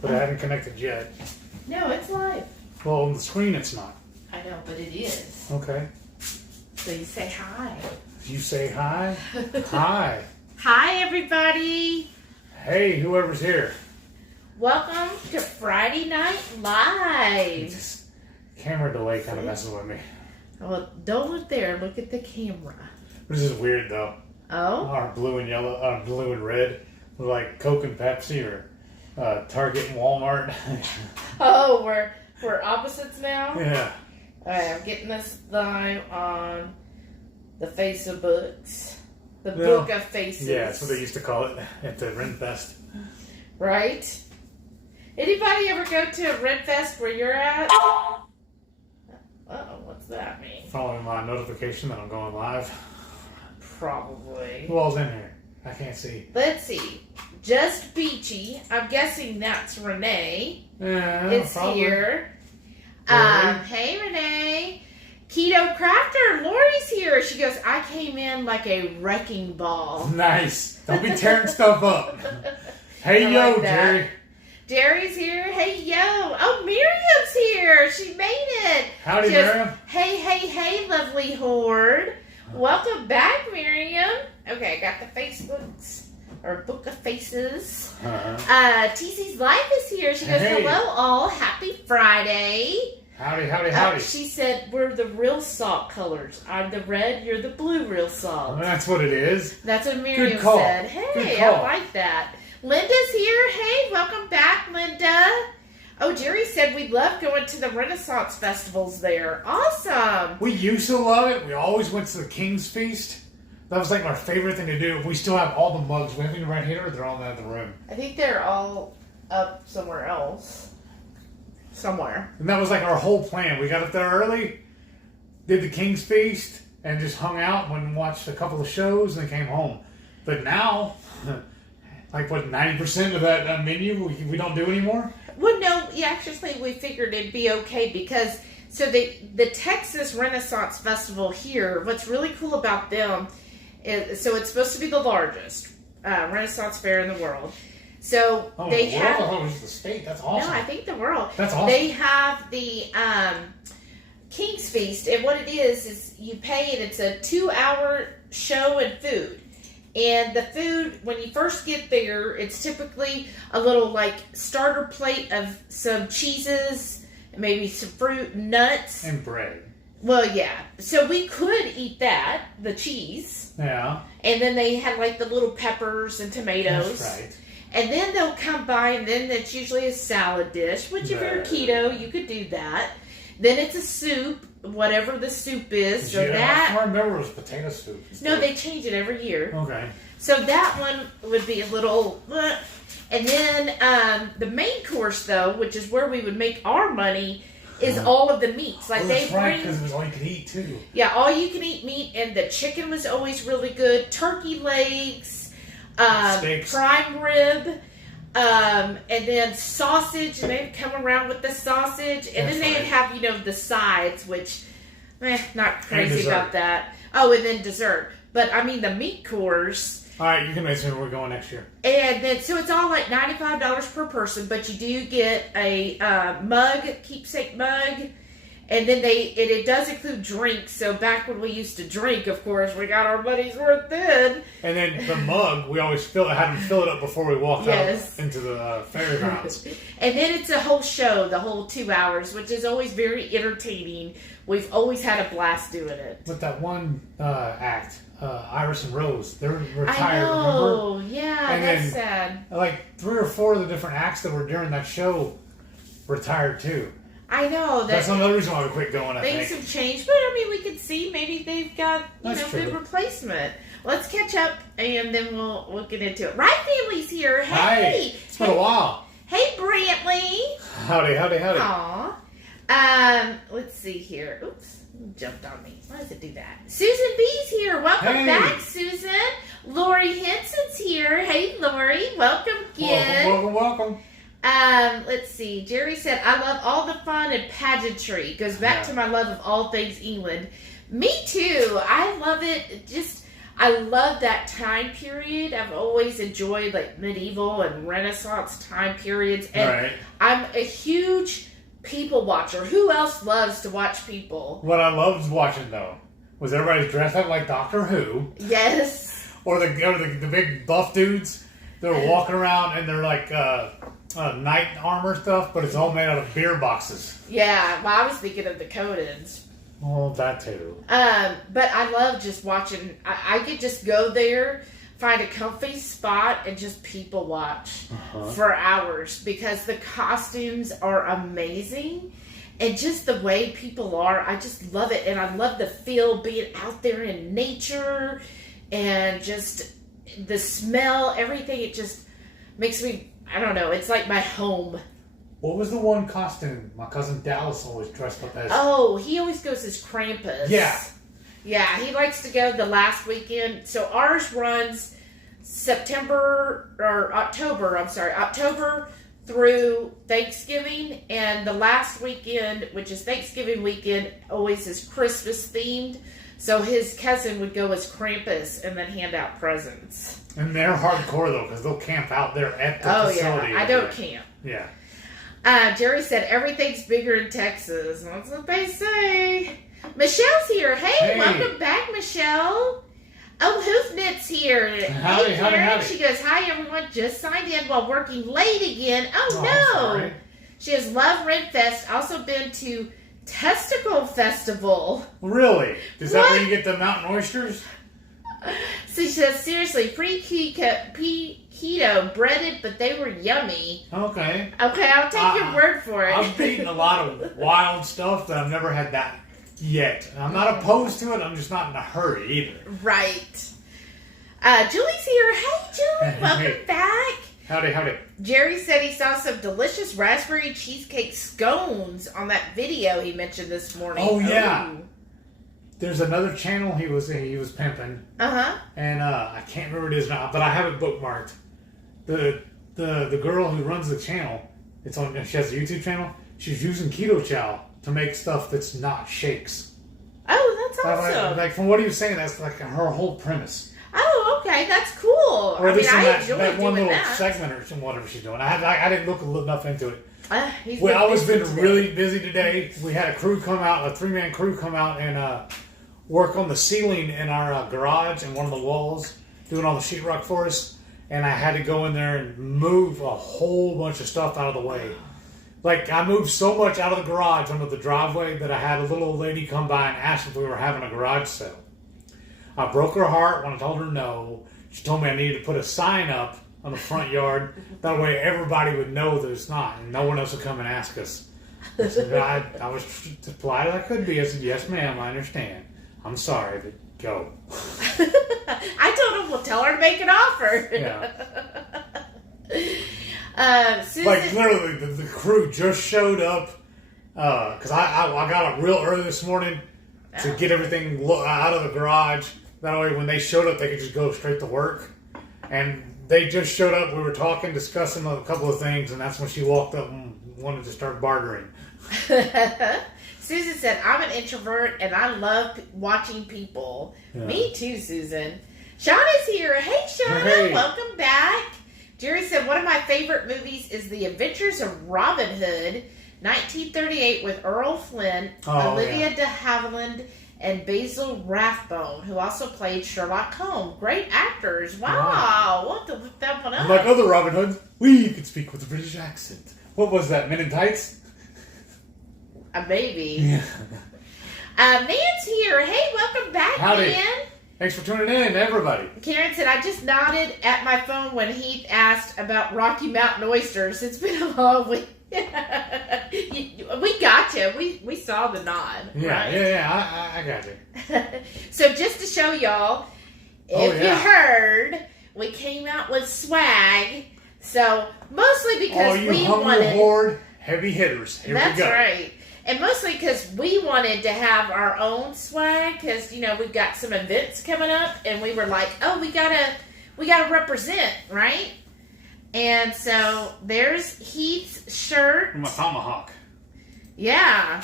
but I haven't connected yet. No, it's live. Well, on the screen it's not. I know, but it is. Okay. So you say hi. You say hi? Hi. Hi, everybody. Hey, whoever's here. Welcome to Friday Night Live. Just camera delay kind of messes with me. Well, don't look there. Look at the camera. This is weird, though. Oh? Our blue and yellow, blue and red look like Coke and Pepsi or Target and Walmart. Oh, we're opposites now? Yeah. All right, I'm getting this live on the Face of Books. The Book of Faces. Yeah, that's what they used to call it at the Renfest. Right? Anybody ever go to a Renfest where you're at? Uh-oh, what's that mean? Following my notification that I'm going live. Probably. Who all's in here? I can't see. Let's see. Just Beachy. I'm guessing that's Renee. Yeah, It's probably. here. Lori. Hey, Renee. Keto Crafter. Lori's here. She goes, I came in like a wrecking ball. Nice. Don't be tearing stuff up. Hey, I yo, like that. Jerry. Jerry's here. Hey, yo. Oh, Miriam's here. She made it. Howdy, She goes, Miriam. Hey, lovely horde. Welcome back, Miriam. Okay, I got the Facebooks, or Book of Faces. TC's Life is here. She goes, Hey. hello all. Happy Friday. Howdy. She said, we're the real salt colors. I'm the red, you're the blue real salt. That's what it is. That's what Miriam Good call. said. Good Hey, call. I like that. Linda's here. Hey, welcome back, Linda. Oh, Jerry said we'd love going to the Renaissance festivals there. Awesome. We used to love it. We always went to the King's Feast. That was like our favorite thing to do. We still have all the mugs. We have any right here, or they're all in the room. I think they're all up somewhere else. Somewhere. And that was like our whole plan. We got up there early, did the King's Feast, and just hung out and watched a couple of shows and then came home. But now, like what, 90% of that menu we don't do anymore? Well, no, actually, we figured it'd be okay because the Texas Renaissance Festival here, what's really cool about them is, so it's supposed to be the largest Renaissance fair in the world. So they have. Oh, it's the state. That's awesome. No, I think the world. That's awesome. They have the King's Feast, and what it is you pay, and it's a 2-hour show and food. And the food, when you first get there, it's typically a little like starter plate of some cheeses, maybe some fruit, nuts. And bread. Well, yeah. So we could eat that, the cheese. Yeah. And then they had like the little peppers and tomatoes. That's right. And then they'll come by, and then it's usually a salad dish, which if you're keto, you could do that. Then it's a soup, whatever the soup is. So that. I remember it was potato soup. No, they change it every year. Okay. So that one would be a little. And then the main course, though, which is where we would make our money, is all of the meats. Like that's they right, bring. because it was all you could eat too. Yeah, all you can eat meat, and the chicken was always really good. Turkey legs. Steaks. Prime rib, and then sausage, and they'd come around with the sausage, and then they'd have, the sides, which, not crazy about that. Oh, and then dessert. But, I mean, the meat course. All right, you can mention where we're going next year. And then, so it's all like $95 per person, but you do get a keepsake mug. And then it does include drinks. So back when we used to drink, of course, we got our money's worth then. And then the mug, we always had them fill it up before we walked out into the fairgrounds. And then it's a whole show, the whole 2 hours, which is always very entertaining. We've always had a blast doing it. But that one act, Iris and Rose, they're retired, I know, remember? yeah, And that's then, sad. Like 3 or 4 of the different acts that were during that show retired too. I know. That's another reason why we quit going, I think. Things have changed, but I mean, we could see maybe they've got good replacement. Let's catch up, and then we'll get into it. Right, family's here. Hey, hi. It's been a while. Hey, Brantley. Howdy. Aw. Let's see here. Oops, it jumped on me. Why does it do that? Susan B's here. Welcome back, Susan. Lori Henson's here. Hey, Lori. Welcome again. Welcome. Let's see. Jerry said, I love all the fun and pageantry. Goes back to my love of all things England. Me too. I love it. I love that time period. I've always enjoyed like medieval and Renaissance time periods. And I'm a huge people watcher. Who else loves to watch people? What I loved watching though was everybody dressed up like Doctor Who. Yes. Or the big buff dudes. They're walking around and they're like knight armor stuff, but it's all made out of beer boxes. Yeah, well, I was thinking of the Codens. Oh, that too. But I love just watching. I could just go there, find a comfy spot, and just people watch for hours because the costumes are amazing. And just the way people are, I just love it. And I love the feel being out there in nature and just the smell, everything. It just makes me, I don't know, it's like my home. What was the one costume my cousin Dallas always dressed up as? Oh, he always goes as Krampus. Yeah. Yeah, he likes to go the last weekend. So ours runs October through Thanksgiving, and the last weekend, which is Thanksgiving weekend, always is Christmas themed. So his cousin would go as Krampus and then hand out presents. And they're hardcore though, because they'll camp out there at the facility. Oh yeah, I don't camp. Yeah. Jerry said everything's bigger in Texas. That's what they say. Michelle's here. Hey, welcome back, Michelle. Oh, Hoofknit's here. Howdy, howdy. She goes, hi, everyone. Just signed in while working late again. Oh, no. She has loved Renfest. Also been to Testicle Festival. Really? Is that where you get the mountain oysters? So she says, seriously, pre-keto, breaded, but they were yummy. Okay. Okay, I'll take your word for it. I've eaten a lot of wild stuff, but I've never had that yet. I'm not opposed to it. I'm just not in a hurry either. Right. Julie's here. Hey, Julie. Welcome back. Howdy. Jerry said he saw some delicious raspberry cheesecake scones on that video he mentioned this morning. Oh, yeah. Ooh. There's another channel he was pimping. And I can't remember what it is now, but I have it bookmarked. The girl who runs the channel, she has a YouTube channel. She's using keto chow to make stuff that's not shakes. Oh, that's awesome. Like from what he was saying, that's like her whole premise. Oh, okay, that's cool. Or at least in that one little segment or whatever she's doing. I didn't look enough into it. I was been really busy today. We had a 3-man crew come out and work on the ceiling in our garage and one of the walls, doing all the sheetrock for us. And I had to go in there and move a whole bunch of stuff out of the way. Like, I moved so much out of the garage onto the driveway that I had a little old lady come by and ask if we were having a garage sale. I broke her heart when I told her no. She told me I needed to put a sign up on the front yard. That way everybody would know that it's not, and no one else would come and ask us. I said, I was as polite as I could be. I said, yes, ma'am, I understand. I'm sorry, but go. I told him, well, tell her to make an offer. Yeah. Susan, like literally, the crew just showed up because I got up real early this morning to get everything out of the garage. That way, when they showed up, they could just go straight to work. And they just showed up. We were talking, discussing a couple of things, and that's when she walked up and wanted to start bartering. Susan said, I'm an introvert, and I love watching people. Yeah. Me too, Susan. Shauna's here. Hey, Shauna. Hey. Welcome back. Jerry said, one of my favorite movies is The Adventures of Robin Hood, 1938, with Errol Flynn, Olivia de Havilland, and Basil Rathbone, who also played Sherlock Holmes. Great actors. Wow. We'll have to look that one up. Like other Robin Hoods, we could speak with a British accent. What was that, Men in Tights? Maybe. Yeah. Man's here. Hey, welcome back, Howdy. Man. Thanks for tuning in, everybody. Karen said, I just nodded at my phone when Heath asked about Rocky Mountain oysters. It's been a long week. We got you. We saw the nod. Yeah, right? yeah, I got you. So just to show y'all, if you heard, we came out with swag. So mostly because we wanted... horde heavy hitters. Here we go. That's right. And mostly because we wanted to have our own swag, because we've got some events coming up, and we were like, oh, we gotta represent, right? And so there's Heath's shirt. My tomahawk. Yeah.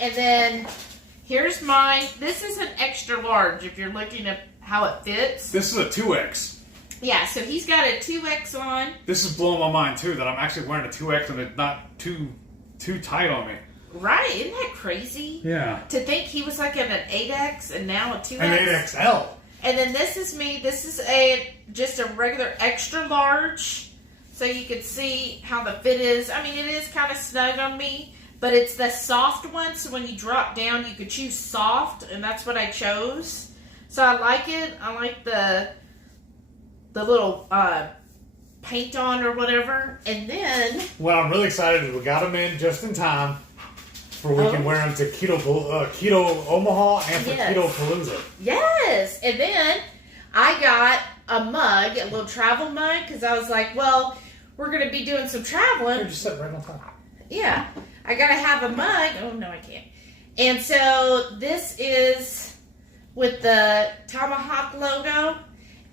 And then here's mine. This is an extra large if you're looking how it fits. This is a 2X. Yeah, so he's got a 2X on. This is blowing my mind too, that I'm actually wearing a 2X and it's not too tight on me. Right, isn't that crazy? Yeah. To think he was like in an 8X and now a 2X. An 8XL. And then this is me. This is just a regular extra large. So you can see how the fit is. I mean, it is kind of snug on me. But it's the soft one. So when you drop down, you could choose soft. And that's what I chose. So I like it. I like the little paint on or whatever. And then... Well, I'm really excited that we got them in just in time. For we can wear them to Keto Omaha and for Keto Palooza. Yes. And then I got a mug, a little travel mug, because I was like, well, we're going to be doing some traveling. Here, just sit right on top. Yeah. I got to have a mug. Oh, no, I can't. And so this is with the Tomahawk logo.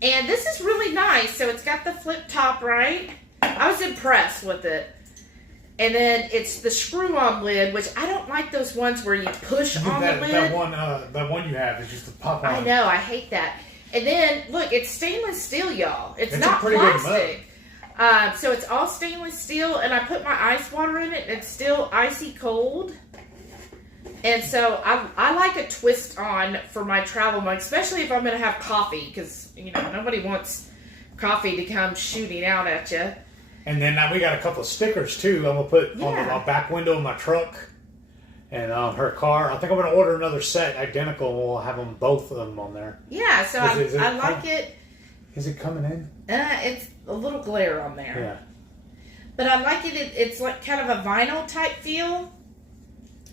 And this is really nice. So it's got the flip top, right? I was impressed with it. And then it's the screw-on lid, which I don't like those ones where you push on the lid. That one you have is just a pop on. I know, I hate that. And then, look, it's stainless steel, y'all. It's not a pretty plastic. So it's all stainless steel, and I put my ice water in it, and it's still icy cold. And so I like a twist on for my travel mug, especially if I'm going to have coffee, because, you know, nobody wants coffee to come shooting out at you. And then now we got a couple of stickers too. I'm gonna put on my back window of my truck and on her car. I think I'm gonna order another set identical. And we'll have them both of them on there. Yeah, so I like it. Is it coming in? It's a little glare on there. Yeah. But I like it. It's like kind of a vinyl type feel.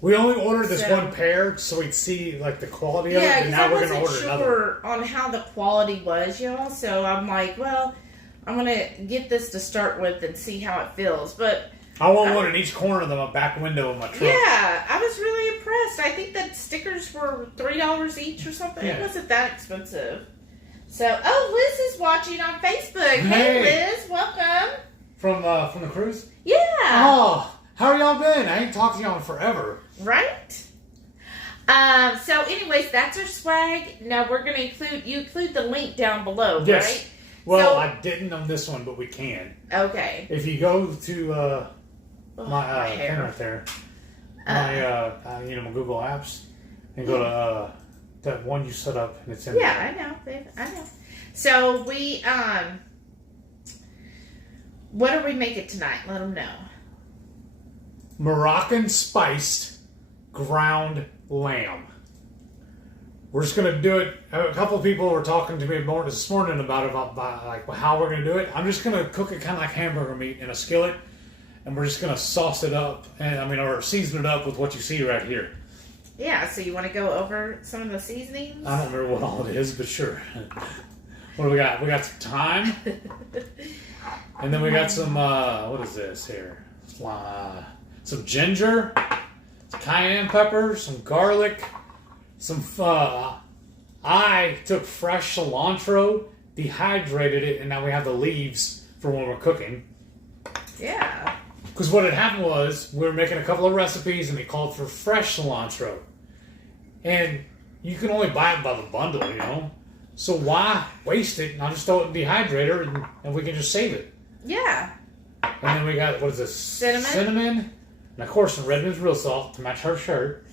We only ordered this one pair so we'd see like the quality of it, and now we're gonna order another. I wasn't sure on how the quality was, y'all. So I'm like, well, I'm going to get this to start with and see how it feels. But I want one in each corner of my back window of my truck. Yeah, I was really impressed. I think that stickers were $3 each or something. Yeah. It wasn't that expensive. So, Liz is watching on Facebook. Hey Liz, welcome. From the cruise? Yeah. Oh, how are y'all been? I ain't talked to y'all in forever. Right? So anyways, that's our swag. Now we're going to include the link down below, yes. Right? Well, I didn't on this one, but we can. Okay. If you go to my thing right there, my Google Apps, and go to that one you set up, and it's in there. Yeah, I know, babe. I know. So we what are we making tonight? Let them know. Moroccan-Spiced Ground Lamb. We're just going to do it. A couple of people were talking to me this morning about like how we're going to do it. I'm just going to cook it kind of like hamburger meat in a skillet, and we're just going to sauce it up, or season it up with what you see right here. Yeah, so you want to go over some of the seasonings? I don't remember what all it is, but sure. What do we got? We got some thyme, and then we got some, what is this here? Some ginger, some cayenne pepper, some garlic, some I took fresh cilantro, dehydrated it, and now we have the leaves for when we're cooking. Yeah. Because what had happened was we were making a couple of recipes and it called for fresh cilantro. And you can only buy it by the bundle, you know? So why waste it? And I'll just throw it in the dehydrator and we can just save it. Yeah. And then we got, what is this? Cinnamon. And of course some Redmond's real salt to match her shirt.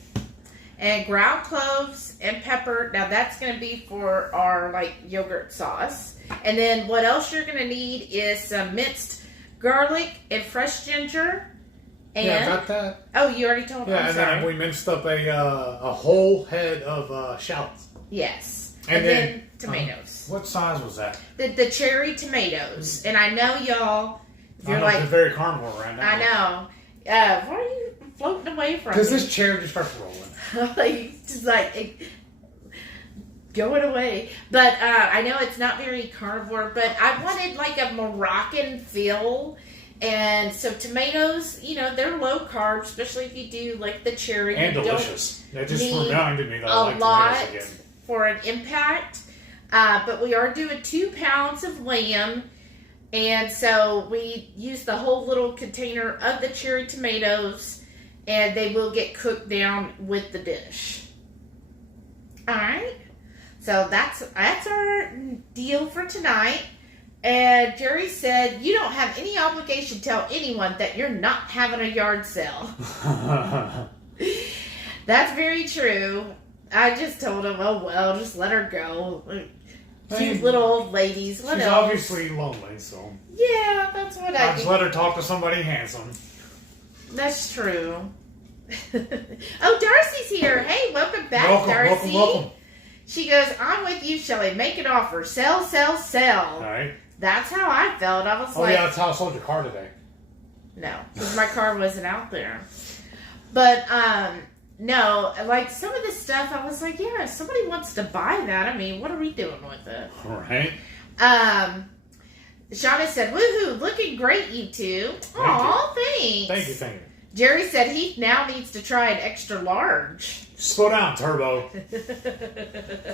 And ground cloves and pepper. Now that's going to be for our yogurt sauce. And then what else you're going to need is some minced garlic and fresh ginger. And, yeah, I got that. Oh, you already told me. Yeah, and then we minced up a whole head of shallots. Yes. And then tomatoes. What size was that? The cherry tomatoes. And I know y'all, if you're they're very carnivore right now. I know. Why are you floating away from me? Because this chair just starts rolling. Just going away. But I know it's not very carnivore, but I wanted a Moroccan feel. And so tomatoes, they're low carb, especially if you do the cherry. And delicious. That just reminded me that I like tomatoes again. For an impact. But we are doing 2 pounds of lamb. And so we use the whole little container of the cherry tomatoes. And they will get cooked down with the dish. Alright. So that's our deal for tonight. And Jerry said, you don't have any obligation to tell anyone that you're not having a yard sale. That's very true. I just told him, oh, well, just let her go. Cute little old ladies. What she's else? Obviously lonely, so. Yeah, that's what I just let her talk to somebody handsome. That's true. Oh, Darcy's here. Hey, welcome back, Darcy. Welcome. She goes, I'm with you, Shelley. Make an offer. Sell, sell, sell. All right. That's how I felt. I was yeah, that's how I sold your car today. No, because my car wasn't out there. But, no, like some of this stuff, I was like, yeah, if somebody wants to buy that, I mean, what are we doing with it? All right. Shauna said, woohoo, looking great, you two. Aw, thanks. Thank you. Jerry said he now needs to try an extra large. Slow down, Turbo.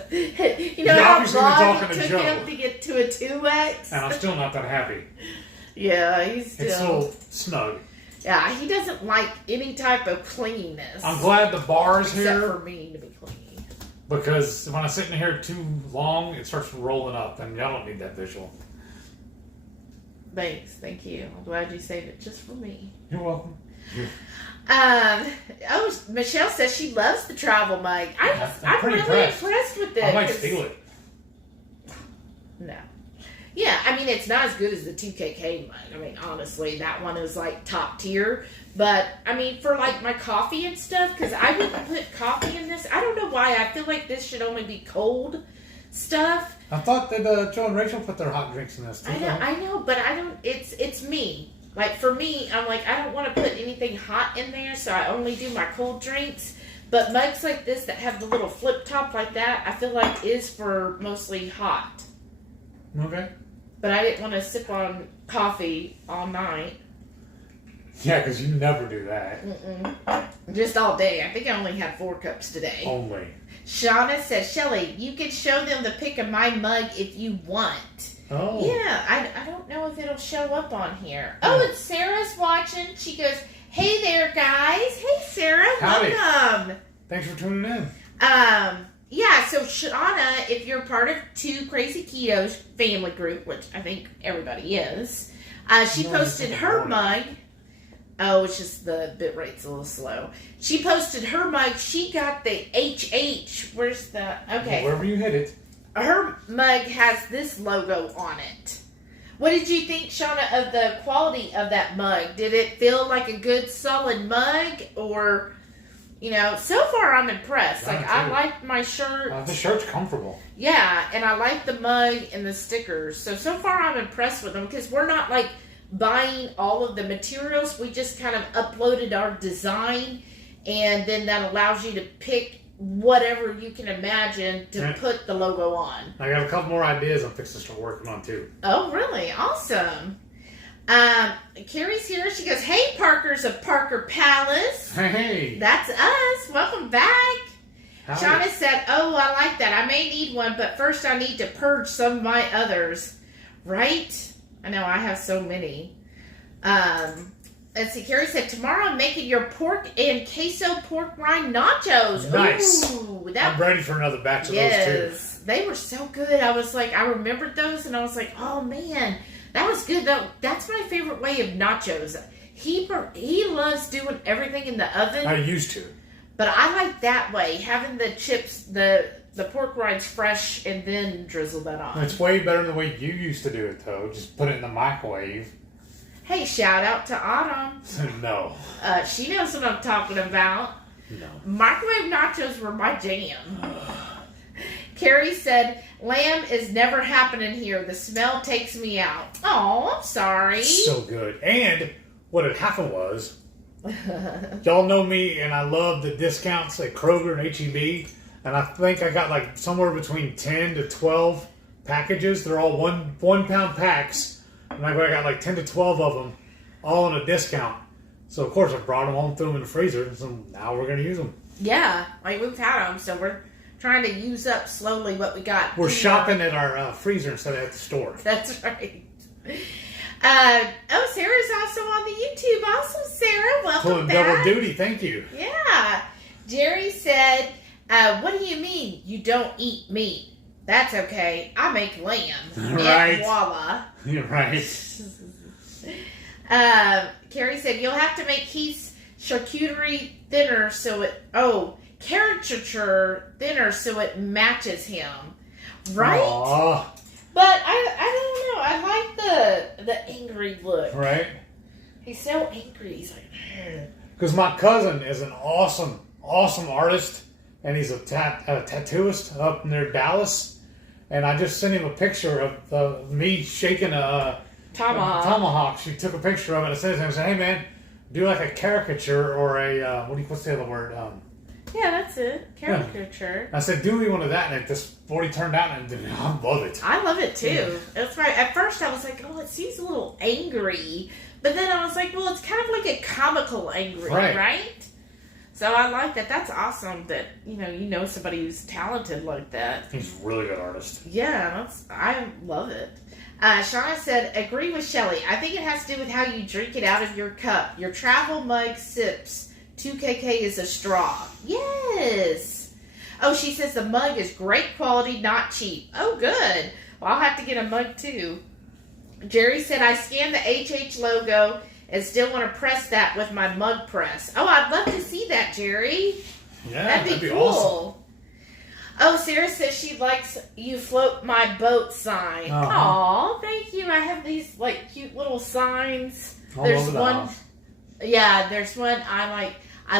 You know how long it took Joe. him to get to a 2X? And I'm still not that happy. Yeah, he's still... It's still snug. Yeah, he doesn't like any type of cleanliness. I'm glad the bar is here. Except for me to be clean. Because when I sit in here too long, it starts rolling up. And y'all don't need that visual. Thanks, thank you. I'm glad you saved it just for me. You're welcome. Michelle says she loves the travel mug. I'm really impressed with it. I might steal it. No. Yeah, I mean, it's not as good as the 2KK mug. I mean, honestly, that one is like top tier. But, I mean, for like my coffee and stuff, because I wouldn't put coffee in this. I don't know why. I feel like this should only be cold stuff. I thought that Joe and Rachel put their hot drinks in this too. I know, but I don't. It's me. Like, for me, I'm like, I don't want to put anything hot in there, so I only do my cold drinks. But mugs like this that have the little flip top like that, I feel like is for mostly hot. Okay. But I didn't want to sip on coffee all night. Yeah, because you never do that. Just all day. I think I only had 4 cups today. Only. Shauna says, Shelley, you can show them the pic of my mug if you want. Oh. Yeah, I don't know if it'll show up on here. Oh, and Sarah's watching. She goes, hey there, guys. Hey, Sarah. Howdy. Welcome. Thanks for tuning in. Yeah, so Shauna, if you're part of Two Crazy Ketos family group, which I think everybody is, she posted her mug. Oh, it's just the bit rate's a little slow. She posted her mug. She got the HH. Where's the... Okay. Wherever you hit it. Her mug has this logo on it. What did you think, Shauna, of the quality of that mug? Did it feel like a good, solid mug? Or, you know, so far I'm impressed. Like, I like my shirt. The shirt's comfortable. Yeah, and I like the mug and the stickers. So far I'm impressed with them because we're not, like, buying all of the materials. We just kind of uploaded our design, and then that allows you to pick whatever you can imagine to put the logo on. I got a couple more ideas I'm fixing to start working on too. Oh, really? Awesome. Carrie's here. She goes, hey, Parkers of Parker Palace. Hey. That's us. Welcome back. Howdy. Shauna said, oh, I like that. I may need one, but first I need to purge some of my others. Right? I know, I have so many. Let's see, Carrie said, tomorrow I'm making your pork and queso pork rind nachos. Nice. Ooh, I'm ready for another batch of those too. They were so good. I was like, I remembered those and I was like, oh man, that was good. That's my favorite way of nachos. He loves doing everything in the oven. I used to. But I like that way, having the chips, the pork rinds fresh and then drizzle that on. It's way better than the way you used to do it though. Just put it in the microwave. Hey, shout out to Autumn. No. She knows what I'm talking about. No. Microwave nachos were my jam. Carrie said, lamb is never happening here. The smell takes me out. Oh, I'm sorry. So good. And what had happened was, y'all know me and I love the discounts at Kroger and H-E-B. And I think I got like somewhere between 10 to 12 packages. They're all one pound packs. And I got like 10 to 12 of them, all on a discount. So, of course, I brought them home, threw them in the freezer, so now we're going to use them. Yeah, like we've had them, so we're trying to use up slowly what we got. We're shopping at our freezer instead of at the store. That's right. Sarah's also on the YouTube. Awesome, Sarah. Welcome back. Double duty, thank you. Yeah. Jerry said, what do you mean you don't eat meat? That's okay. I make lamb. Right. And voila. You're right. Carrie said, you'll have to make Keith's charcuterie thinner so it... Oh, caricature thinner so it matches him. Right? Aww. But I don't know. I like the angry look. Right? He's so angry. He's like... Because my cousin is an awesome artist, and he's a tattooist up near Dallas. And I just sent him a picture of me shaking a tomahawk. She took a picture of it and said to him, "Hey man, do like a caricature or a what's the other word? Yeah, that's it. Caricature." I said, "Do me one of that," and it just already turned out, and I love it. I love it too. That's right. At first, I was like, "Oh, it seems a little angry," but then I was like, "Well, it's kind of like a comical angry, right?" So I like that. That's awesome that you know somebody who's talented like that. He's a really good artist. Yeah, I love it. Shauna said, agree with Shelly. I think it has to do with how you drink it out of your cup. Your travel mug sips. 2KK is a straw. Yes. Oh, she says the mug is great quality, not cheap. Oh, good. Well, I'll have to get a mug too. Jerry said, I scanned the HH logo and still want to press that with my mug press. Oh, I'd love to see that, Jerry. Yeah, that'd be cool. Awesome. Oh, Sarah says she likes you float my boat sign. Uh-huh. Aw, thank you. I have these like cute little signs. All there's over the one. house. Yeah, there's one. I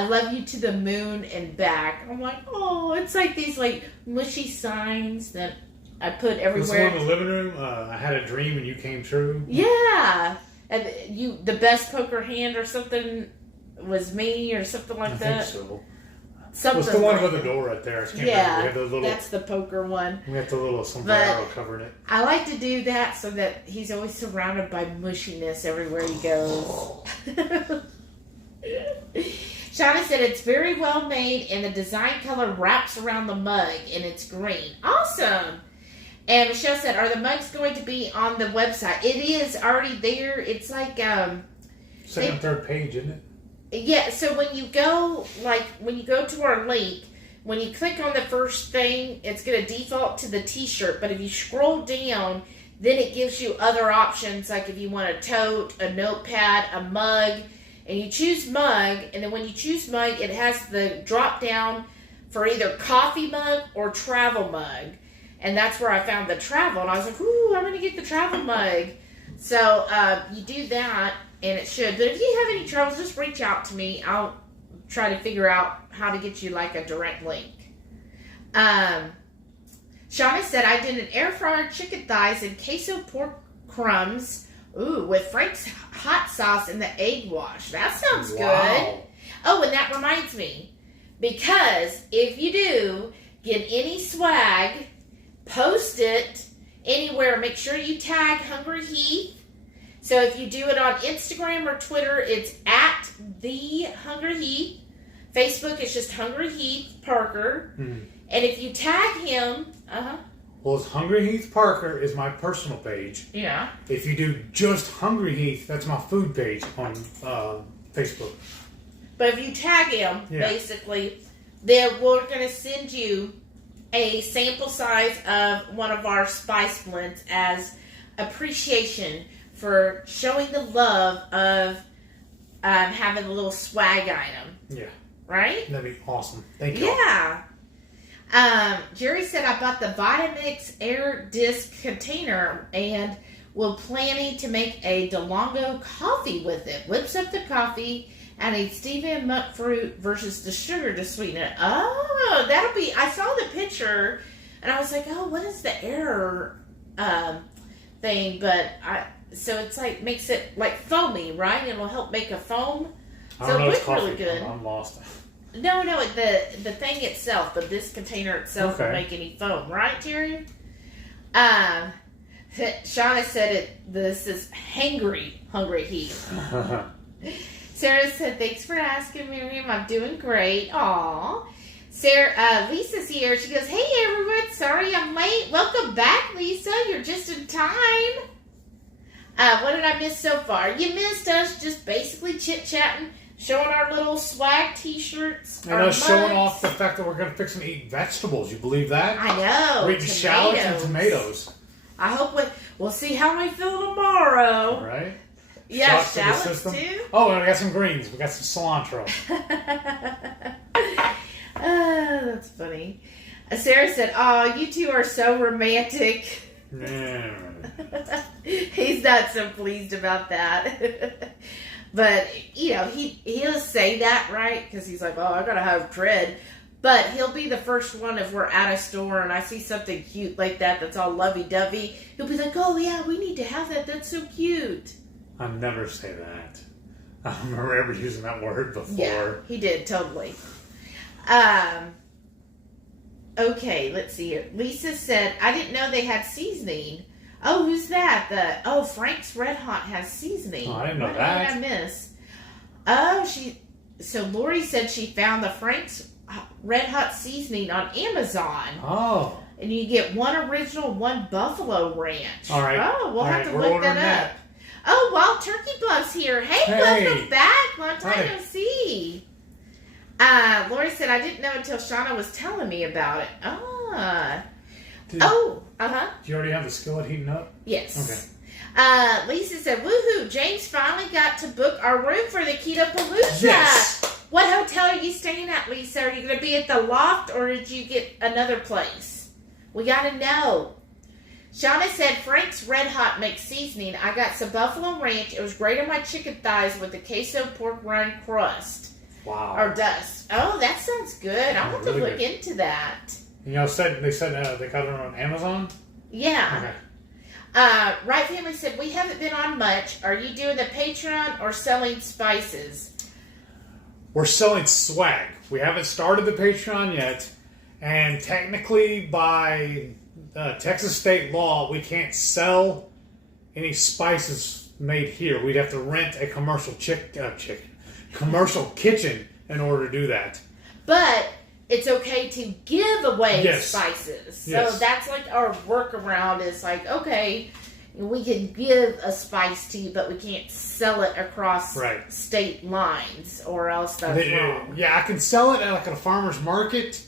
love you to the moon and back. I'm like, oh, it's like these like mushy signs that I put everywhere. This one in the living room. I had a dream and you came true. Yeah, and the best poker hand or something was me or something like that. I think so. Something What's the one like with the that. door right there? I can't Yeah, remember. that's the poker one. We have the little sombrero covering it. I like to do that so that he's always surrounded by mushiness everywhere he goes. Shauna said it's very well made and the design color wraps around the mug and it's green. Awesome. And Michelle said, are the mugs going to be on the website? It is already there. It's like second, third page, isn't it? Yeah, so when you go to our link, when you click on the first thing, it's going to default to the t-shirt. But if you scroll down, then it gives you other options, like if you want a tote, a notepad, a mug, and you choose mug, and then when you choose mug, it has the drop down for either coffee mug or travel mug. And that's where I found the travel, and I was like, ooh, I'm going to get the travel mug. So you do that, and it should. But if you have any troubles, just reach out to me. I'll try to figure out how to get you like a direct link. Shauna said, I did an air fryer chicken thighs and queso pork crumbs. Ooh, with Frank's hot sauce and the egg wash. That sounds good. Oh, and that reminds me. Because if you do get any swag, post it anywhere. Make sure you tag Hungry Heath. So if you do it on Instagram or Twitter, it's at the Hungry Heath. Facebook, it's just Hungry Heath Parker. And if you tag him, well, it's Hungry Heath Parker is my personal page. Yeah. If you do just Hungry Heath, that's my food page on Facebook. But if you tag him, basically, then we're going to send you a sample size of one of our spice blends as appreciation for showing the love of having a little swag item. Yeah. Right? That'd be awesome. Thank you. Yeah. Jerry said I bought the Vitamix Air Disc container and we're planning to make a DeLongo coffee with it. Whips up the coffee and a stevia and monk fruit versus the sugar to sweeten it. Oh, that'll be... I saw the picture and I was like, oh, what is the air thing? But so it's like, makes it like foamy, right? It'll help make a foam. I don't know, it it's looks coffee. really good. I'm lost. No, the thing itself, this container itself will make any foam, right, Jerry? Shauna said this is Hungry Heath. Sarah said, thanks for asking, Miriam. I'm doing great. Aw. Sarah, Lisa's here. She goes, hey, everyone. Sorry I'm late. Welcome back, Lisa. You're just in time. What did I miss so far? You missed us just basically chit-chatting showing our little swag T-shirts. And us showing off the fact that we're going to fix and eat vegetables. You believe that? I know. We're eating shallots and tomatoes. I hope we'll see how we feel tomorrow. Right? Yeah, Shots shallots too. Oh, and we got some greens. We got some cilantro. That's funny. Sarah said, "Oh, you two are so romantic." He's not so pleased about that. But, he'll say that, right? Because he's like, oh, I gotta have tread. But he'll be the first one if we're at a store and I see something cute like that that's all lovey-dovey. He'll be like, oh, yeah, we need to have that. That's so cute. I never say that. I don't remember ever using that word before. Yeah, he did, totally. Okay, let's see here. Lisa said, I didn't know they had seasoning. Oh, who's that? Frank's Red Hot has seasoning. Oh, I didn't know what that. What did I miss? Oh, so Lori said she found the Frank's Red Hot seasoning on Amazon. Oh. And you get one original, one Buffalo Ranch. All right. Oh, we'll have to look that up. Oh, Wild Turkey Bluff's here. Hey, welcome back. Long time no see. Lori said, I didn't know until Shauna was telling me about it. Do you already have the skillet heating up? Yes. Okay. Lisa said, woohoo, James finally got to book our room for the Keto Palooza. Yes. What hotel are you staying at, Lisa? Are you going to be at the Loft or did you get another place? We got to know. Shauna said, Frank's Red Hot makes seasoning. I got some Buffalo Ranch. It was great on my chicken thighs with the queso pork rind crust. Wow. Or dust. Oh, that sounds good. I'll have to look into that. They said they got it on Amazon? Yeah. Okay. Right Family said, we haven't been on much. Are you doing the Patreon or selling spices? We're selling swag. We haven't started the Patreon yet. And technically, by Texas state law, we can't sell any spices made here. We'd have to rent a commercial commercial kitchen in order to do that. But it's okay to give away spices. Yes. So that's like our workaround is like, okay, we can give a spice to you, but we can't sell it across state lines or else that's wrong. Yeah, I can sell it at like a farmer's market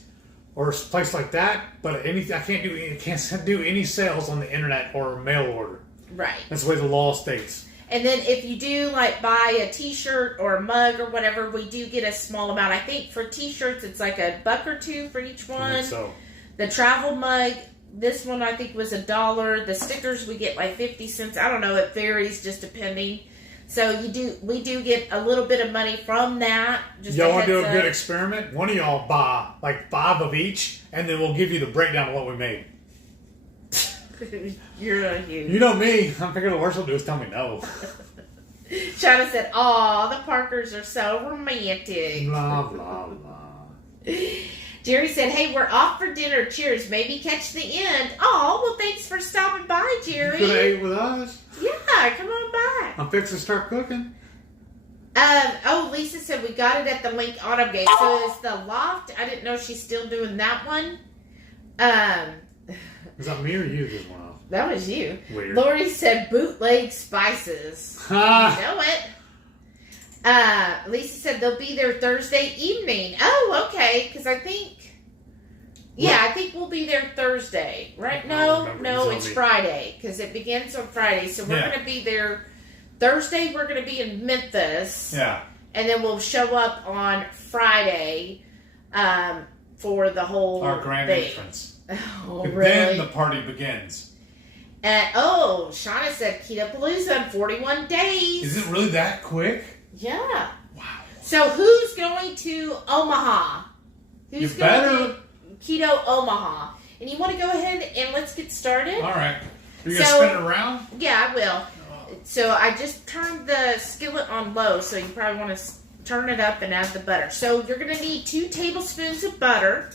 or a place like that, but I can't do any sales on the internet or mail order. Right. That's the way the law states. And then if you do like buy a t-shirt or a mug or whatever, we do get a small amount. I think for t-shirts it's like $1 or $2 for each one. I think so. The travel mug, this one I think was $1. The stickers we get like 50 cents. I don't know, it varies just depending. So we do get a little bit of money from that. Y'all want to do a good experiment? One of y'all buy like 5 of each, and then we'll give you the breakdown of what we made. You're not huge. You know me. I'm figuring the worst they'll do is tell me no. Shauna said, "Aw, the Parkers are so romantic." Blah, blah, blah. Jerry said, "Hey, we're off for dinner. Cheers. Maybe catch the end." Oh, well, thanks for stopping by, Jerry. You could have ate with us. Yeah, come on by. I'm fixing to start cooking. Lisa said we got it at the Link Auto Gate. So is the Loft? I didn't know she's still doing that one. Is that me or you this one off? That was you. Weird. Lori said bootleg spices. You know it. Lisa said they'll be there Thursday evening. Oh, okay. Because I think, I think we'll be there Thursday, right? No, it's Friday because it begins on Friday. So we're going to be there Thursday. We're going to be in Memphis. Yeah. And then we'll show up on Friday for the whole our grand entrance. Oh, and really? Then the party begins. Shauna said Keto Palooza in 41 days. Is it really that quick? Yeah. Wow. So who's going to Omaha? Who's going to Keto Omaha? And you want to go ahead and let's get started? All right. Are you going to spin it around? Yeah, I will. So I just turned the skillet on low, so you probably want to turn it up and add the butter. So you're going to need 2 tablespoons of butter.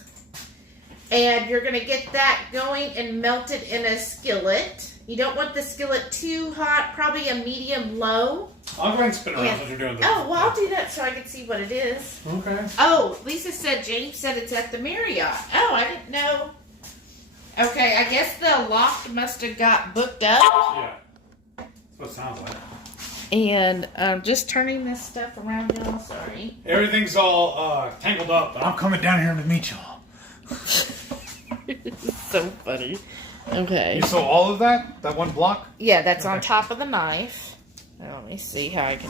And you're going to get that going and melted in a skillet. You don't want the skillet too hot, probably a medium low. I'll go ahead and spin around what you're doing there. Oh, well, I'll do that so I can see what it is. Okay. Oh, Lisa said, James said it's at the Marriott. Oh, I didn't know. Okay, I guess the Loft must have got booked up. Yeah. That's what it sounds like. And I'm just turning this stuff around, y'all. Sorry. Everything's all tangled up, but I'm coming down here to meet y'all. So funny. Okay. You saw all of that? That one block? Yeah, that's on top of the knife. Now, let me see how I can...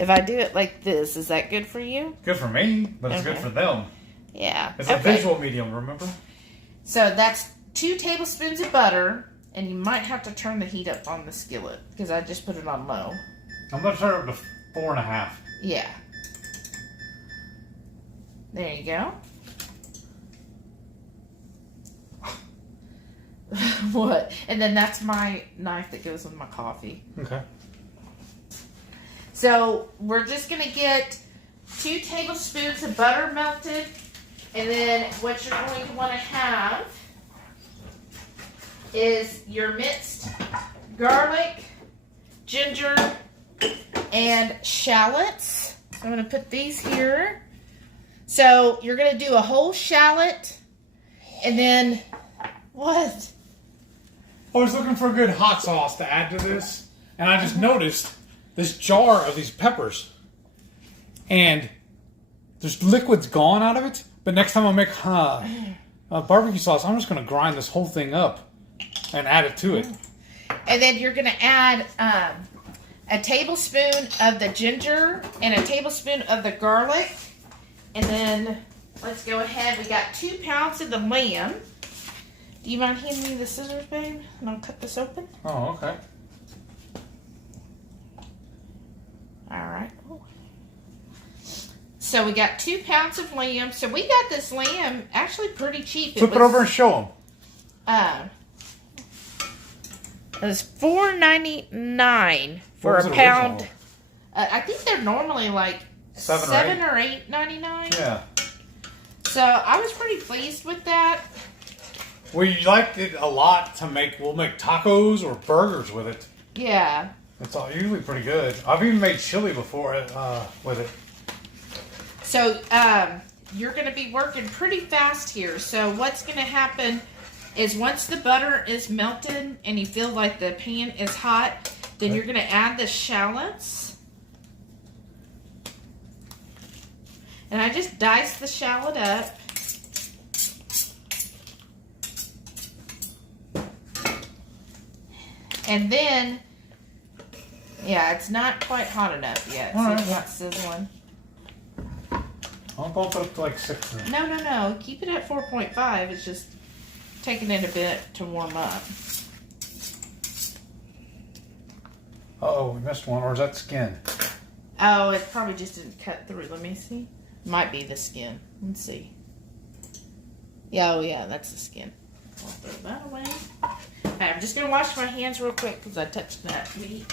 If I do it like this, is that good for you? Good for me, but it's good for them. Yeah. It's a visual medium, remember? So that's 2 tablespoons of butter, and you might have to turn the heat up on the skillet, because I just put it on low. I'm going to turn it up to 4.5. Yeah. There you go. What? And then that's my knife that goes with my coffee. Okay. So we're just going to get 2 tablespoons of butter melted. And then what you're going to want to have is your minced garlic, ginger, and shallots. So I'm going to put these here. So you're going to do a whole shallot. And then, what? I was looking for a good hot sauce to add to this, and I just noticed this jar of these peppers, and there's liquid's gone out of it. But next time I make barbecue sauce, I'm just going to grind this whole thing up and add it to it. And then you're going to add a tablespoon of the ginger and a tablespoon of the garlic. And then let's go ahead. We got 2 pounds of the lamb. Do you mind handing me the scissors, babe? And I'll cut this open. Oh, okay. All right. So we got 2 pounds of lamb. So we got this lamb actually pretty cheap. Flip it over and show them. It was $4.99 for a pound. I think they're normally like $7 or $8.99. Yeah. So I was pretty pleased with that. We liked it a lot to make. We'll make tacos or burgers with it. Yeah. It's usually pretty good. I've even made chili before with it. So you're going to be working pretty fast here. So what's going to happen is once the butter is melted and you feel like the pan is hot, then you're going to add the shallots. And I just diced the shallot up. And then, yeah, it's not quite hot enough yet. All right. It's not sizzling. I'll bump it up to like 6. No. Keep it at 4.5. It's just taking it a bit to warm up. Uh-oh, we missed one. Or is that skin? Oh, it probably just didn't cut through. Let me see. Might be the skin. Let's see. Yeah, oh yeah, that's the skin. I'll throw that away. Okay, I'm just going to wash my hands real quick because I touched that meat.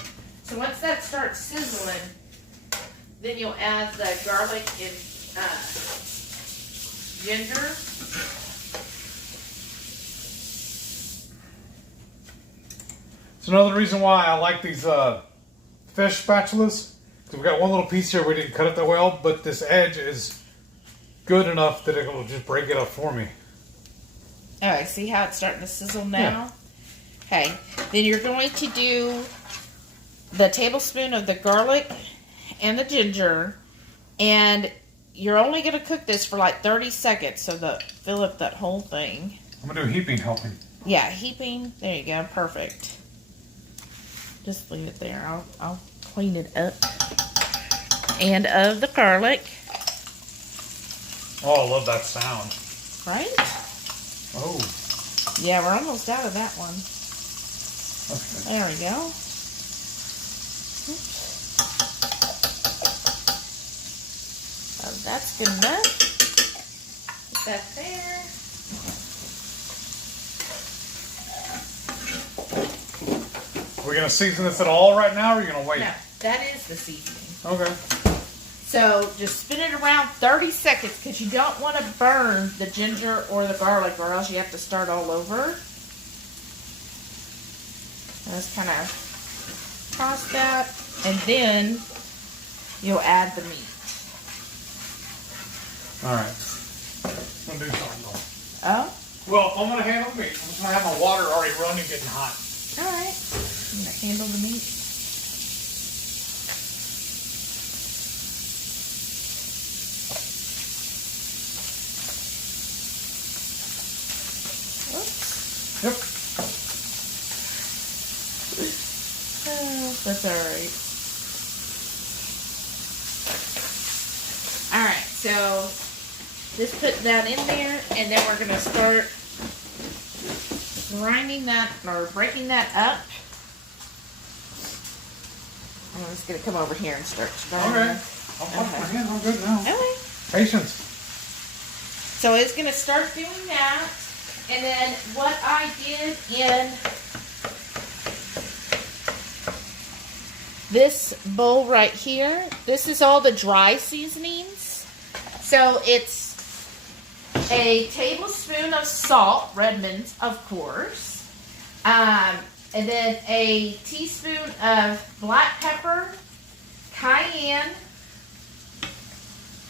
So once that starts sizzling, then you'll add the garlic and ginger. It's another reason why I like these fish spatulas. Because we got one little piece here we didn't cut it that well, but this edge is good enough that it will just break it up for me. Alright, see how it's starting to sizzle now? Yeah. Okay, then you're going to do the tablespoon of the garlic and the ginger, and you're only going to cook this for like 30 seconds, so fill up that whole thing. I'm going to do heaping helping. Yeah, heaping. There you go. Perfect. Just leave it there. I'll clean it up. And of the garlic. Oh, I love that sound. Right? Oh. Yeah, we're almost out of that one. Okay. There we go. So that's good enough. Put that there. Are we going to season this at all right now, or are you going to wait? No, that is the seasoning. Okay. So just spin it around 30 seconds because you don't want to burn the ginger or the garlic or else you have to start all over. And just kind of toss that, and then you'll add the meat. All right. I'm going to do something though. Oh? Well, I'm going to handle the meat. I'm just going to have my water already running, getting hot. All right. I'm going to handle the meat. So just putting that in there, and then we're gonna start grinding that or breaking that up. I'm just gonna come over here and start grinding. Okay. I'll wash my hands. I'm good now. Okay. Patience. So it's gonna start doing that, and then what I did in this bowl right here, this is all the dry seasonings. So it's a tablespoon of salt, Redmond's, of course, and then a teaspoon of black pepper, cayenne,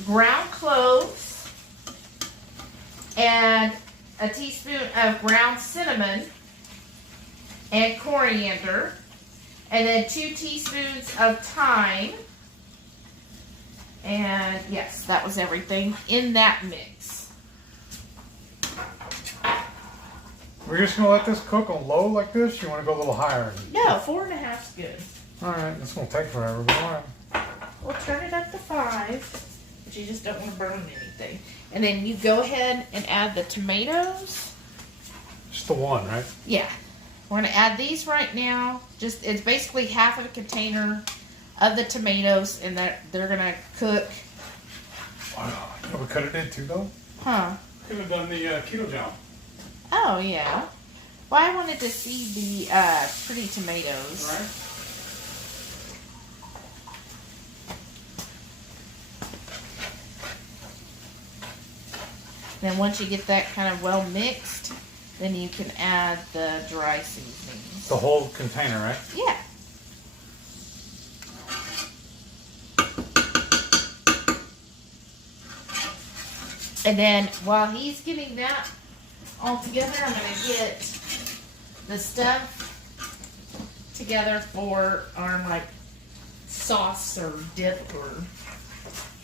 ground cloves, and a teaspoon of ground cinnamon and coriander, and then 2 teaspoons of thyme. And yes, that was everything in that mix. We're just going to let this cook on low like this? You want to go a little higher? No, 4.5 is good. Alright, it's going to take forever, but alright. We'll turn it up to 5, but you just don't want to burn anything. And then you go ahead and add the tomatoes. Just the one, right? Yeah. We're going to add these right now. Just it's basically half of a container of the tomatoes, and they're going to cook. Wow. You know what we could have did too, though? Huh. Could have done the keto job. Oh, yeah. Well, I wanted to see the pretty tomatoes. Right. Then once you get that kind of well mixed, then you can add the dry seasonings. The whole container, right? Yeah. And then while he's getting that all together, I'm going to get the stuff together for our like sauce or dip or.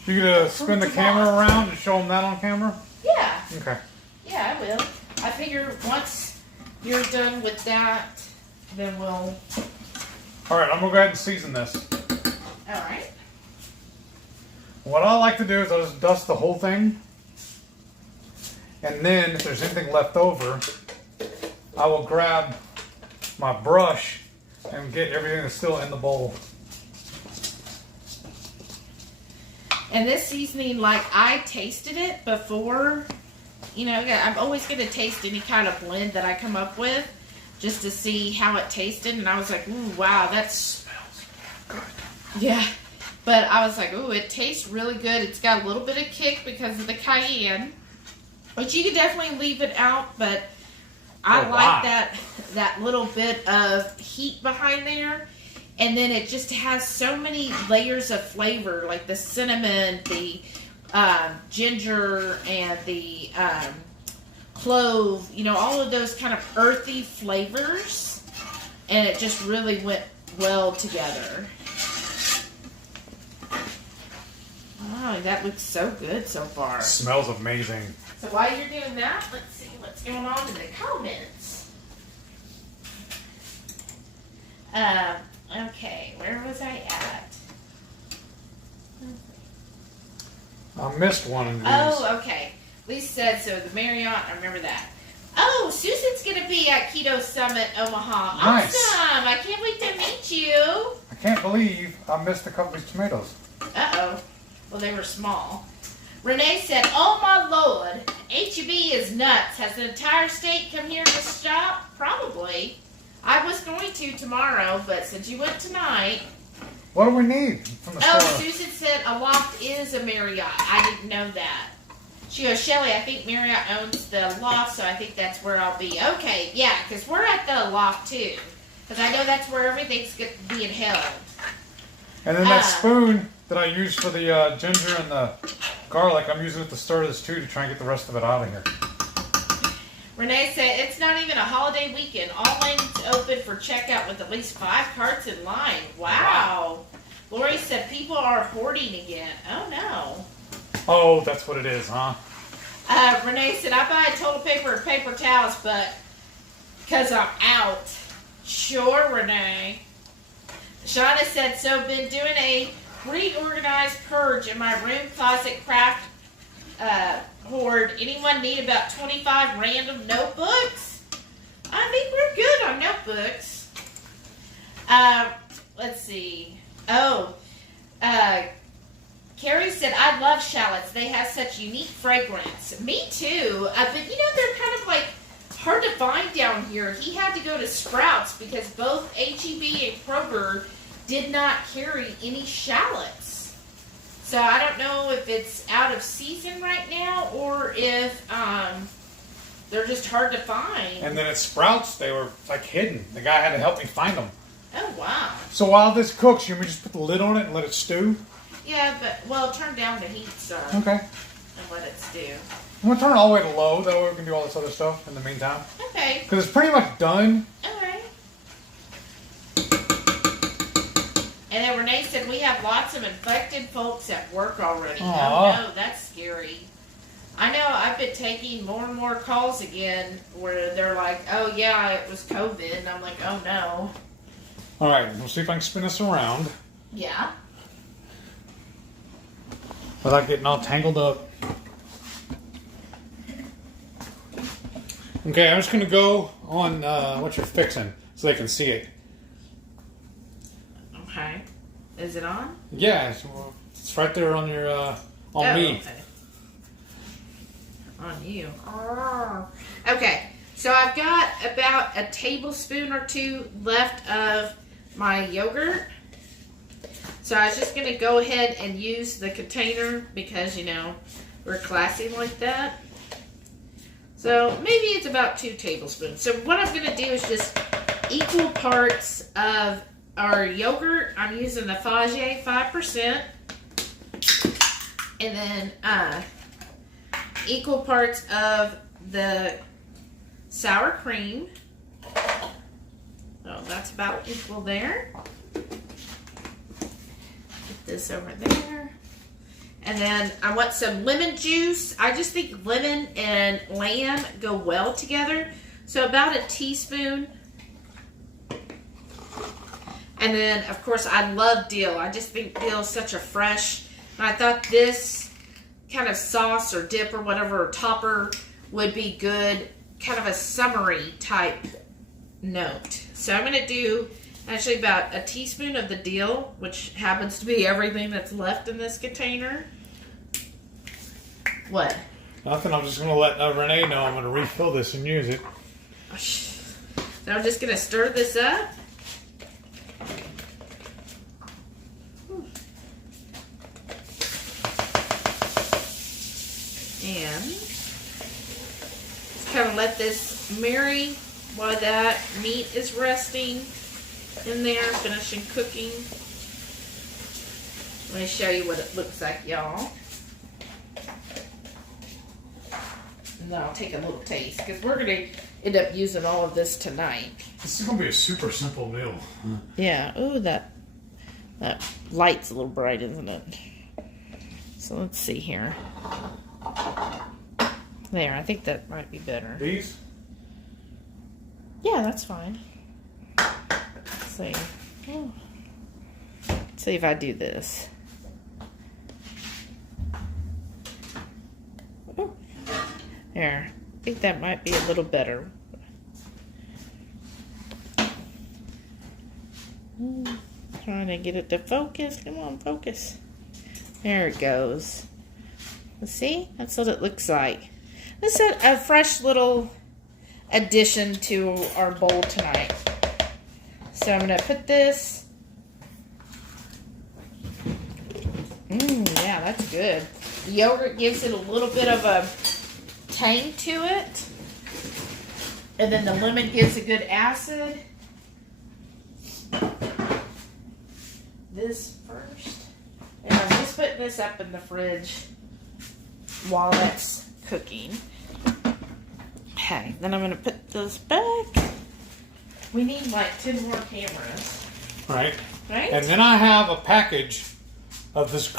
You gonna spin the camera around and show them that on camera? Yeah. Okay. Yeah, I will. I figure once you're done with that, then we'll. Alright, I'm gonna go ahead and season this. Alright. What I like to do is I'll just dust the whole thing. And then if there's anything left over, I will grab my brush and get everything that's still in the bowl. And this seasoning, like I tasted it before, you know, I'm always going to taste any kind of blend that I come up with just to see how it tasted. And I was like, ooh, wow, that smells good. Yeah. But I was like, ooh, it tastes really good. It's got a little bit of kick because of the cayenne. But you could definitely leave it out. But I like that little bit of heat behind there. And then it just has so many layers of flavor, like the cinnamon, the ginger, and the clove. You know, all of those kind of earthy flavors. And it just really went well together. Oh, that looks so good so far. Smells amazing. So while you're doing that, let's see what's going on in the comments. Okay, where was I at? I missed one of these. Oh, okay. Lisa said so. The Marriott, I remember that. Oh, Susan's going to be at Keto Summit Omaha. Nice. Awesome. I can't wait to meet you. I can't believe I missed a couple of these tomatoes. Uh-oh. Well, they were small. Renee said, oh my Lord, H-E-B is nuts. Has the entire state come here to shop? Probably. I was going to tomorrow, but since you went tonight. What do we need from the store? Oh, Susan said a Loft is a Marriott. I didn't know that. She goes, Shelly, I think Marriott owns the Loft, so I think that's where I'll be. Okay, yeah, because we're at the Loft too. Because I know that's where everything's being held. And then that spoon that I used for the ginger and the garlic, I'm using it to stir this too to try and get the rest of it out of here. Renee said, it's not even a holiday weekend. All lanes open for checkout with at least 5 carts in line. Wow. Lori said, people are hoarding again. Oh, no. Oh, that's what it is, huh? Renee said, I buy toilet paper and paper towels, but because I'm out. Sure, Renee. Shauna said, so been doing a reorganized purge in my room, closet, craft hoard. Anyone need about 25 random notebooks? I think we're good on notebooks. Let's see. Oh, Carrie said, I love shallots. They have such unique fragrance. Me too. But they're kind of like hard to find down here. He had to go to Sprouts because both H-E-B and Kroger did not carry any shallots. So I don't know if it's out of season right now or if they're just hard to find. And then at Sprouts, they were like hidden. The guy had to help me find them. Oh, wow. So while this cooks, you want me to just put the lid on it and let it stew? Yeah, but, turn down the heat some. Okay. And let it stew. I'm going to turn it all the way to low. That way we can do all this other stuff in the meantime. Okay. Because it's pretty much done. Alright. And then Renee said, we have lots of infected folks at work already. Aww. Oh, no, that's scary. I know, I've been taking more and more calls again where they're like, oh, yeah, it was COVID. And I'm like, oh, no. Alright, we'll see if I can spin this around. Yeah. Without getting all tangled up. Okay, I'm just going to go on what you're fixing so they can see it. Okay. Is it on? Yeah, it's right there on your, on me. Okay. On you. Okay, so I've got about a tablespoon or two left of my yogurt. So I was just going to go ahead and use the container because, we're classy like that. So maybe it's about 2 tablespoons. So what I'm going to do is just equal parts of our yogurt. I'm using the Fage 5%. And then equal parts of the sour cream. So that's about equal there. This over there. And then I want some lemon juice. I just think lemon and lamb go well together. So about a teaspoon. And then, of course, I love dill. I just think dill is such a fresh. And I thought this kind of sauce or dip or whatever, or topper, would be good. Kind of a summery type note. So I'm going to do actually about a teaspoon of the dill, which happens to be everything that's left in this container. What? Nothing. I'm just going to let Renee know I'm going to refill this and use it. So I'm just going to stir this up. And just kind of let this marry while that meat is resting in there, finishing cooking. Let me show you what it looks like, y'all. And then I'll take a little taste because we're going to end up using all of this tonight. This is going to be a super simple meal. Yeah. Ooh, that light's a little bright, isn't it? So let's see here. There, I think that might be better. These? Yeah, that's fine. Let's see. Oh. Let's see if I do this. Oh. There. I think that might be a little better. Trying to get it to focus. Come on, focus. There it goes. Let's see. That's what it looks like. This is a fresh little addition to our bowl tonight. So I'm going to put this. Yeah, that's good. The yogurt gives it a little bit of a tang to it. And then the lemon gives a good acid. This first. And I'm just putting this up in the fridge while that's cooking. Okay, then I'm going to put this back. We need like 10 more cameras. Right. Right? And then I have a package of this,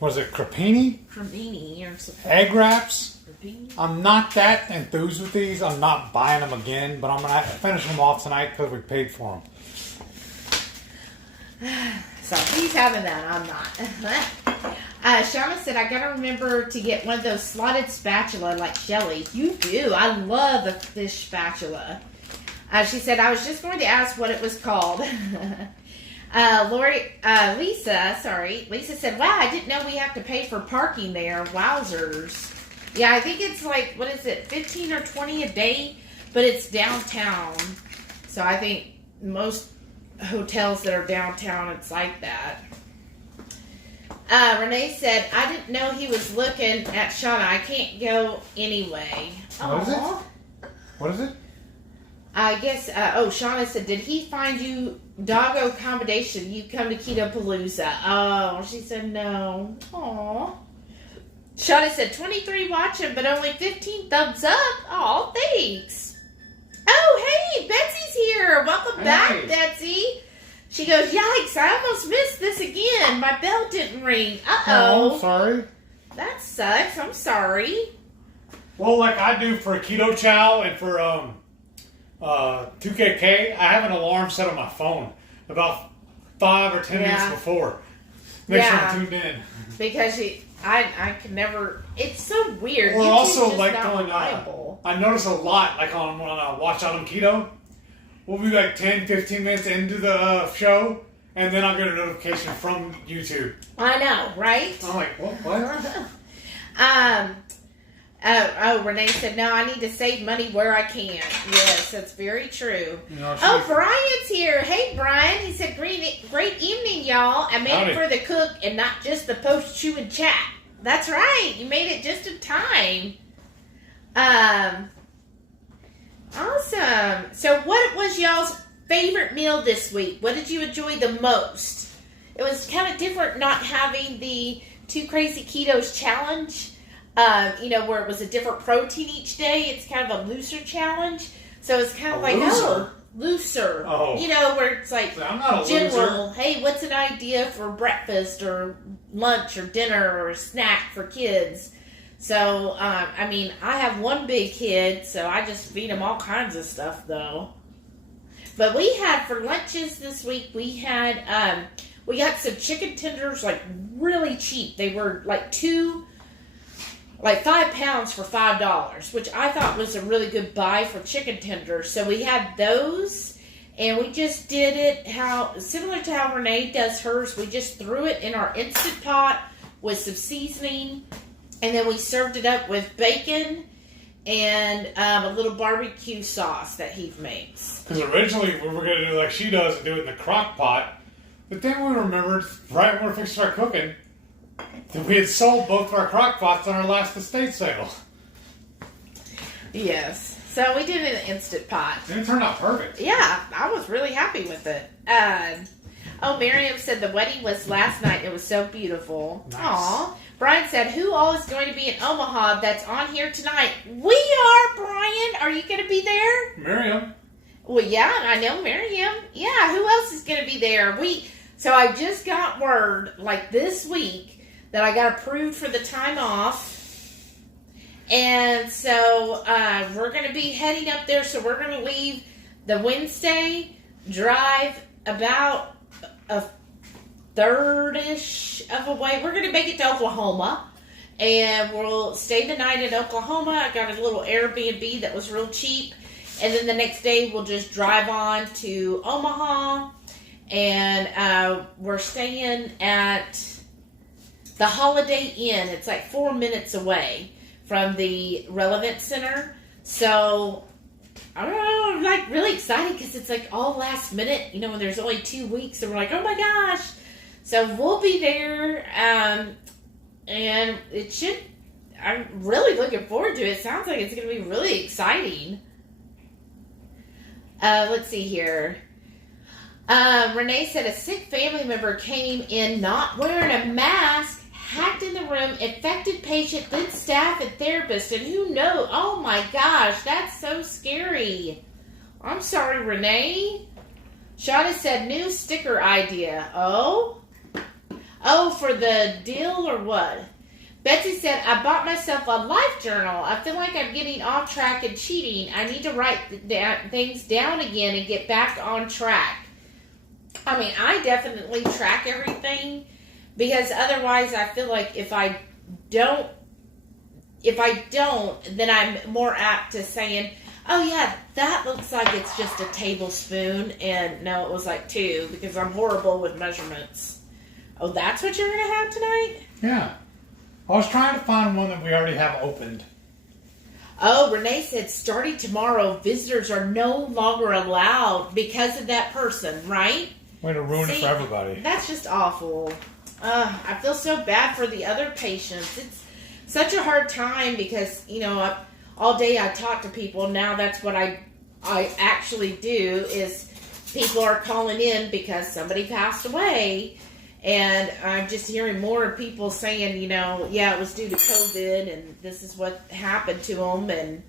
was it crepini? Cremini or something. Egg wraps. Crepini. I'm not that enthused with these. I'm not buying them again, but I'm going to finish them off tonight because we paid for them. So he's having that, I'm not. Shauna said, I gotta remember to get one of those slotted spatula like Shelly. You do. I love a fish spatula. She said, I was just going to ask what it was called. Lisa said, wow, I didn't know we have to pay for parking there. Wowzers. Yeah, I think it's like, what is it, 15 or 20 a day? But it's downtown. So I think most hotels that are downtown, it's like that. Renee said, I didn't know he was looking at Shauna. I can't go anyway. What is it? What is it? I guess, Shauna said, did he find you doggo accommodation? You come to Keto Palooza. Oh, she said no. Aw. Shauna said, 23 watching, but only 15 thumbs up. Aw, thanks. Oh, hey, Betsy's here. Welcome back, Betsy. She goes, yikes, I almost missed this again. My bell didn't ring. Uh-oh. Oh, sorry. That sucks. I'm sorry. Well, like I do for Keto Chow and for 2KK, I have an alarm set on my phone about 5 or 10 minutes before. Make sure I'm tuned in. Because I can never. It's so weird. Or YouTube's also just like not going. reliable. I notice a lot like on when I watch out on Keto. We'll be like 10, 15 minutes into the show, and then I'll get a notification from YouTube. I know, right? I'm like, what? Renee said, no, I need to save money where I can. Yes, that's very true. You know, Brian's here. Hey, Brian. He said, great evening, y'all. I made it for the cook and not just the post-chew and chat. That's right. You made it just in time. Awesome. So what was y'all's favorite meal this week? What did you enjoy the most? It was kind of different not having the Two Crazy Ketos challenge. Where it was a different protein each day. It's kind of a looser challenge. So it's kind of like, looser. Oh. Where it's like I'm not a general, loser. hey, what's an idea for breakfast or lunch or dinner or a snack for kids? So, I have one big kid, so I just feed him all kinds of stuff, though. But we had, for lunches this week, we got some chicken tenders, like, really cheap. They were, like, 5 pounds for $5, which I thought was a really good buy for chicken tenders. So we had those, and we just did it similar to how Renee does hers. We just threw it in our Instant Pot with some seasoning, and then we served it up with bacon and a little barbecue sauce that he makes. Because originally we were going to do like she does and do it in the crock pot, but then we remembered right when we fixed our cooking that we had sold both of our crock pots on our last estate sale. Yes. So we did it in an Instant Pot. And it turned out perfect. Yeah, I was really happy with it. Miriam said the wedding was last night. It was so beautiful. Nice. Aw. Brian said, who all is going to be in Omaha that's on here tonight? We are, Brian. Are you going to be there? Miriam. Well, yeah, I know Miriam. Yeah, who else is going to be there? So I just got word, like this week, that I got approved for the time off. And so we're going to be heading up there. So we're going to leave the Wednesday, drive about a third-ish of a way. We're going to make it to Oklahoma. And we'll stay the night in Oklahoma. I got a little Airbnb that was real cheap. And then the next day we'll just drive on to Omaha. And we're staying at the Holiday Inn. It's like 4 minutes away from the Relevant Center. So, I don't know, I'm like really excited because it's like all last minute, when there's only 2 weeks. And we're like, oh my gosh. So we'll be there. And I'm really looking forward to it. It sounds like it's going to be really exciting. Let's see here. Renee said a sick family member came in not wearing a mask, hacked in the room, infected patient, then staff and therapist, and who knows? Oh my gosh, that's so scary. I'm sorry, Renee. Shauna said new sticker idea. Oh, for the deal or what? Betsy said, I bought myself a life journal. I feel like I'm getting off track and cheating. I need to write things down again and get back on track. I mean, I definitely track everything, Because otherwise I feel like if I don't, then I'm more apt to saying, oh yeah, that looks like it's just a tablespoon, and no, it was like 2, because I'm horrible with measurements. Oh, that's what you're going to have tonight? Yeah. I was trying to find one that we already have opened. Oh, Renee said, starting tomorrow, visitors are no longer allowed because of that person, right? Way to ruin it for everybody. That's just awful. I feel so bad for the other patients. It's such a hard time because, all day I talk to people. Now that's what I actually do is people are calling in because somebody passed away. And I'm just hearing more people saying, yeah, it was due to COVID and this is what happened to them. And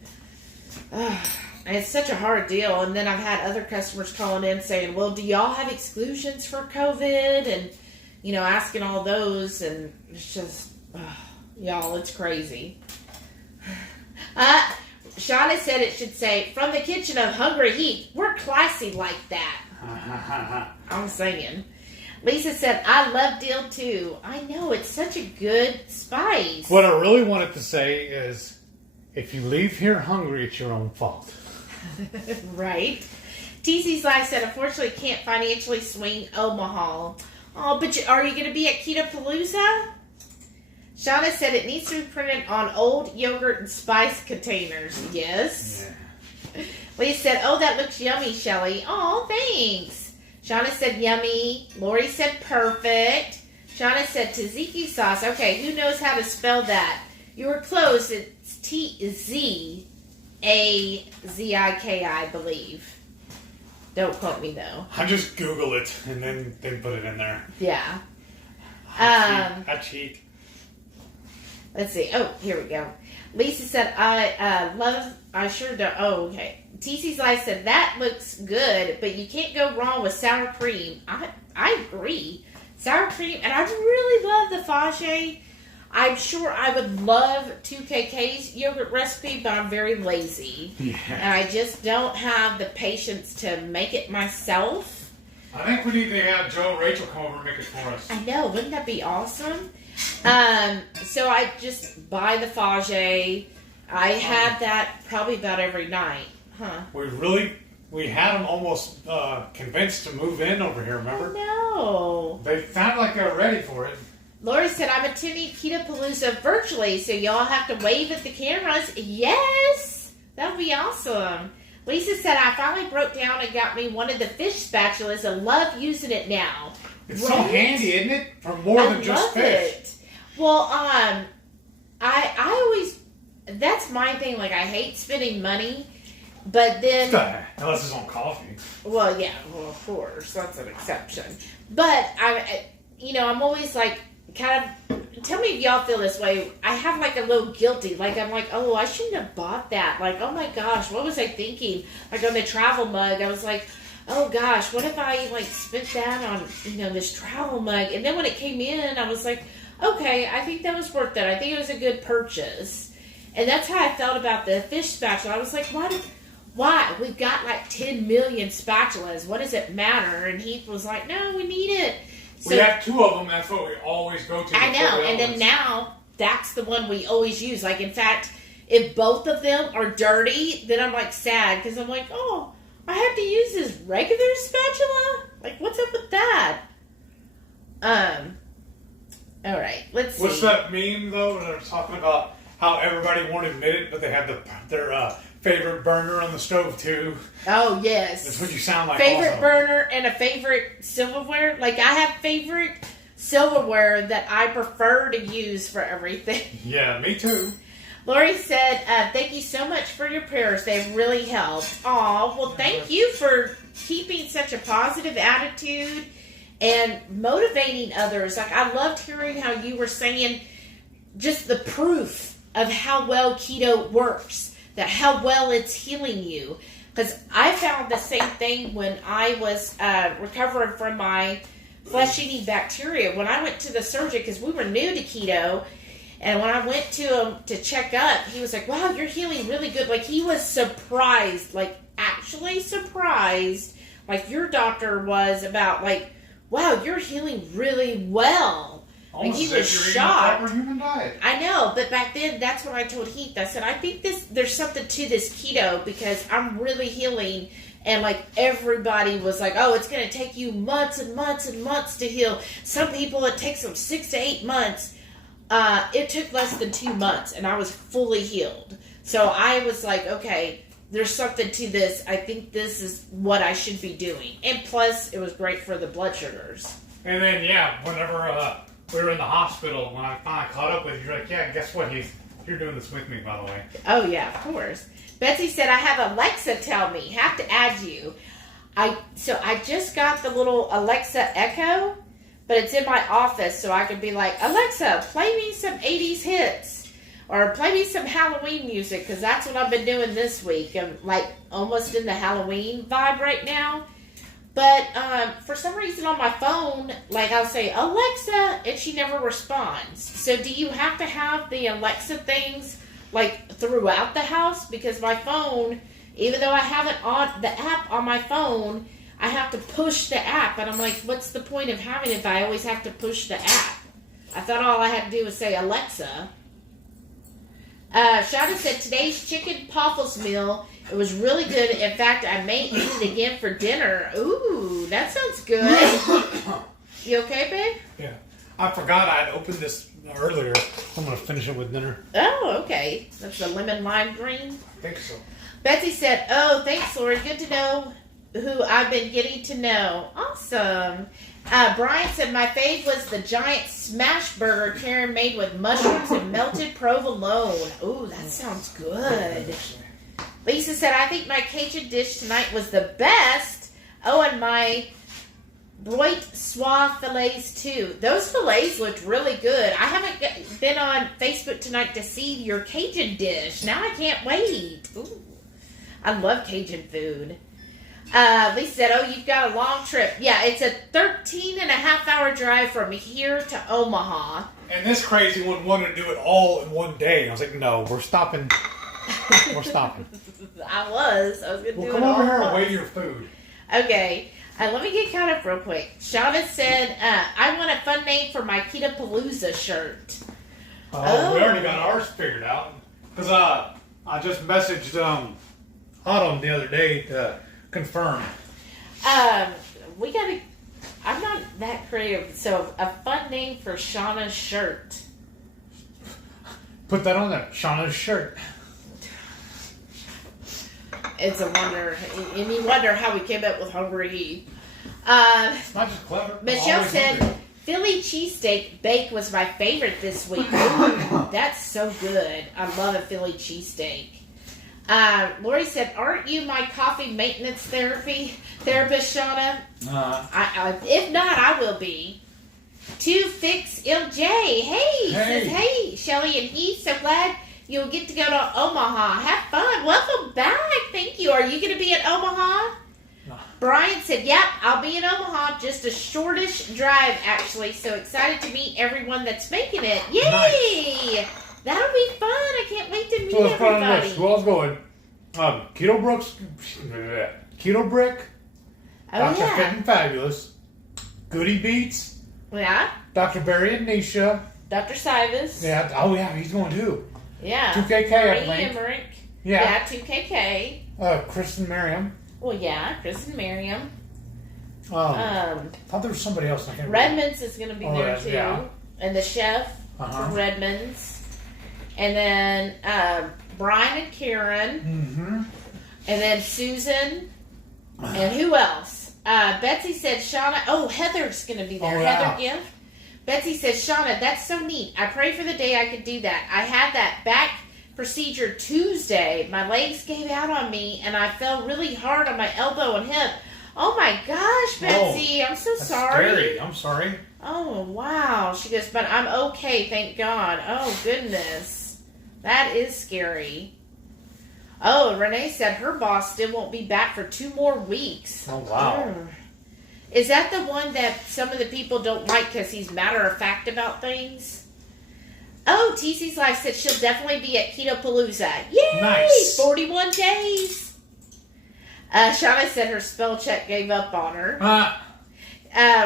it's such a hard deal. And then I've had other customers calling in saying, well, do y'all have exclusions for COVID? And, asking all those. And it's just, y'all, it's crazy. Shauna said it should say, from the kitchen of Hungry Heat. We're classy like that. I'm saying. Lisa said, I love dill too. I know, it's such a good spice. What I really wanted to say is, if you leave here hungry, it's your own fault. Right. TC's Life said, unfortunately can't financially swing Omaha. Oh, but are you going to be at Keto Palooza? Shauna said it needs to be printed on old yogurt and spice containers. Yes. Yeah. Lisa said, oh, that looks yummy, Shelly. Oh, thanks. Shauna said yummy. Lori said perfect. Shauna said tzatziki sauce. Okay, who knows how to spell that? You were close. It's Tzaziki, I believe. Don't quote me, though. I just Google it and then put it in there. Yeah. I cheat. Let's see. Oh, here we go. Lisa said, I sure don't. Oh, okay. TC's Life said, that looks good, but you can't go wrong with sour cream. I agree. Sour cream, and I really love the Fage. I'm sure I would love 2KK's yogurt recipe, but I'm very lazy. Yeah. And I just don't have the patience to make it myself. I think we need to have Joe and Rachel come over and make it for us. I know. Wouldn't that be awesome? So I just buy the Fage. I have that probably about every night. Huh. We had them almost convinced to move in over here, remember? No. They sound like they're ready for it. Lori said, I'm attending Keto Palooza virtually, so y'all have to wave at the cameras. Yes! That would be awesome. Lisa said, I finally broke down and got me one of the fish spatulas and love using it now. It's right? So handy, isn't it? For more than just fish. It. Well, I always, that's my thing. Like, I hate spending money, but then... Unless it's on coffee. Well, yeah, well, of course. That's an exception. But, I'm always like, kind of, tell me if y'all feel this way. I have like a little guilty. Like, I'm like, oh, I shouldn't have bought that. Like, oh my gosh, what was I thinking? Like, on the travel mug, I was like, oh gosh, what if I like spent that on, this travel mug? And then when it came in, I was like, okay, I think that was worth it. I think it was a good purchase. And that's how I felt about the fish spatula. I was like, why? We've got like 10 million spatulas. What does it matter? And Heath was like, no, we need it. So, we have 2 of them. That's what we always go to. I know. And then now, that's the one we always use. Like, in fact, if both of them are dirty, then I'm like sad. Because I'm like, oh, I have to use this regular spatula? Like, what's up with that? All right. Let's see. What's that meme, though? They're talking about how everybody won't admit it, but they have their favorite burner on the stove, too. Oh, yes. That's what you sound like. Favorite also. Burner and a favorite silverware. Like, I have favorite silverware that I prefer to use for everything. Yeah, me too. Lori said, thank you so much for your prayers. They've really helped. Aw, well, thank you for keeping such a positive attitude and motivating others. Like, I loved hearing how you were saying just the proof of how well keto works, that how well it's healing you. Because I found the same thing when I was recovering from my flesh-eating bacteria. When I went to the surgeon, because we were new to keto, and when I went to him to check up, he was like, wow, you're healing really good. Like, he was surprised, like, actually surprised, like your doctor was about, like, wow, you're healing really well. Like, he was shocked. Human diet. I know, but back then, that's what I told Heath. I said, I think there's something to this keto because I'm really healing. And, like, everybody was like, oh, it's going to take you months and months and months to heal. Some people, it takes them 6 to 8 months. It took less than 2 months, and I was fully healed. So I was like, okay, there's something to this. I think this is what I should be doing. And plus, it was great for the blood sugars. And then, whenever we were in the hospital, when I finally caught up with you, you're like, yeah, guess what? You're doing this with me, by the way. Oh, yeah, of course. Betsy said, I have Alexa tell me. Have to add you. So I just got the little Alexa Echo, but it's in my office, so I could be like, Alexa, play me some 80s hits. Or play me some Halloween music, because that's what I've been doing this week. I'm, like, almost in the Halloween vibe right now. But for some reason on my phone, like, I'll say, Alexa, and she never responds. So do you have to have the Alexa things, like, throughout the house? Because my phone, even though I have it on the app on my phone, I have to push the app. And I'm like, what's the point of having it if I always have to push the app? I thought all I had to do was say Alexa. Shada said, today's chicken poffles meal, it was really good. In fact, I may eat it again for dinner. Ooh, that sounds good. You okay, babe? Yeah. I forgot I had opened this earlier. I'm going to finish it with dinner. Oh, okay. That's the lemon lime green? I think so. Betsy said, oh, thanks, Lori. Good to know who I've been getting to know. Awesome. Brian said, my fave was the giant smash burger Karen made with mushrooms and melted provolone. Ooh, that sounds good. Lisa said, I think my Cajun dish tonight was the best. Oh, and my broit soie fillets, too. Those fillets looked really good. I haven't been on Facebook tonight to see your Cajun dish. Now I can't wait. Ooh, I love Cajun food. Lisa said, oh, you've got a long trip. Yeah, it's a 13-and-a-half-hour drive from here to Omaha. And this crazy one wanted to do it all in one day. I was like, no, we're stopping. We're stopping. I was going to do it all. Come over here and weigh your food. Okay. Let me get caught up real quick. Shauna said, I want a fun name for my Kita-Palooza shirt. We already got ours figured out. Because I just messaged Autumn the other day to confirm. We gotta. I'm not that creative, so a fun name for Shauna's shirt. Put that on there, Shauna's shirt. It's a wonder, and you wonder how we came up with Hungry Heath. It's not just clever. Michelle said, hungry. Philly cheesesteak bake was my favorite this week. Ooh, that's so good. I love a Philly cheesesteak. Lori said, aren't you my coffee maintenance therapist, Shauna? If not, I will be. 2Fix MJ. Says, hey, Shelly and Heath, so glad you'll get to go to Omaha. Have fun. Welcome back. Thank you. Are you going to be at Omaha? No. Brian said, yep, I'll be in Omaha. Just a shortish drive, actually. So excited to meet everyone that's making it. Yay! Nice. That'll be fun. I can't wait to meet everybody. Who else going? Keto Brick. Oh, Dr. Fit and Fabulous. Goody Beats. Yeah. Dr. Barry and Nisha. Dr. Sivas. Yeah. Oh, yeah. He's going too. Yeah. 2KK, I think. Emmerich. Yeah. 2KK. Chris and Miriam. Well, yeah. Chris and Miriam. I thought there was somebody else. I can't Redmond's is going to be there too. Yeah. And the chef from Redmond's. And then Brian and Karen. Mm-hmm. And then Susan. And who else? Betsy said, Shauna. Oh, Heather's going to be there. Oh, yeah. Heather Gift. Betsy says, Shauna, that's so neat. I pray for the day I could do that. I had that back procedure Tuesday. My legs gave out on me, and I fell really hard on my elbow and hip. Oh, my gosh, Betsy. I'm so sorry. Scary. I'm sorry. Oh, wow. She goes, but I'm okay, thank God. Oh, goodness. That is scary. Oh, Renee said her boss still won't be back for 2 more weeks. Oh, wow. Is that the one that some of the people don't like because he's matter-of-fact about things? Oh, TC's Life said she'll definitely be at Keto-Palooza. Yay! Nice. 41 days. Shauna said her spell check gave up on her.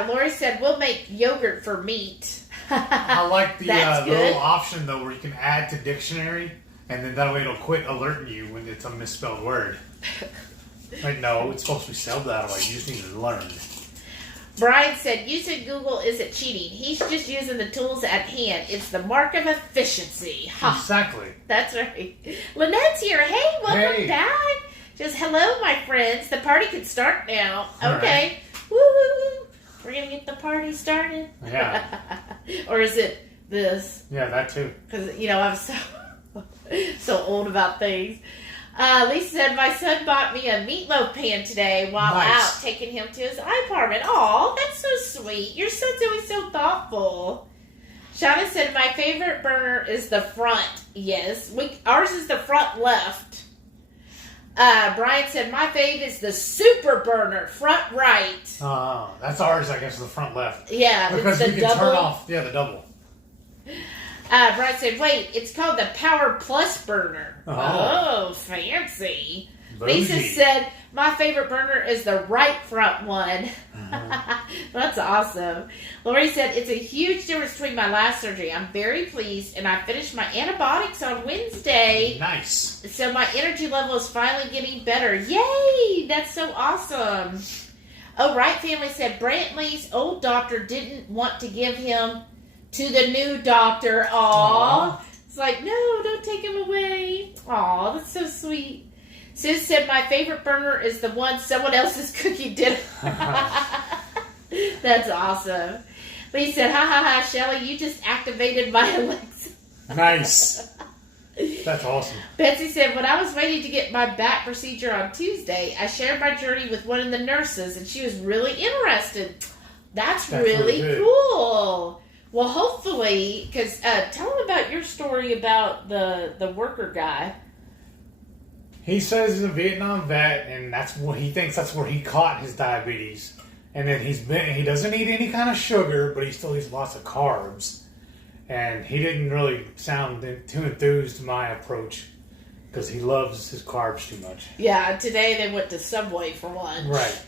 Lori said, we'll make yogurt for meat. I like the That's good. little option though where you can add to dictionary, and then that way it'll quit alerting you when it's a misspelled word. Like, no, it's supposed to be spelled that way. You just need to learn. Brian said, using Google isn't cheating. He's just using the tools at hand. It's the mark of efficiency. Ha. Exactly. That's right. Lynette's here. Hey, welcome back. Just hello, my friends. The party can start now. Okay. Right. Woo! We're going to get the party started. Yeah. Or is it this? Yeah, that too. Because, I'm so old about things. Lisa said, my son bought me a meatloaf pan today while out, taking him to his eye apartment. Aw, that's so sweet. Your son's always so thoughtful. Shauna said, my favorite burner is the front. Yes. Ours is the front left. Brian said, my fave is the super burner, front right. That's ours, I guess, the front left. Yeah, because it's we can turn off, the double. Brian said, wait, it's called the Power Plus burner. Oh, fancy. Bougie. Lisa said, my favorite burner is the right front one. That's awesome. Lori said, it's a huge difference between my last surgery. I'm very pleased, and I finished my antibiotics on Wednesday. Nice. So my energy level is finally getting better. Yay! That's so awesome. Oh, Wright family said, Brantley's old doctor didn't want to give him to the new doctor. Aww. It's like, no, don't take him away. Aw, that's so sweet. Sis said, my favorite burner is the one someone else is cooking dinner. That's awesome. Lee said, ha ha ha, Shelly, you just activated my Alexa. Nice. That's awesome. Betsy said, when I was waiting to get my back procedure on Tuesday, I shared my journey with one of the nurses, and she was really interested. That's really cool. Well, hopefully, because tell them about your story about the worker guy. He says he's a Vietnam vet, and he thinks that's where he caught his diabetes. And then he doesn't eat any kind of sugar, but he still eats lots of carbs. And he didn't really sound too enthused to my approach because he loves his carbs too much. Yeah, today they went to Subway for lunch. Right.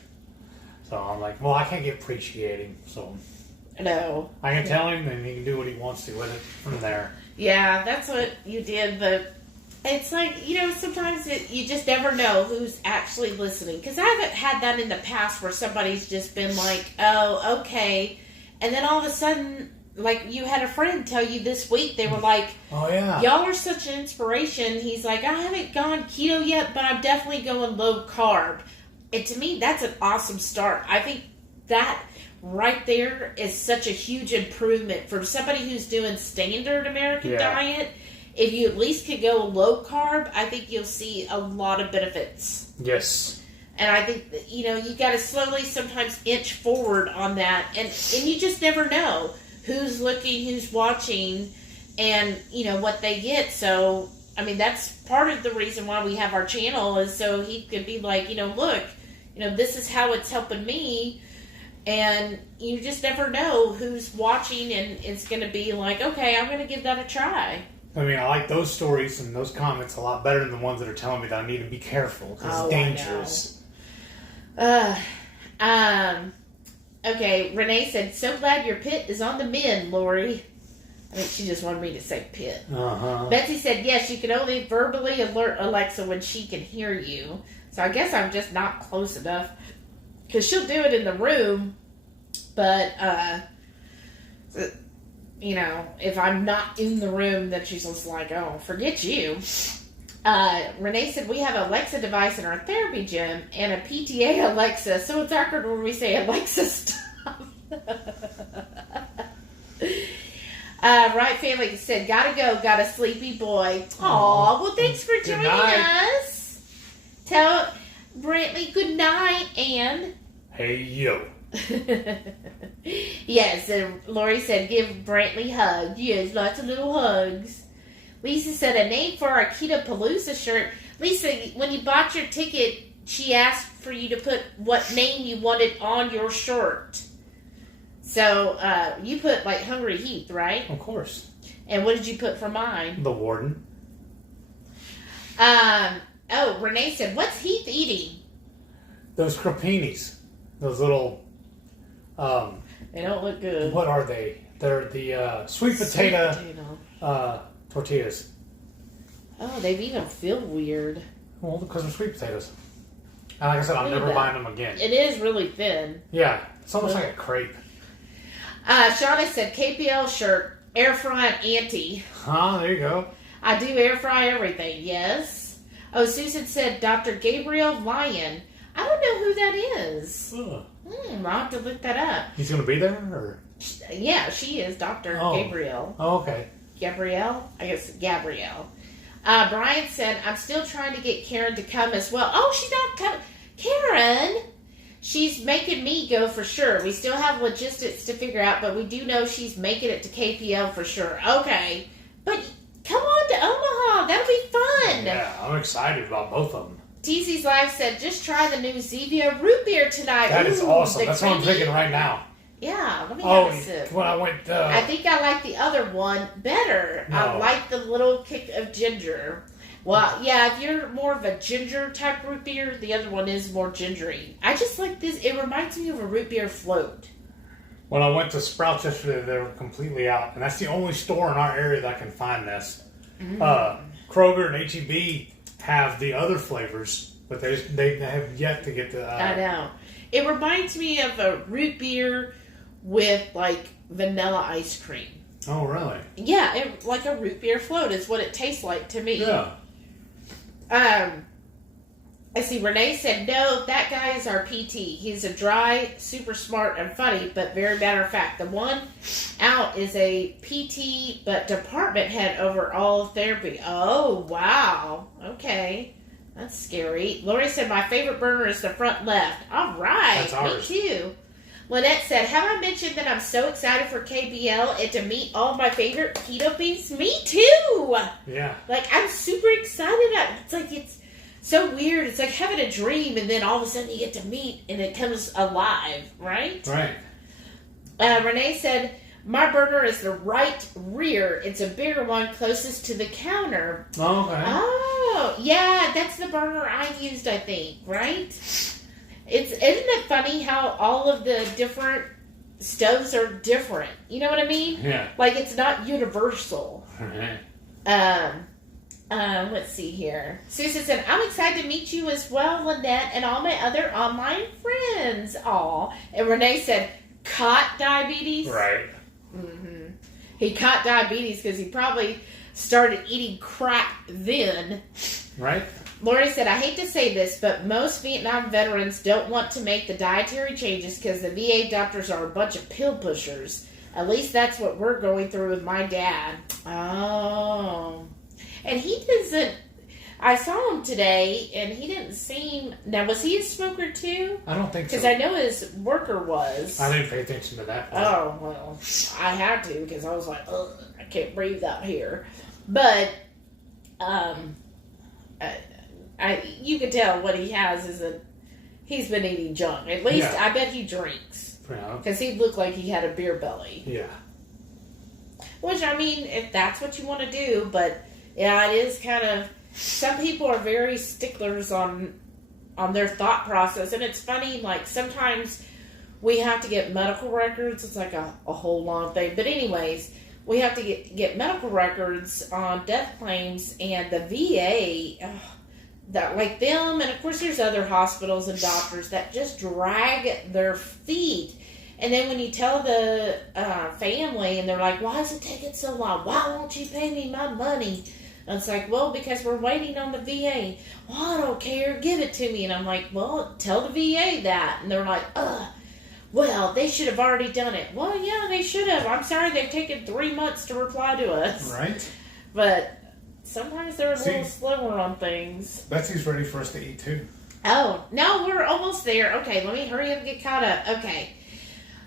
So I'm like, well, I can't get appreciating, so. No. I can tell him, and he can do what he wants to with it from there. Yeah, that's what you did, but it's like, sometimes you just never know who's actually listening. Because I've had that in the past where somebody's just been like, oh, okay. And then all of a sudden, like you had a friend tell you this week, they were like, oh, yeah, y'all are such an inspiration. He's like, I haven't gone keto yet, but I'm definitely going low carb. And to me, that's an awesome start. I think that right there is such a huge improvement for somebody who's doing standard American diet. If you at least could go low carb, I think you'll see a lot of benefits. Yes. And I think that, you got to slowly sometimes inch forward on that. And you just never know who's looking, who's watching, and, what they get. So, I mean, that's part of the reason why we have our channel is so he could be like, look, this is how it's helping me. And you just never know who's watching, and it's going to be like, okay, I'm going to give that a try. I mean, I like those stories and those comments a lot better than the ones that are telling me that I need to be careful because it's dangerous. Okay, Renee said, so glad your pit is on the mend, Lori. I think she just wanted me to say pit. Betsy said, yes, you can only verbally alert Alexa when she can hear you. So I guess I'm just not close enough. Because she'll do it in the room, but, if I'm not in the room, then she's just like, oh, forget you. Renee said, we have an Alexa device in our therapy gym and a PTA Alexa, so it's awkward when we say Alexa stuff. Right family said, gotta go, got a sleepy boy. Aw, well, thanks for joining us. Tell Brantley good night, and... Hey, yo. Yes, and Lori said, give Brantley hugs. Yes, lots of little hugs. Lisa said, a name for our Keto Palooza shirt. Lisa, when you bought your ticket, she asked for you to put what name you wanted on your shirt. So, you put, like, Hungry Heath, right? Of course. And what did you put for mine? The Warden. Renee said, what's Heath eating? Those cropinis. Those little... they don't look good. What are they? They're the sweet potato tortillas. Oh, they even feel weird. Well, because they're sweet potatoes. And like I said, I'll never buy them again. It is really thin. Yeah, it's almost like a crepe. Shauna said, KPL shirt, air fry and auntie. Huh, there you go. I do air fry everything, yes. Oh, Susan said, Dr. Gabriel Lyon. I don't know who that is. I'll have to look that up. He's going to be there? Or? Yeah, she is Dr. Gabriel. Oh, okay. Gabrielle? I guess Gabrielle. Brian said, I'm still trying to get Karen to come as well. Oh, she's not coming. Karen! She's making me go for sure. We still have logistics to figure out, but we do know she's making it to KPL for sure. Okay. But come on to Omaha. That'll be fun. Yeah, I'm excited about both of them. TC's Live said, just try the new Zevia root beer tonight. That is awesome. That's what I'm drinking right now. Yeah, let me have a sip. When I went... I think I like the other one better. No. I like the little kick of ginger. Well, yeah, if you're more of a ginger type root beer, the other one is more gingery. I just like this. It reminds me of a root beer float. When I went to Sprouts yesterday, they were completely out. And that's the only store in our area that I can find this. Kroger and H-E-B have the other flavors, but they have yet to get the... I know. It reminds me of a root beer with, like, vanilla ice cream. Oh, really? Yeah, like a root beer float is what it tastes like to me. Yeah. I see Renee said, no, that guy is our PT. He's a dry, super smart, and funny, but very matter of fact. The one out is a PT, but department head over all of therapy. Oh, wow. Okay. That's scary. Lori said, my favorite burner is the front left. All right. That's ours. Me too. Lynette said, have I mentioned that I'm so excited for KBL and to meet all my favorite keto beans? Me too. Yeah. Like, I'm super excited about it. It's like, it's so weird. It's like having a dream and then all of a sudden you get to meet and it comes alive, right? Right. Renee said, my burner is the right rear. It's a bigger one closest to the counter. Oh, okay. Oh, yeah, that's the burner I used, I think, right? Isn't it funny how all of the different stoves are different? You know what I mean? Yeah. Like, it's not universal. Right. Let's see here. Susan said, I'm excited to meet you as well, Lynette, and all my other online friends. Aw. And Renee said, caught diabetes? Right. Mm-hmm. He caught diabetes because he probably started eating crap then. Right. Lori said, I hate to say this, but most Vietnam veterans don't want to make the dietary changes because the VA doctors are a bunch of pill pushers. At least that's what we're going through with my dad. Oh. And he doesn't... I saw him today, and he didn't seem... Now, was he a smoker, too? I don't think so. Because I know his worker was. I didn't pay attention to that part. Oh, well, I had to, because I was like, ugh, I can't breathe out here. But, you can tell what he has is he's been eating junk. At least, Yeah. I bet he drinks. Yeah. Because he looked like he had a beer belly. Yeah. Which, I mean, if that's what you want to do, but, yeah, it is kind of... Some people are very sticklers on their thought process. And it's funny, like, sometimes we have to get medical records. It's like a whole long thing. But anyways, we have to get medical records on death claims. And the VA... that like them, and of course there's other hospitals and doctors that just drag their feet. And then when you tell the family, and they're like, why is it taking so long? Why won't you pay me my money? And it's like, well, because we're waiting on the VA. Well, I don't care. Give it to me. And I'm like, well, tell the VA that. And they're like, well, they should have already done it. Well, yeah, they should have. I'm sorry they've taken 3 months to reply to us. Right. But... sometimes they're a little slower on things. Betsy's ready for us to eat, too. Oh, no, we're almost there. Okay, let me hurry up and get caught up. Okay.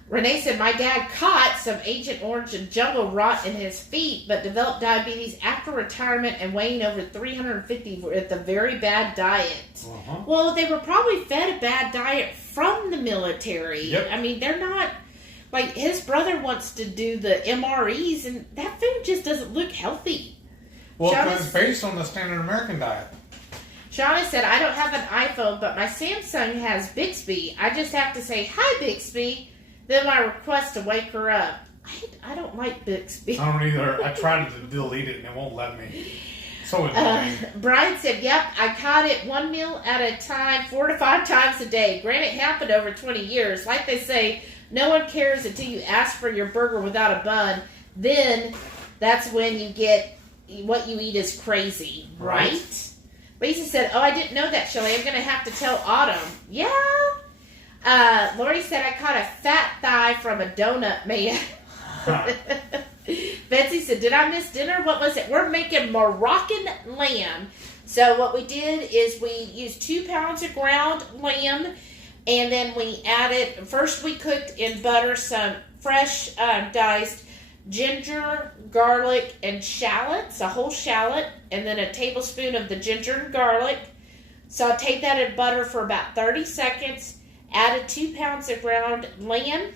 Renee said, my dad caught some Agent Orange and jungle rot in his feet, but developed diabetes after retirement and weighing over 350 with a very bad diet. Uh-huh. Well, they were probably fed a bad diet from the military. Yep. I mean, they're not... Like, his brother wants to do the MREs, and that food just doesn't look healthy. Well, because it's based on the standard American diet. Shauna said, I don't have an iPhone, but my Samsung has Bixby. I just have to say, hi, Bixby. Then I request to wake her up. I don't like Bixby. I don't either. I tried to delete it and it won't let me. So annoying. Brian said, yep, I caught it one meal at a time, 4 to 5 times a day. Granted, it happened over 20 years. Like they say, no one cares until you ask for your burger without a bun. Then that's when you get what you eat is crazy, right? Lisa said, oh, I didn't know that, Shelley. I'm going to have to tell Autumn. Yeah. Lori said, I caught a fat thigh from a donut man. Betsy said, did I miss dinner? What was it? We're making Moroccan lamb. So what we did is we used 2 pounds of ground lamb, and then we added, first we cooked in butter some fresh diced ginger, garlic, and shallots, a whole shallot, and then a tablespoon of the ginger and garlic. Sauteed that in butter for about 30 seconds. Added 2 pounds of ground lamb.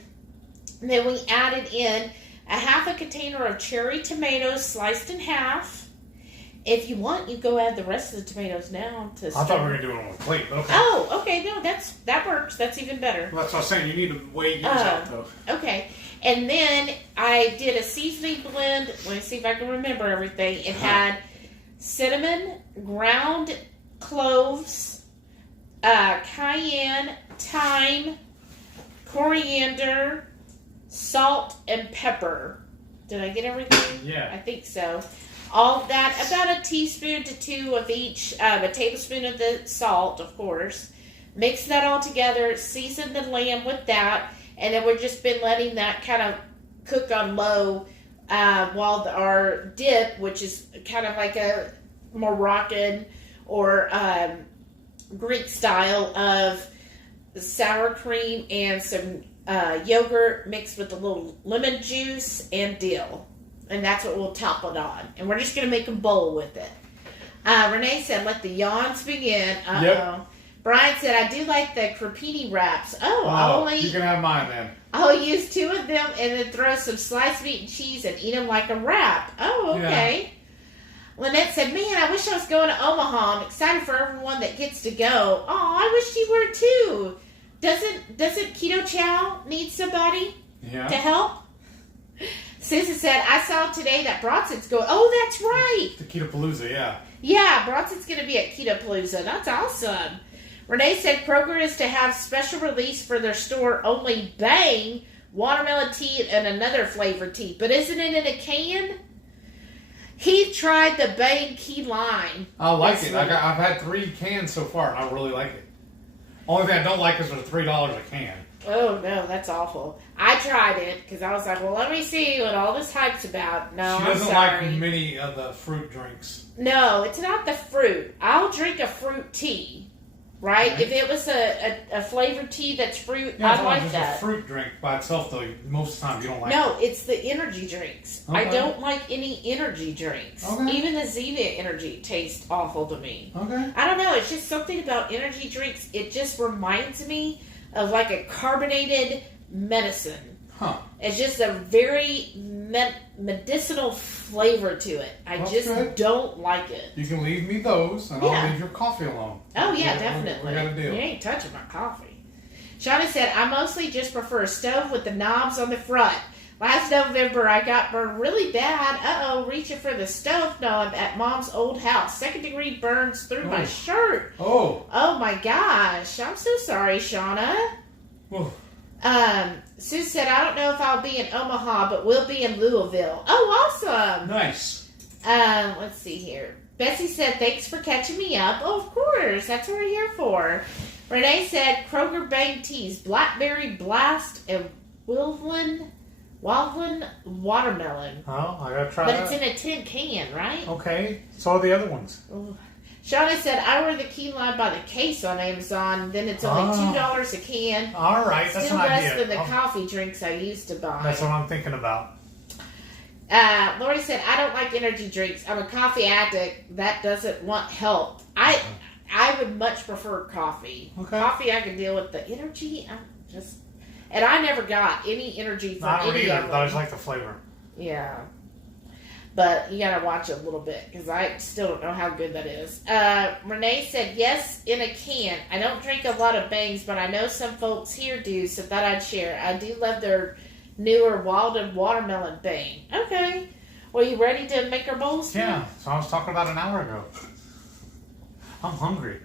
And then we added in a half a container of cherry tomatoes sliced in half. If you want, you go add the rest of the tomatoes now. I thought we were going to do it on a plate. Okay. Oh, okay. No, that works. That's even better. Well, that's what I was saying. You need to weigh yours out, though. Okay. And then I did a seasoning blend. Let me see if I can remember everything. It had cinnamon, ground cloves, cayenne, thyme, coriander, salt, and pepper. Did I get everything? Yeah. I think so. All that, about a teaspoon to 2 of each, a tablespoon of the salt, of course. Mix that all together, season the lamb with that, and then we've just been letting that kind of cook on low while our dip, which is kind of like a Moroccan or Greek style of sour cream and some yogurt mixed with a little lemon juice and dill. And that's what we'll top it on. And we're just going to make a bowl with it. Renee said, let the yawns begin. Uh-oh. Yep. Brian said, I do like the crepini wraps. You can have mine then. I'll use 2 of them and then throw some sliced meat and cheese and eat them like a wrap. Oh, okay. Yeah. Lynette said, man, I wish I was going to Omaha. I'm excited for everyone that gets to go. Oh, I wish you were too. Doesn't Keto Chow need somebody to help? Susan said, I saw today that Bronson's going. Oh, that's right. The Keto-Palooza, yeah. Yeah, Bronson's going to be at Keto-Palooza. That's awesome. Renee said Kroger is to have special release for their store only Bang watermelon tea and another flavored tea. But isn't it in a can? He tried the Bang key lime. I like it. I've had 3 cans so far, and I really like it. Only thing I don't like is they're $3 a can. Oh, no, that's awful. I tried it because I was like, well, let me see what all this hype's about. No, she doesn't like many of the fruit drinks. No, it's not the fruit. I'll drink a fruit tea, right? Okay. If it was a flavored tea that's fruit, I'd like that. A fruit drink by itself, though, most of the time you don't like No, it's the energy drinks. Okay. I don't like any energy drinks. Okay. Even the Zevia energy tastes awful to me. Okay. I don't know. It's just something about energy drinks. It just reminds me of like a carbonated medicine. Huh. It's just a very medicinal flavor to it. I don't like it. You can leave me those, and I'll leave your coffee alone. Oh, yeah, definitely. We got a deal. You ain't touching my coffee. Shauna said, I mostly just prefer a stove with the knobs on the front. Last November, I got burned really bad. Uh-oh, reaching for the stove knob at Mom's old house. 2nd-degree burns through my shirt. Oh. Oh, my gosh. I'm so sorry, Shauna. Oh. Sue said, I don't know if I'll be in Omaha, but we'll be in Louisville. Oh, awesome. Nice. Let's see here. Betsy said, thanks for catching me up. Oh, of course. That's what we're here for. Renee said, Kroger Bang Teas, Blackberry Blast, and Wildland Watermelon. Oh, I gotta try but that. But it's in a tin can, right? Okay. So are the other ones. Ooh. Shauna said, I ordered the key lime by the case on Amazon, then it's only $2 a can. All right, that's an idea. Still less than the coffee drinks I used to buy. That's what I'm thinking about. Lori said, I don't like energy drinks. I'm a coffee addict that doesn't want help. I would much prefer coffee. Okay. Coffee, I can deal with. The energy, and I never got any energy from any of them. I don't either, but I just like the flavor. Yeah. But you gotta watch it a little bit, because I still don't know how good that is. Renee said, yes, in a can. I don't drink a lot of Bangs, but I know some folks here do, so thought I'd share. I do love their newer Walden watermelon bang. Okay. Well, you ready to make our bowls? Yeah, so I was talking about an hour ago. I'm hungry.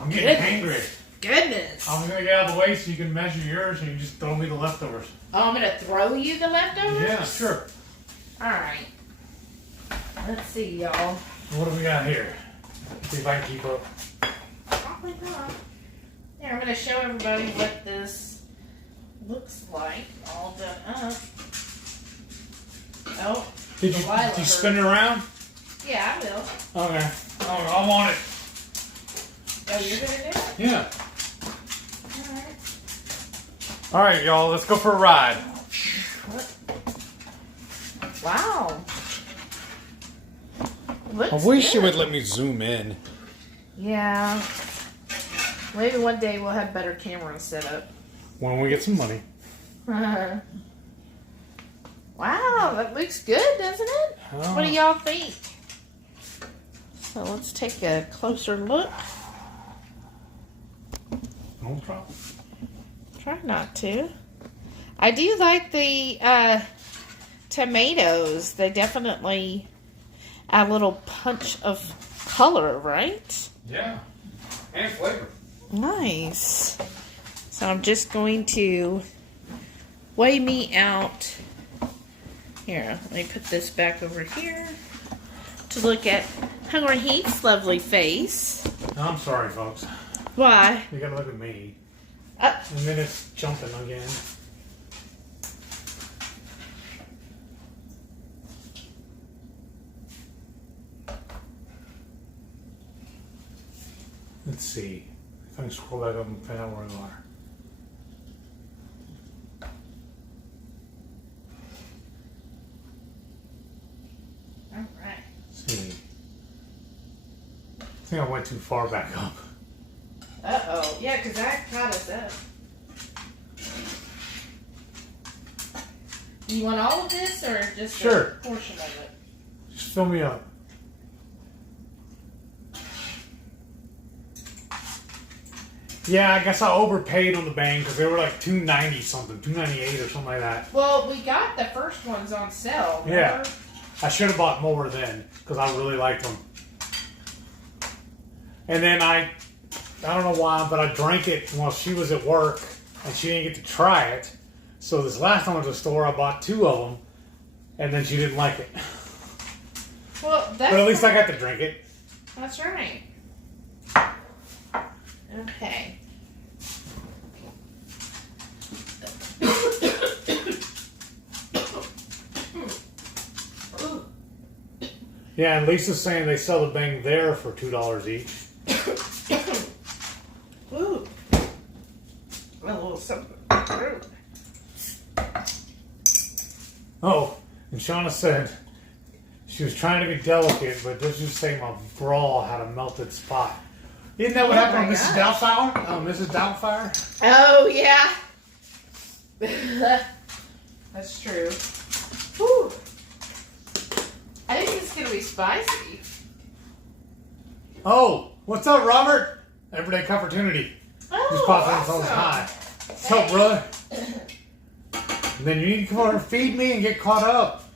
I'm getting angry. Goodness. I'm going to get out of the way so you can measure yours and you just throw me the leftovers. Oh, I'm going to throw you the leftovers? Yeah, sure. Alright. Let's see, y'all. What do we got here? See if I can keep up. Probably not. Here, I'm going to show everybody what this looks like all done up. Oh. Did you spin it around? Yeah, I will. Okay. Oh, I want it. Oh, you're going to do it? Yeah. Alright. All right, y'all. Let's go for a ride. Wow. Looks I wish you good. would let me zoom in. Yeah. Maybe one day we'll have better cameras set up. When we get some money. Wow, that looks good, doesn't it? Oh. What do y'all think? So let's take a closer look. No problem. Try not to. I do like the tomatoes. They definitely add a little punch of color, right? Yeah. And flavor. Nice. So I'm just going to weigh me out. Here, let me put this back over here to look at Hungry Heat's lovely face. I'm sorry, folks. Why? You gotta look at me. Uh, And then it's jumping again. Let's see. If I can scroll back up and find out where we are. Alright. Let's see. I think I went too far back up. Uh-oh. Yeah, because that caught us up. You want all of this or just Sure. a portion of it? Just fill me up. Yeah, I guess I overpaid on the bang because they were like $2.90 something, $2.98 or something like that. Well, we got the first ones on sale. Yeah. Remember? I should have bought more then because I really liked them. And then I don't know why, but I drank it while she was at work and she didn't get to try it. So this last time I was at the store, I bought 2 of them and then she didn't like it. Well, that's But at least I got to drink it. That's right. Okay. Yeah, and Lisa's saying they sell the bang there for $2 each. Ooh. A little something. Oh, and Shauna said she was trying to be delicate, but let's just say my bra had a melted spot. Isn't that what happened on Mrs. Doubtfire? Oh, Mrs. Doubtfire? Oh, yeah. That's true. Whew. I think it's going to be spicy. Oh, what's up, Robert? Everyday Comfortunity. Oh, Just popped in all the awesome. time. What's up, brother? And then you need to come over and feed me and get caught up.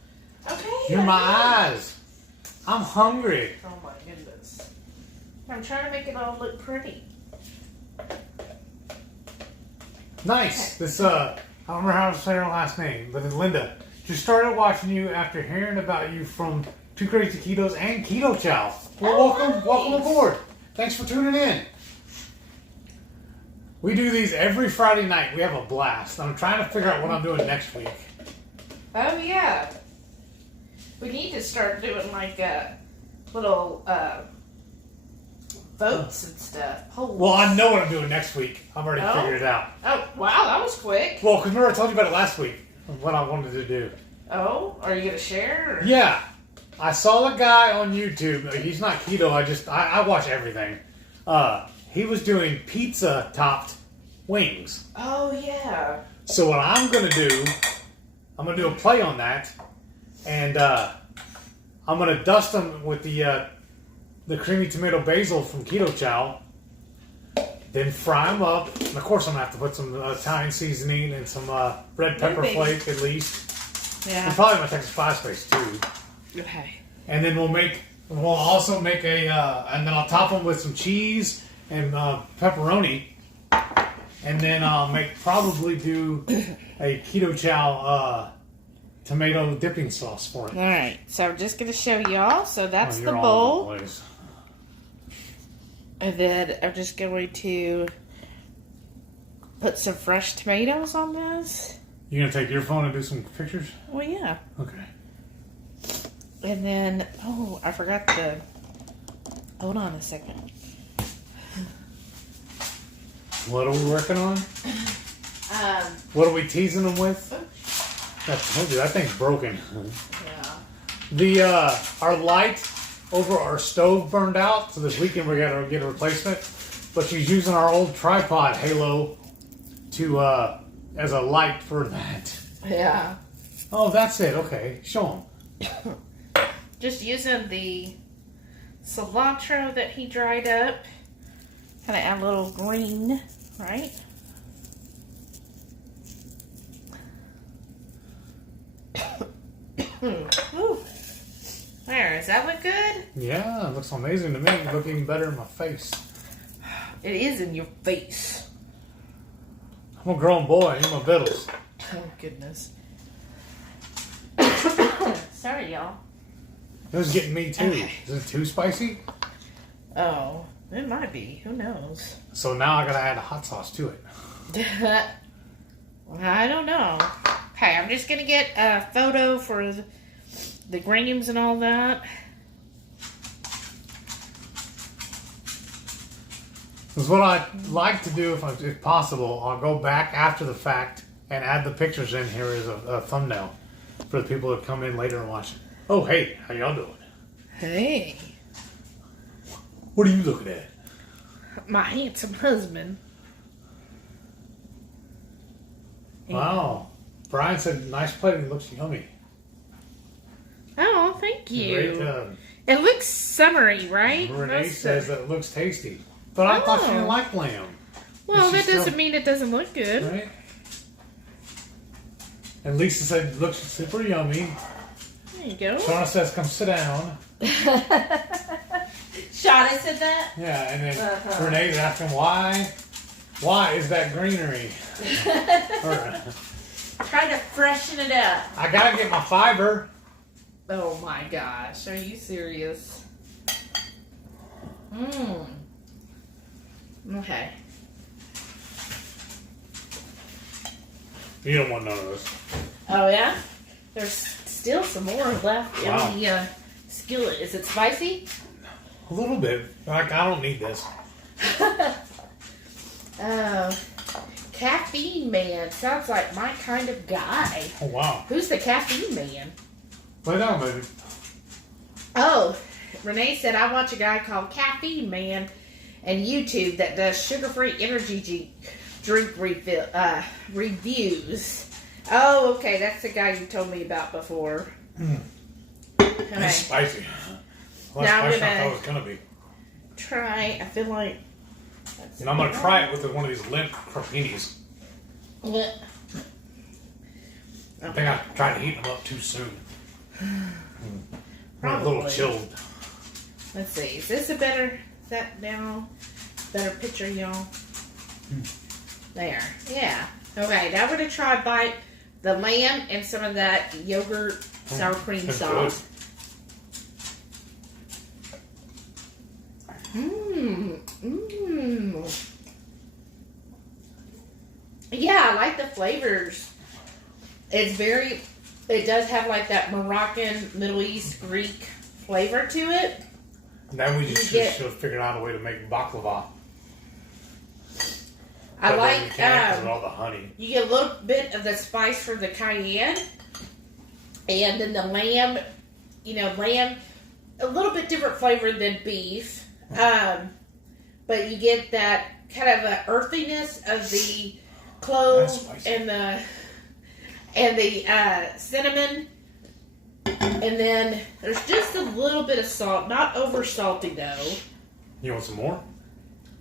Okay. You're my eyes. I'm hungry. Oh, my goodness. I'm trying to make it all look pretty. Nice. This, I don't remember how to say her last name, but it's Linda. Just started watching you after hearing about you from Two Crazy Ketos and Keto Chow. Well, Oh, welcome, nice. welcome aboard. Thanks for tuning in. We do these every Friday night. We have a blast. I'm trying to figure out what I'm doing next week. Oh, yeah. We need to start doing like little votes and stuff. Holy. Well, I know what I'm doing next week. I've already Oh. figured it out. Oh, wow, that was quick. Well, because remember I told you about it last week, what I wanted to do. Oh, are you going to share? Or? Yeah. I saw a guy on YouTube. He's not keto. I watch everything. He was doing pizza-topped wings. Oh, yeah. So what I'm going to do, I'm going to do a play on that. And I'm going to dust them with the creamy tomato basil from Keto Chow. Then fry them up. And of course, I'm going to have to put some Italian seasoning and some red pepper flake at least. Yeah. And probably my Texas spice paste too. Okay. And then we'll also make and then I'll top them with some cheese and pepperoni. And then I'll probably do a keto chow tomato dipping sauce for it. All right. So I'm just going to show y'all. So that's the All bowl. over the place. And then I'm just going to put some fresh tomatoes on this. You gonna take your phone and do some pictures? Well, yeah. Okay. And then, oh, I forgot to. Hold on a second. What are we working on? What are we teasing them with? I told you that thing's broken. Yeah. Our light over our stove burned out, so this weekend we gotta get a replacement. But she's using our old tripod halo to as a light for that. Yeah. Oh, that's it. Okay, show them. Just using the cilantro that he dried up. Kind of add a little green, right? Ooh. There, does that look good? Yeah, it looks amazing to me. It looks even better in my face. It is in your face. I'm a grown boy. I need my vittles. Oh, goodness. Sorry, y'all. It was getting me too. Okay. Is it too spicy? Oh, it might be. Who knows? So now I gotta add a hot sauce to it. I don't know. Okay, I'm just gonna get a photo for the grams and all that. Because what I like to do, if possible, I'll go back after the fact and add the pictures in here as a thumbnail for the people that come in later and watch it. Oh, hey, how y'all doing? Hey, What are you looking at? my handsome husband. Wow. Brian said, nice plating, looks yummy. Oh, thank you. Great, It looks summery, right? Renee says that it looks tasty. But I thought she didn't Oh. like lamb. Well, Is she that doesn't still- mean it doesn't look good. Right? And Lisa said, it looks super yummy. There you go. Shauna says, come sit down. Shauna said that? Yeah, and then Renee's asking, why is that greenery? Try to freshen it up. I gotta get my fiber. Oh my gosh, are you serious? Okay. You don't want none of this. Oh yeah? There's still some more left Wow. in the skillet. Is it spicy? A little bit. Like, I don't need this. Oh. Caffeine man. Sounds like my kind of guy. Oh, wow. Who's the caffeine man? Lay down, baby. Oh, Renee said I watch a guy called Caffeine Man and YouTube that does sugar-free energy drink reviews. Oh, okay, that's the guy you told me about before. Okay. It's spicy. Less Now I'm spicy than I thought gonna- it was gonna be. Try. I feel like. And I'm gonna try it with one of these limp cropinis. Yeah. I think I tried to heat them up too soon. They're a little Probably. chilled. Let's see. Is this a better? Is that now? Better picture, y'all. There. Yeah. Okay. Now we're gonna try bite the lamb and some of that yogurt sour cream That's sauce. Mmm. Yeah, I like the flavors. It does have like that Moroccan, Middle East, Greek flavor to it. Now we just You get- should have figured out a way to make baklava. I But like, we can't 'cause of all the honey. you get a little bit of the spice from the cayenne. And then the lamb, lamb, a little bit different flavor than beef. But you get that kind of a earthiness of the cloves That's spicy. and the cinnamon. And then there's just a little bit of salt, not over salty though. You want some more?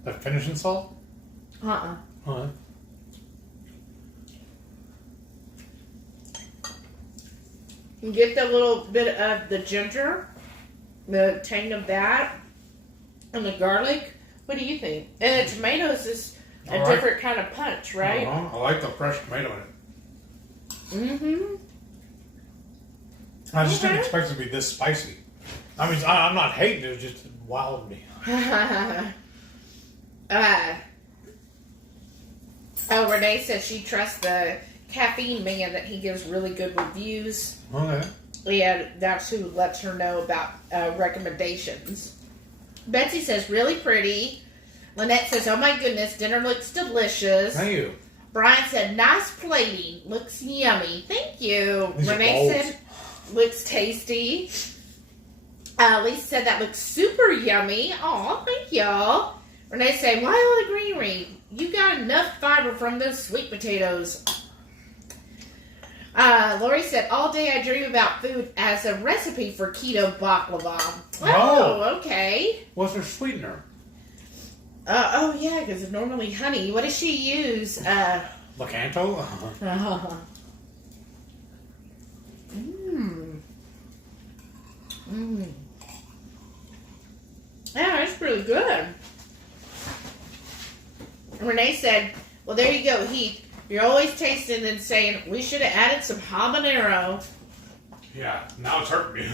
That finishing salt? Huh? You get the little bit of the ginger, the tang of that, and the garlic. What do you think? And the tomatoes is a different kind of punch, right? I like the fresh tomato in it. Mm-hmm. I just didn't expect it to be this spicy. I mean, I'm not hating it, just wowed me. Renee said she trusts the Caffeine Man, that he gives really good reviews. Okay. And that's who lets her know about recommendations. Betsy says, really pretty. Lynette says, oh my goodness, dinner looks delicious. Thank you. Brian said, nice plating. Looks yummy. Thank you. These Renee said, looks tasty. Lisa said, that looks super yummy. Aw, thank y'all. Renee said, why all the greenery? You got enough fiber from those sweet potatoes. Lori said, all day I dream about food as a recipe for keto baklava. Oh, okay. What's her sweetener? Oh, yeah, because it's normally honey. What does she use? Lakanto? Yeah, it's really good. Renee said, well, there you go, Heath. You're always tasting and saying, we should have added some habanero. Yeah, now it's hurting me.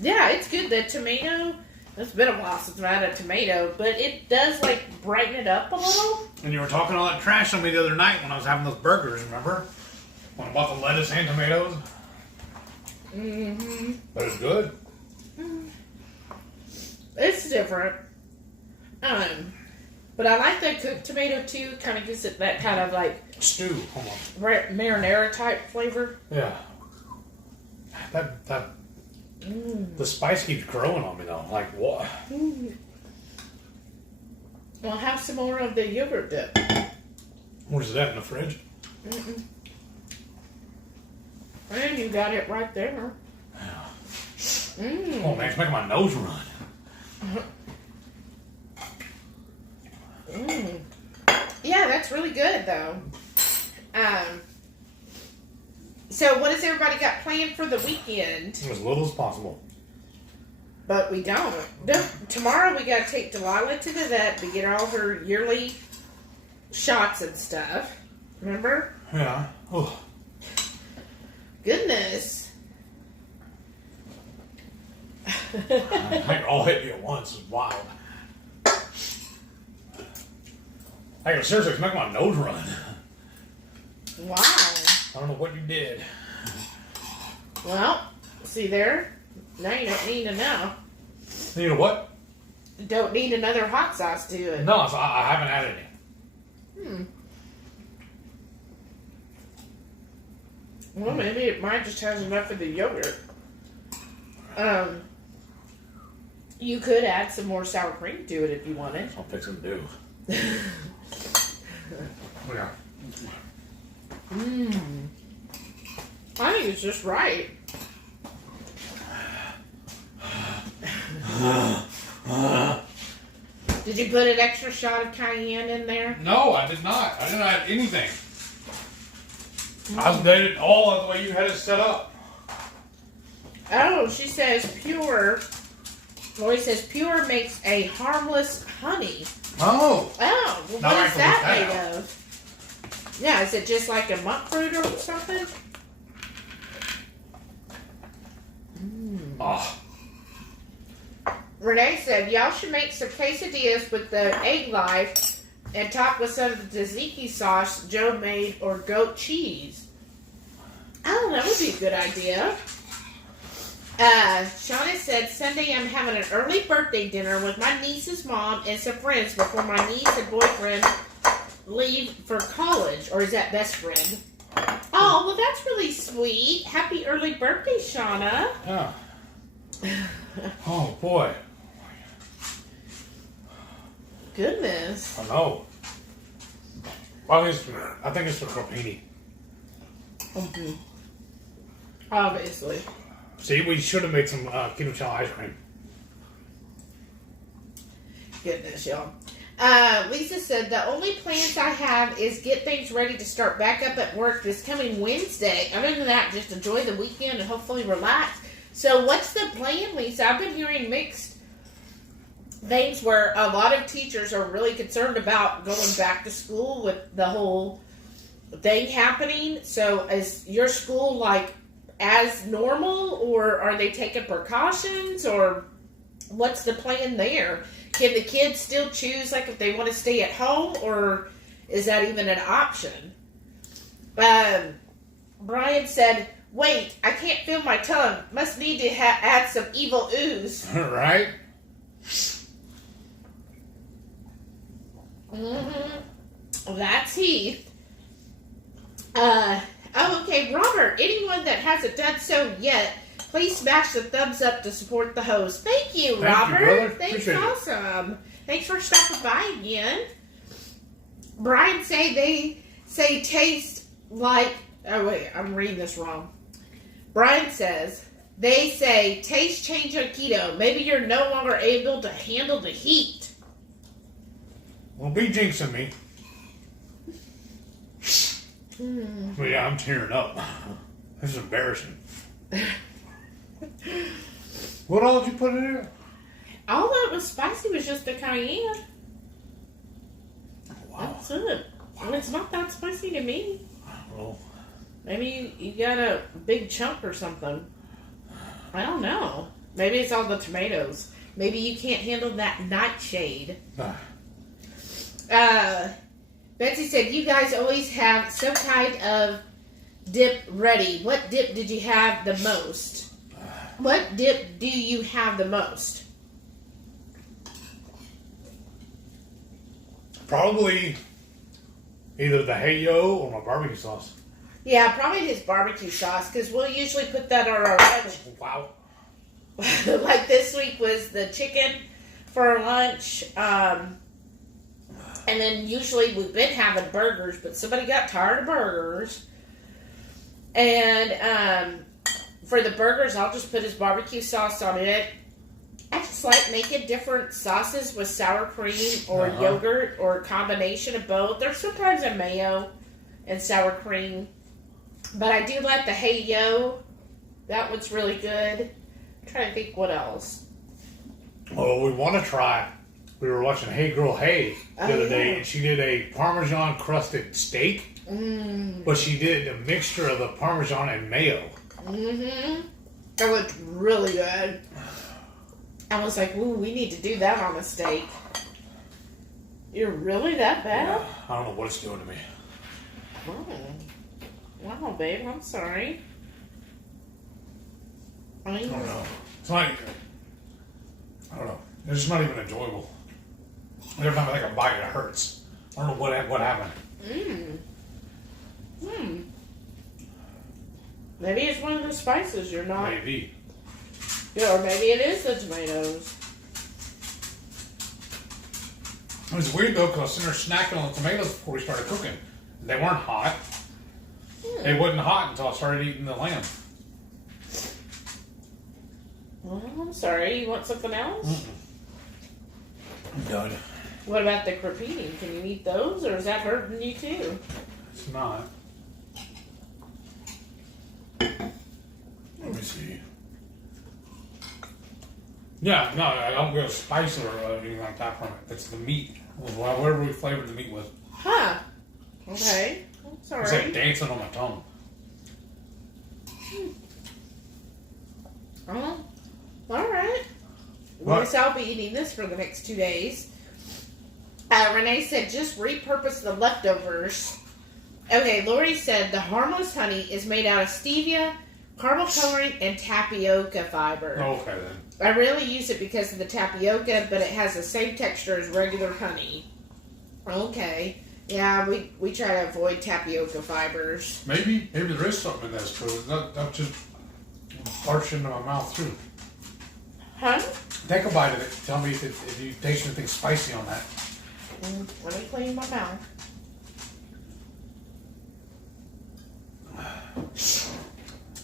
Yeah, it's good. The tomato, it's been a while since I've had a tomato, but it does, like, brighten it up a little. And you were talking all that trash on me the other night when I was having those burgers, remember? When I bought the lettuce and tomatoes. Mm-hmm. But it's good. It's different. But I like the cooked tomato too. Kind of gives it that kind of like stew, almost marinara type flavor. Yeah. That the spice keeps growing on me though. Like what? Well, have some more of the yogurt dip. Where's that in the fridge? And you got it right there. Yeah. Oh man, it's making my nose run. Yeah, that's really good though. So what has everybody got planned for the weekend? As little as possible. But we don't. Tomorrow we got to take Delilah to the vet to get all her yearly shots and stuff. Remember? Yeah. Oh. Goodness. They all hit me at once. It's wild. Hey, seriously, it's making my nose run. Wow. I don't know what you did. Well, see there? Now you don't need to know. You know what? You don't need another hot sauce to it. No, I haven't added any. Well, maybe it might just has enough of the yogurt. You could add some more sour cream to it if you wanted. I'll pick some to do. Yeah. I think it's just right. Did you put an extra shot of cayenne in there? No, I did not. I didn't add anything. I did it all the way you had it set up. Oh, she says pure. Lori says pure makes a harmless honey. Oh. Oh, well, Now what I is can that look that made of? Yeah, is it just like a monk fruit or something? Oh. Renee said, y'all should make some quesadillas with the egg life and top with some of the tzatziki sauce Joe made or goat cheese. Oh, that would be a good idea. Shauna said, Sunday I'm having an early birthday dinner with my niece's mom and some friends before my niece and boyfriend leave for college. Or is that best friend? Oh, well, that's really sweet. Happy early birthday, Shauna. Yeah. Oh, boy. Goodness. I know. Well, I think it's the crepini. Obviously. See, we should have made some keto chow ice cream. Goodness, y'all. Lisa said, the only plans I have is get things ready to start back up at work this coming Wednesday. Other than that, just enjoy the weekend and hopefully relax. So what's the plan, Lisa? I've been hearing mixed things where a lot of teachers are really concerned about going back to school with the whole thing happening. So is your school like as normal, or are they taking precautions, or what's the plan there? Can the kids still choose, like, if they want to stay at home, or is that even an option? Brian said, wait, I can't feel my tongue. Must need to add some evil ooze. Right? Mm-hmm. That's Heath. Okay, Robert, anyone that hasn't done so yet, please smash the thumbs up to support the host. Thank you, Robert. You, Thanks, appreciate awesome. Thanks for stopping by again. Brian they say taste like. Oh wait, I'm reading this wrong. Brian says they say taste change on keto. Maybe you're no longer able to handle the heat. Well, be jinxing me. Well, yeah, I'm tearing up. This is embarrassing. What all did you put in there? All that was spicy was just the cayenne. Wow. That's it. Well, it's not that spicy to me. Well, maybe you got a big chunk or something. I don't know. Maybe it's all the tomatoes. Maybe you can't handle that nightshade. Betsy said, you guys always have some kind of dip ready. What dip did you have the most? What dip do you have the most? probably either the hey-yo or my barbecue sauce. Yeah, probably his barbecue sauce, because we'll usually put that on our lunch. Wow. Like this week was the chicken for our lunch. And then usually we've been having burgers, but somebody got tired of burgers. And for the burgers, I'll just put his barbecue sauce on it. I just like making different sauces with sour cream or yogurt or a combination of both. There's sometimes a mayo and sour cream. But I do like the Hey Yo. That one's really good. I'm trying to think what else. Well, we want to try. We were watching Hey Girl Hey the other day, and she did a Parmesan crusted steak. But she did a mixture of the Parmesan and mayo. Mm-hmm. That looked really good. I was like, ooh, we need to do that on a steak. You're really that bad? Yeah, I don't know what it's doing to me. Oh. Wow, babe, I'm sorry. I don't know. It's not. I don't know. It's just not even enjoyable. Every time I take a bite, it hurts. I don't know what happened. Maybe it's one of the spices you're not. Maybe. Yeah, or maybe it is the tomatoes. It was weird though, because I was sitting there snacking on the tomatoes before we started cooking. They weren't hot. They wasn't hot until I started eating the lamb. Well, I'm sorry. You want something else? I'm done. What about the crepini? Can you eat those, or is that hurting you too? It's not. Let me see. Yeah, no, I don't get a spice or anything like that from it. It's the meat. Whatever we flavored the meat with. Huh. Okay. I'm sorry. It's like dancing on my tongue. Oh. Alright. Well, I'll be eating this for the next 2 days. Renee said, just repurpose the leftovers. Okay, Lori said, the harmless honey is made out of stevia, caramel coloring, and tapioca fiber. Okay, then. I really use it because of the tapioca, but it has the same texture as regular honey. Okay. Yeah, we try to avoid tapioca fibers. Maybe there is something in this, because that just barged into my mouth, too. Huh? Take a bite of it. Tell me if you taste anything spicy on that. Let me clean my mouth.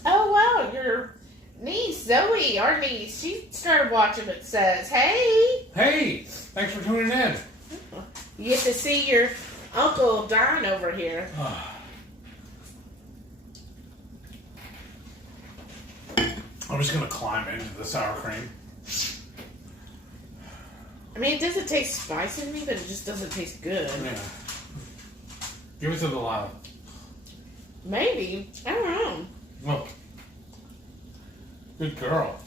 Oh, wow. Your niece, Zoe, our niece, she started watching, it says. Hey. Hey. Thanks for tuning in. You get to see your Uncle Don over here. I'm just gonna climb into the sour cream. I mean, it doesn't taste spicy to me, but it just doesn't taste good. Yeah. Give it to Delilah. Maybe. I don't know. Look. Good girl.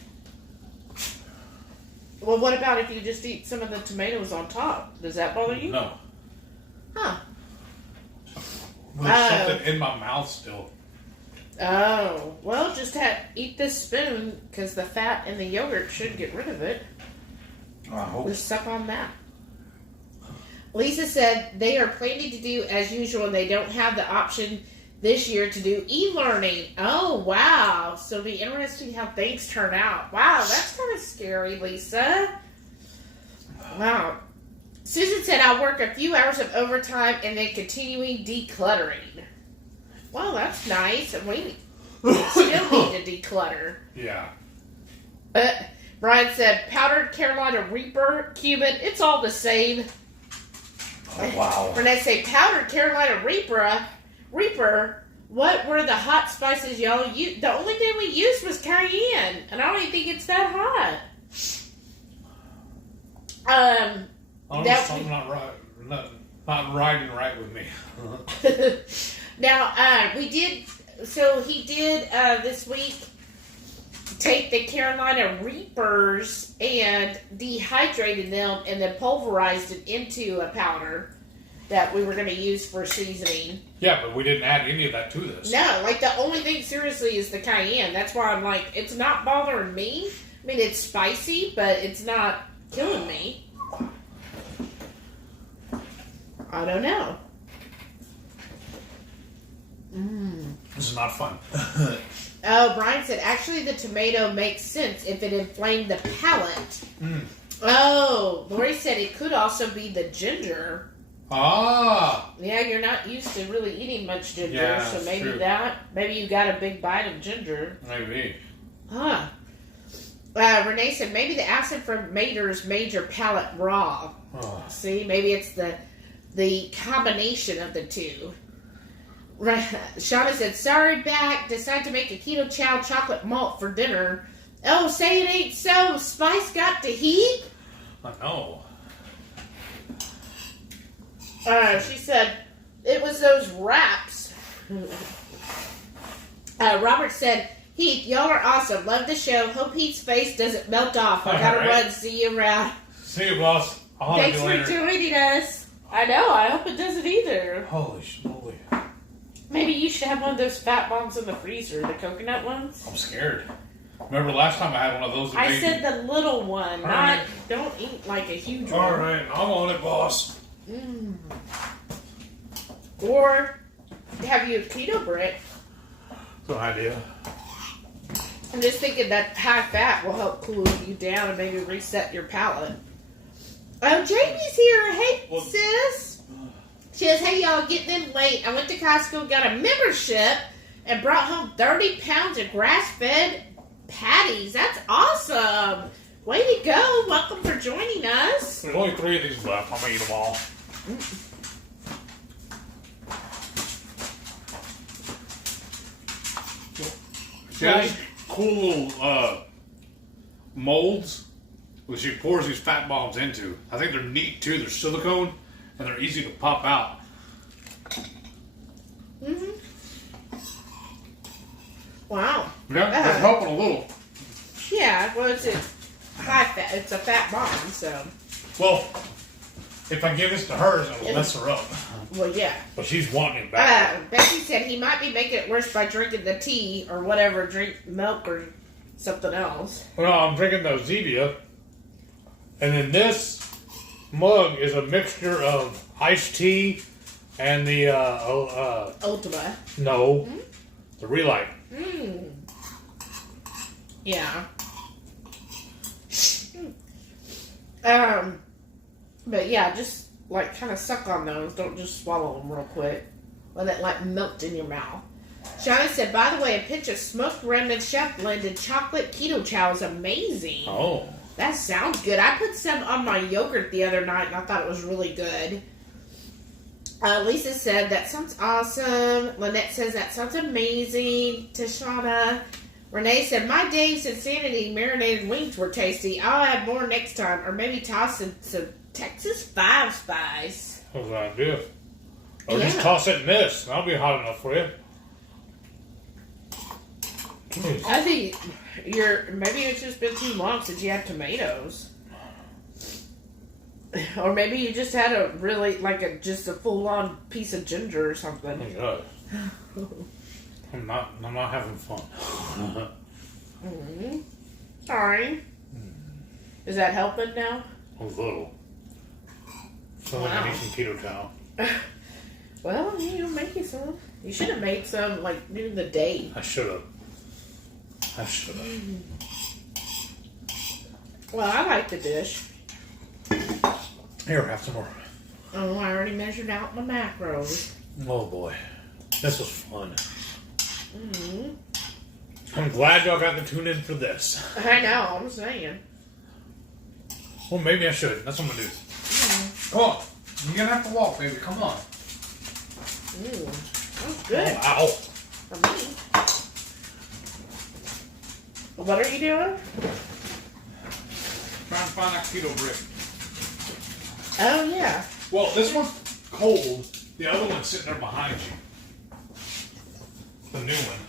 Well, what about if you just eat some of the tomatoes on top? Does that bother you? No. Huh. There's something in my mouth still. Oh. Well, just eat this spoon, because the fat in the yogurt should get rid of it. I hope. Just suck on that. Lisa said they are planning to do as usual, and they don't have the option this year to do e-learning. Oh, wow. So it'll be interesting how things turn out. Wow, that's kind of scary, Lisa. Wow. Susan said, I'll work a few hours of overtime and then continuing decluttering. Well, that's nice. And we still need to declutter. Yeah. Brian said, powdered Carolina Reaper, Cuban, it's all the same. Oh, wow. Renee said, powdered Carolina Reaper, what were the hot spices y'all used? The only thing we used was cayenne, and I don't even think it's that hot. Something not right. Not riding right with me. Now, he did this week take the Carolina Reapers and dehydrated them and then pulverized it into a powder that we were going to use for seasoning. Yeah, but we didn't add any of that to this. No, like the only thing seriously is the cayenne. That's why I'm like, it's not bothering me. I mean, it's spicy, but it's not killing me. I don't know. This is not fun. Oh, Brian said, actually the tomato makes sense if it inflamed the palate. Oh, Lori said it could also be the ginger. Ah! Yeah, you're not used to really eating much ginger, Yeah, so maybe true. maybe you got a big bite of ginger. Maybe. Huh. Renee said, maybe the acid from Mater's made your palate raw. Oh. See, maybe it's the combination of the two. Shauna said, sorry back, decided to make a keto chow chocolate malt for dinner. Oh, say it ain't so. Spice got to heat? I know. She said, it was those wraps. Robert said, Heath, y'all are awesome. Love the show. Hope Heath's face doesn't melt off. I gotta run. See you around. See you, boss. I'll Thanks for joining us. I know. I hope it doesn't either. Holy schmoly. Maybe you should have one of those fat bombs in the freezer, the coconut ones. I'm scared. Remember last time I had one of those? I said the little one, Right. don't eat like a huge one. All right, I'm on it, boss. Or have you a keto brick? Good idea. I'm just thinking that high fat will help cool you down and maybe reset your palate. Oh, Jamie's here. Hey, sis. She says, hey, y'all, getting in late. I went to Costco, got a membership, and brought home 30 pounds of grass-fed patties. That's awesome. Way to go. Welcome for joining us. There's only 3 of these left. I'm going to eat them all. She has cool little molds that she pours these fat bombs into. I think they're neat, too. They're silicone, and they're easy to pop out. Wow. Yeah, it's helping a little. Yeah, well, it's a high fat. It's a fat bomb, so. Well, if I give this to her, it'll mess her up. Well, yeah. But she's wanting it back. Becky said he might be making it worse by drinking the tea or whatever, drink milk or something else. Well, I'm drinking the Zevia. And then this mug is a mixture of iced tea and the, Ultima. no, the Relight. Yeah. But yeah, just like kind of suck on those. Don't just swallow them real quick. Let it like melt in your mouth. Shauna said, by the way, a pinch of smoked remnant chef blended chocolate keto chow is amazing. Oh. That sounds good. I put some on my yogurt the other night, and I thought it was really good. Lisa said, that sounds awesome. Lynette says, that sounds amazing. Tashana. Renee said, my Dave's Insanity marinated wings were tasty. I'll add more next time. Or maybe toss in some Texas 5 Spice. That's an idea. Or just toss it in this. That'll be hot enough for you. I think maybe it's just been too long since you had tomatoes. Or maybe you just had a really, just a full-on piece of ginger or something. Yeah. I'm not having fun. Sorry. Is that helping now? A little. So Wow. I need some keto towel. Well, make you some. You should have made some, during the day. I should have. Well, I like the dish. Here, have some more. Oh, I already measured out my macros. Oh boy. This was fun. Mm-hmm. I'm glad y'all got to tune in for this. I know, I'm saying. Well, maybe I should. That's what I'm going to do. Come on. You're going to have to walk, baby. Come on. That's good. Oh, ow. For me. What are you doing? Trying to find that keto brick. Oh, yeah. Well, this one's cold. The other one's sitting there behind you. The new one.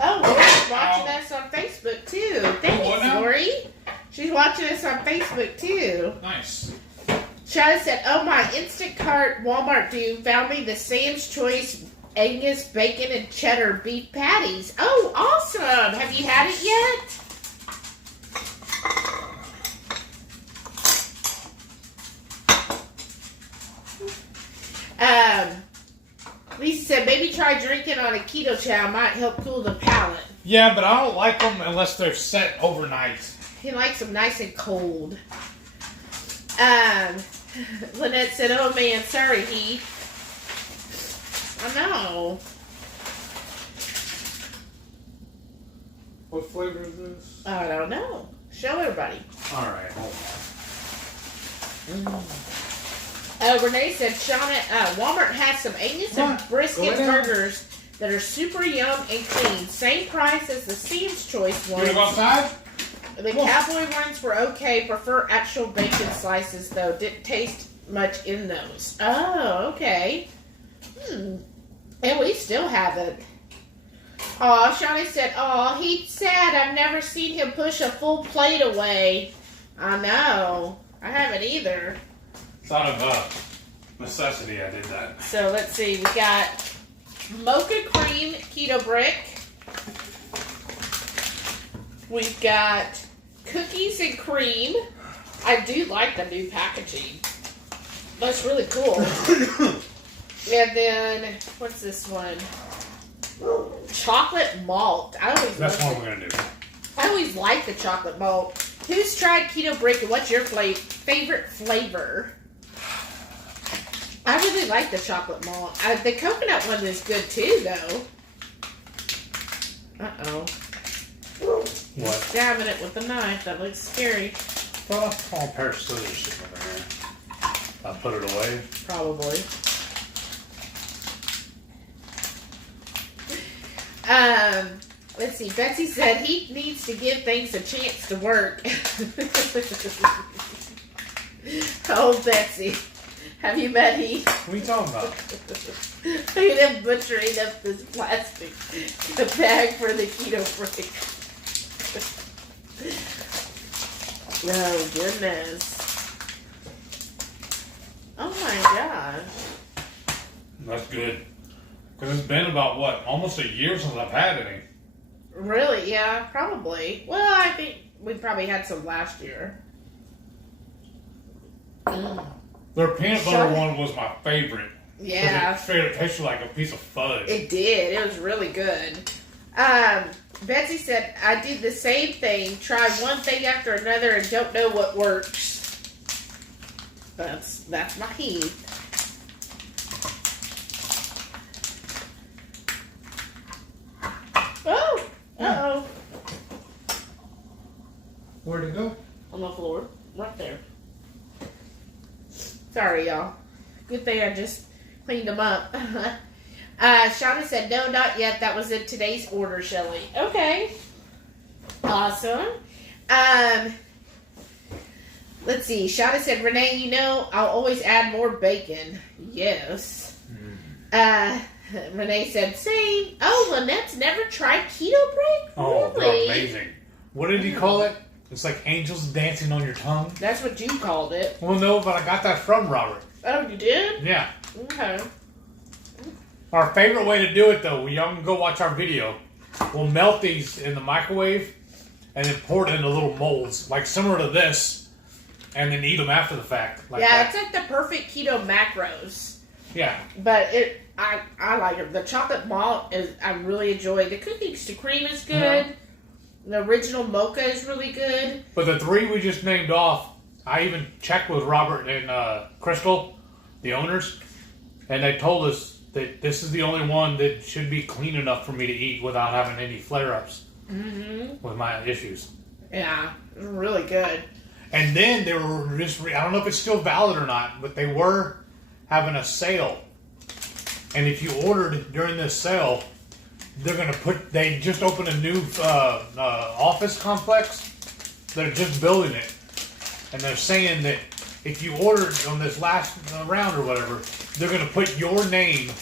Oh, Lori's watching us on Facebook, too. Thanks, Lori. She's watching us on Facebook, too. Nice. Shada said, oh, my Instacart Walmart dude found me the Sam's Choice Angus bacon and cheddar beef patties. Oh, awesome. Have you had it yet? Lisa said, maybe try drinking on a keto chow. Might help cool the palate. Yeah, but I don't like them unless they're set overnight. He likes them nice and cold. Lynette said, oh man, sorry, Heath. I know. What flavor is this? I don't know. Show everybody. Alright, hold on. Renee said, Shauna, Walmart has some Angus and brisket burgers that are super yum and clean. Same price as the Sam's Choice You ones. want to go outside? The Cowboy ones were okay. Prefer actual bacon slices, though. Didn't taste much in those. Oh, okay. And we still have it. Aw, Shawnee said, aw, he's sad. I've never seen him push a full plate away. I know. I haven't either. It's out of necessity I did that. So let's see. We got mocha cream keto brick. We've got cookies and cream. I do like the new packaging. That's really cool. And then, what's this one? Chocolate malt. That's what we're going to do. I always like the chocolate malt. Who's tried keto brick and what's your favorite flavor? I really like the chocolate malt. The coconut one is good too, though. Uh-oh. What? Stabbing it with a knife. That looks scary. Well, a pair of scissors sitting over there. I'll put it away. Probably. Let's see. Betsy said he needs to give things a chance to work. Oh, Betsy. Have you met he? What are you talking about? Look at him butchering up this plastic bag for the keto break. Oh, goodness. Oh, my gosh. That's good. Because it's been about, what, almost a year since I've had any. Really? Yeah, probably. Well, I think we probably had some last year. Their peanut butter one was my favorite. Yeah. It tasted like a piece of fudge. It did. It was really good. Betsy said, I did the same thing. Try one thing after another and don't know what works. That's my heat. Oh! Uh-oh. Where'd it go? On the floor. Right there. Sorry, y'all. Good thing I just cleaned them up. Shauna said, no, not yet. That was in today's order, Shelly. Okay. Awesome. Let's see. Shauna said, Renee, you know, I'll always add more bacon. Yes. Renee said, same. Oh, Lynette's never tried keto break? Oh, Really? they're amazing. What did he call it? It's like angels dancing on your tongue. That's what you called it. Well, no, but I got that from Robert. Oh, you did? Yeah. Okay. Our favorite way to do it, though, y'all can go watch our video. We'll melt these in the microwave and then pour it into little molds, like similar to this, and then eat them after the fact. Like Yeah, that. it's like the perfect keto macros. Yeah. But I like it. The chocolate malt is, I really enjoy. The cookies to cream is good. Yeah. The original mocha is really good. But the three we just named off, I even checked with Robert and Crystal, the owners, and they told us that this is the only one that should be clean enough for me to eat without having any flare-ups with my issues. Yeah, it's really good. And then they were just, I don't know if it's still valid or not, but they were having a sale. And if you ordered during this sale, they're going to they just opened a new office complex. They're just building it. And they're saying that if you ordered on this last round or whatever, they're going to put your name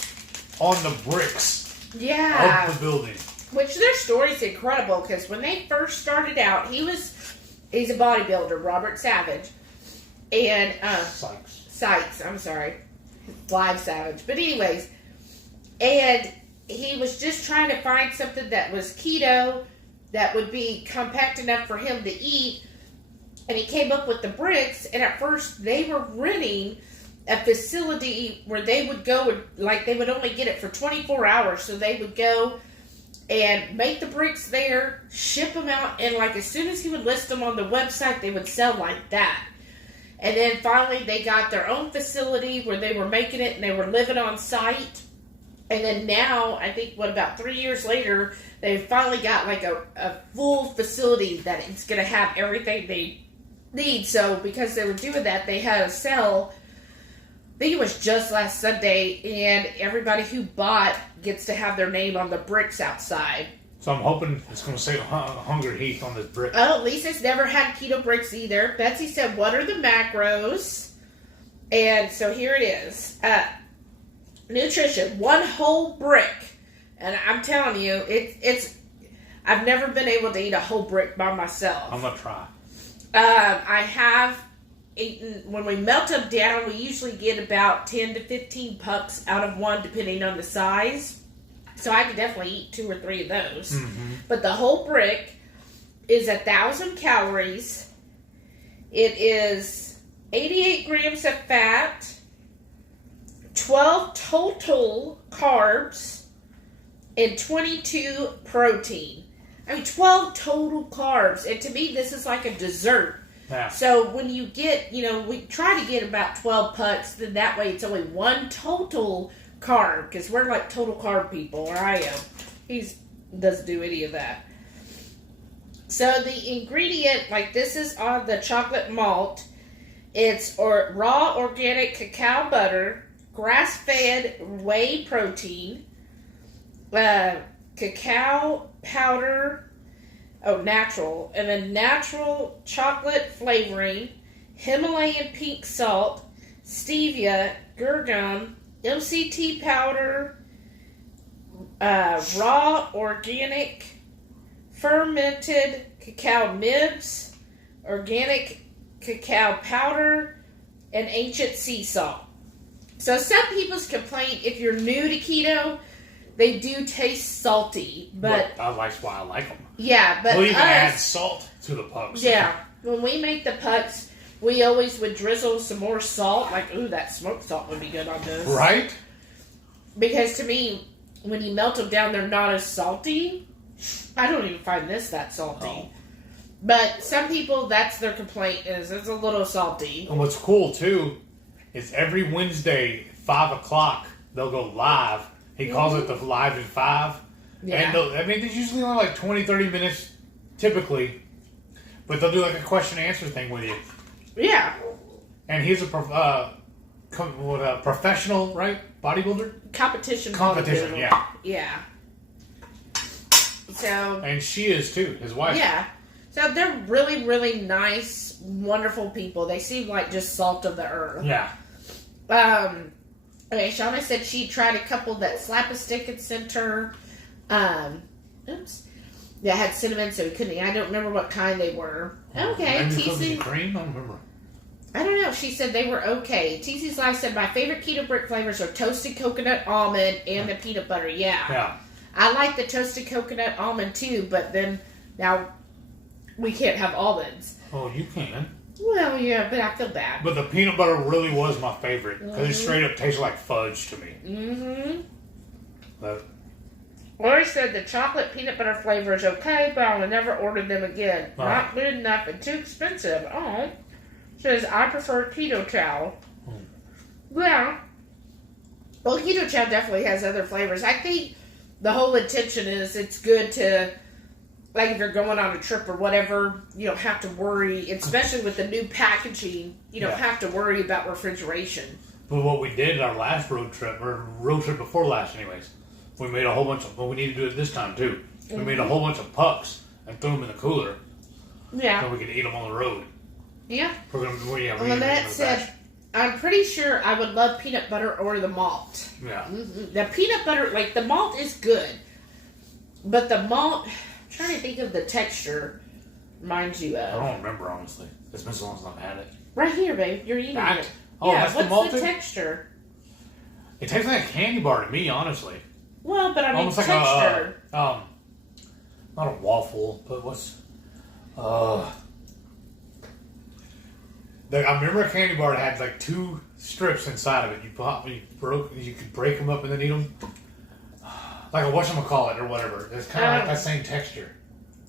on the bricks Yeah. of the building. Which their story's incredible because when they first started out, he's a bodybuilder, Robert Savage. And, Sykes, I'm sorry. Live Savage. But anyways, and he was just trying to find something that was keto, that would be compact enough for him to eat. And he came up with the bricks, and at first they were renting a facility where they would go and, like, they would only get it for 24 hours. So they would go and make the bricks there, ship them out, and, like, as soon as he would list them on the website, they would sell like that. And then finally they got their own facility where they were making it and they were living on site. And then now, I think, about 3 years later, they finally got like a full facility that it's going to have everything they need. So because they were doing that, they had a sale, I think it was just last Sunday, and everybody who bought gets to have their name on the bricks outside. So I'm hoping it's going to say Hunger Heath on this brick. Oh, Lisa's never had keto bricks either. Betsy said, what are the macros? And so here it is. Nutrition, 1 whole brick. And I'm telling you, it's I've never been able to eat a whole brick by myself. I'm going to try. I have eaten, when we melt them down, we usually get about 10 to 15 pucks out of one, depending on the size. So I could definitely eat 2 or 3 of those. Mm-hmm. But the whole brick is 1,000 calories. It is 88 grams of fat, 12 total carbs, and 22 protein. I mean, 12 total carbs. And to me, this is like a dessert. Yeah. So when you get, we try to get about 12 pucks, then that way it's only 1 total carb, because we're like total carb people, or I am. He doesn't do any of that. So the ingredient, like this is on the chocolate malt. It's raw organic cacao butter, grass-fed whey protein, cacao powder, natural, and then natural chocolate flavoring, Himalayan pink salt, stevia, gurgum, MCT powder, raw organic fermented cacao nibs, organic cacao powder, and ancient sea salt. So some people's complaint, if you're new to keto, they do taste salty, but that's why I like them. Yeah, but we'll even add salt to the pucks. Yeah, when we make the pucks, we always would drizzle some more salt. Like, ooh, that smoked salt would be good on this. Right? Because to me, when you melt them down, they're not as salty. I don't even find this that salty. Oh. But some people, that's their complaint, is it's a little salty. And what's cool, too, is every Wednesday, 5 o'clock, they'll go live. He calls it the Live at 5. Yeah. And there's usually only like 20, 30 minutes, typically. But they'll do like a question and answer thing with you. Yeah. And he's a professional, right? Bodybuilder? Competition, yeah. Yeah. So. And she is too, his wife. Yeah. So they're really, really nice, wonderful people. They seem like just salt of the earth. Yeah. Okay, Shauna said she tried a couple that slap a stick and sent her. Oops. Yeah, had cinnamon, so we couldn't. I don't remember what kind they were. Okay, TC. Cream? I don't remember. I don't know. She said they were okay. TC's Life said my favorite keto brick flavors are toasted coconut almond and the peanut butter. Yeah. I like the toasted coconut almond too, but then now we can't have almonds. Oh, you can. Well, yeah, but I feel bad. But the peanut butter really was my favorite because it straight up tasted like fudge to me. Mm-hmm. But Lori said the chocolate peanut butter flavor is okay, but I will never order them again. Not good enough and too expensive. Oh. Says, I prefer keto chow. Yeah. Well, keto chow definitely has other flavors. I think the whole intention is it's good to, like if you're going on a trip or whatever, you don't have to worry, especially with the new packaging, you don't have to worry about refrigeration. But what we did our last road trip, or road trip before last anyways, we made a whole bunch of, well, we need to do it this time too. We made a whole bunch of pucks and threw them in the cooler. Yeah. So we could eat them on the road. Yeah. Lynette said, I'm pretty sure I would love peanut butter or the malt. Yeah. Mm-hmm. The peanut butter, like the malt is good. But the malt, I'm trying to think of the texture, reminds you of. I don't remember, honestly. It's been so long since I've had it. Right here, babe. You're eating it. Oh, yeah, that's what's the malted? the texture? It tastes like a candy bar to me, honestly. Well, but I mean, almost texture. Like not a waffle, but what's... I remember a candy bar that had like 2 strips inside of it. You could break them up and then eat them. Like a whatchamacallit or whatever. It's kind of like that same texture.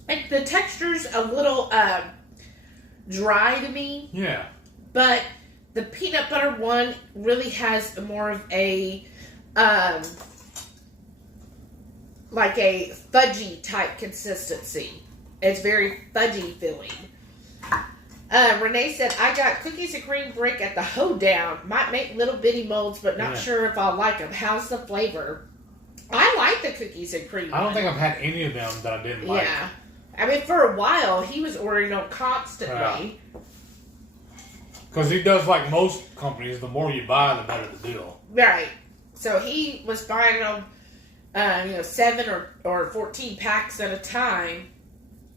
Like the texture's a little dry to me. Yeah. But the peanut butter one really has more of a like a fudgy type consistency. It's very fudgy feeling. Renee said, I got cookies and cream brick at the Hoedown. Might make little bitty molds, but not sure if I'll like them. How's the flavor? I like the cookies and cream. I don't think I've had any of them that I didn't like. Yeah. I mean, for a while, he was ordering them constantly. Because he does like most companies, the more you buy, the better the deal. Right. So he was buying them, 7 or 14 packs at a time.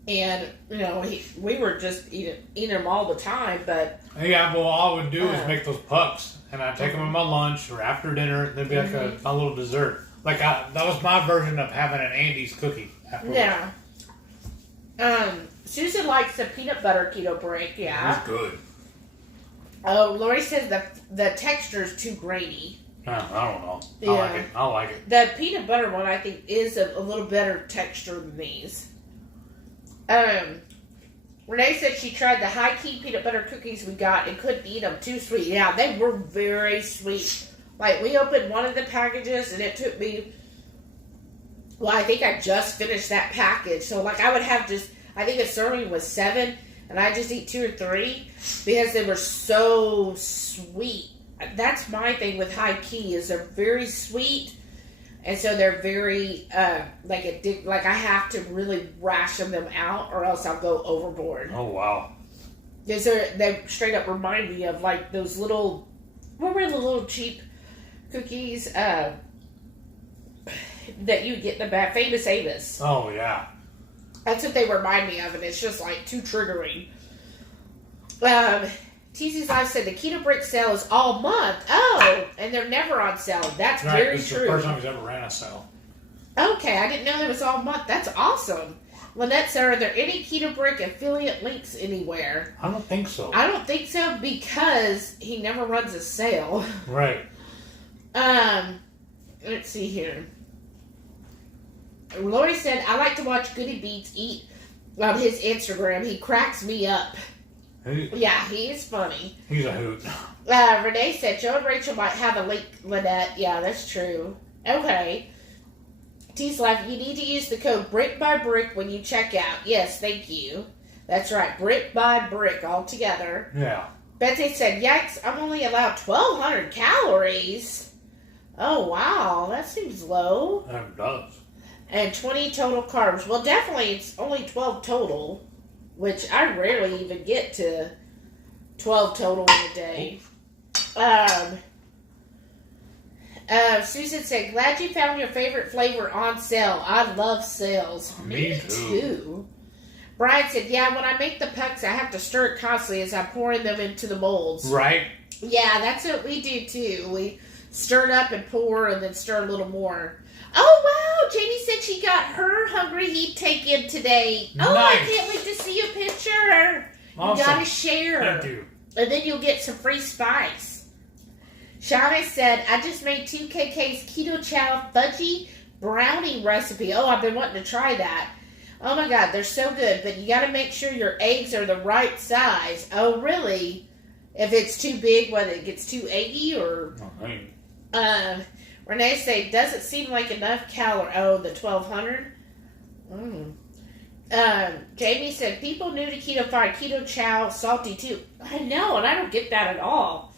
And, we were just eating them all the time, but... Yeah, well, all I would do is make those pucks, and I'd take them at my lunch or after dinner, and they'd be like a little dessert. Like, that was my version of having an Andy's cookie afterwards. Yeah. Susan likes the peanut butter keto brick, It's good. Oh, Lori says the texture is too grainy. I don't know. Yeah. I like it. The peanut butter one, I think, is a little better texture than these. Renee said she tried the high-key peanut butter cookies we got and couldn't eat them. Too sweet. Yeah, they were very sweet. Like, we opened one of the packages, and it took me... Well, I think I just finished that package. So, like, I would have just... I think a serving was 7, and I just eat 2 or 3 because they were so sweet. That's my thing with high-key is they're very sweet. And so they're very, like I have to really ration them out or else I'll go overboard. Oh, wow. Because they straight up remind me of, like, those little, what were the little cheap cookies that you get in the Famous Amos. Oh, yeah. That's what they remind me of, and it's just, like, too triggering. TC's Life said the keto brick sale is all month. Oh, and they're never on sale. That's very It's true. the first time he's ever ran a sale. Okay, I didn't know it was all month. That's awesome. Lynette said, are there any keto brick affiliate links anywhere? I don't think so. I don't think so because he never runs a sale. Right. Let's see here. Lori said, I like to watch Goody Beats eat on his Instagram. He cracks me up. Yeah, he is funny. He's a hoot. Renee said, Joe and Rachel might have a link, Lynette. Yeah, that's true. Okay. T's Life, you need to use the code Brick by Brick when you check out. Yes, thank you. That's right, brick by brick all together. Yeah. Betsy said, yikes, I'm only allowed 1,200 calories. Oh, wow, that seems low. It does. And 20 total carbs. Well, definitely it's only 12 total, which I rarely even get to 12 total in a day. Susan said, glad you found your favorite flavor on sale. I love sales. Me too. Brian said, yeah, when I make the pucks, I have to stir it constantly as I'm pouring them into the molds. Right. Yeah, that's what we do too. We stir it up and pour and then stir a little more. Oh, wow. Jamie said she got her Hungry Heat take-in today. Oh, Nice. I can't wait to see a picture. Awesome. You gotta share. Thank you. And then you'll get some free spice. Shauna said, I just made 2KK's Keto Chow Fudgy Brownie recipe. Oh, I've been wanting to try that. Oh my God, they're so good. But you gotta make sure your eggs are the right size. Oh, really? If it's too big, whether it gets too eggy or... Okay. Renee said, doesn't seem like enough calorie. Oh, the 1,200? Jamie said, people new to keto find keto chow salty too. I know, and I don't get that at all.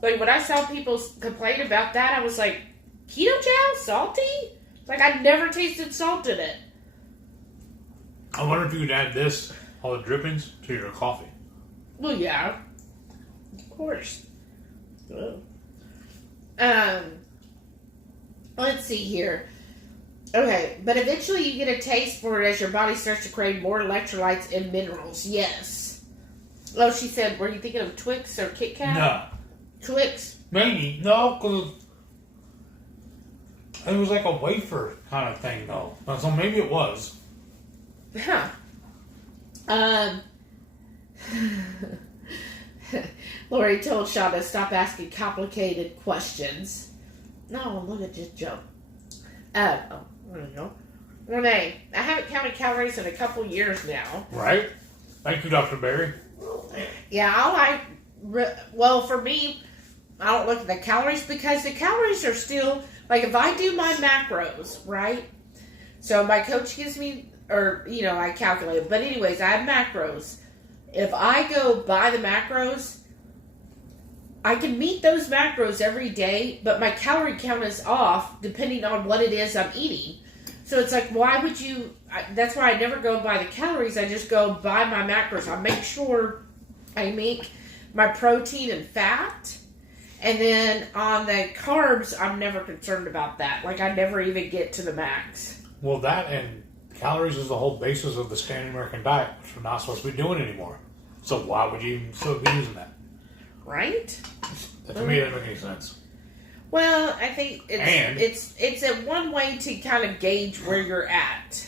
Like, when I saw people complain about that, I was like, keto chow? Salty? Like, I never tasted salt in it. I wonder if you could add this, all the drippings, to your coffee. Well, yeah. Of course. Oh. Let's see here. Okay, but eventually you get a taste for it as your body starts to crave more electrolytes and minerals. Yes. Oh, she said, were you thinking of Twix or Kit Kat? No. Twix. Maybe. No, because it was like a wafer kind of thing, though. So maybe it was. Huh. Lori told Shonda, stop asking complicated questions. No, look at just jump. There we go. Renee, I haven't counted calories in a couple years now. Right? Thank you, Dr. Berry. Yeah, well, for me, I don't look at the calories because the calories are still, like if I do my macros, right? So my coach gives me, or, I calculate it. But anyways, I have macros. If I go by the macros, I can meet those macros every day, but my calorie count is off depending on what it is I'm eating. So it's like, why would you... that's why I never go by the calories. I just go by my macros. I make sure I make my protein and fat. And then on the carbs, I'm never concerned about that. Like, I never even get to the max. Well, that and calories is the whole basis of the standard American diet, which we're not supposed to be doing anymore. So why would you even still be using that? Right? To me, it doesn't make any sense. Well, I think it's a one way to kind of gauge where you're at.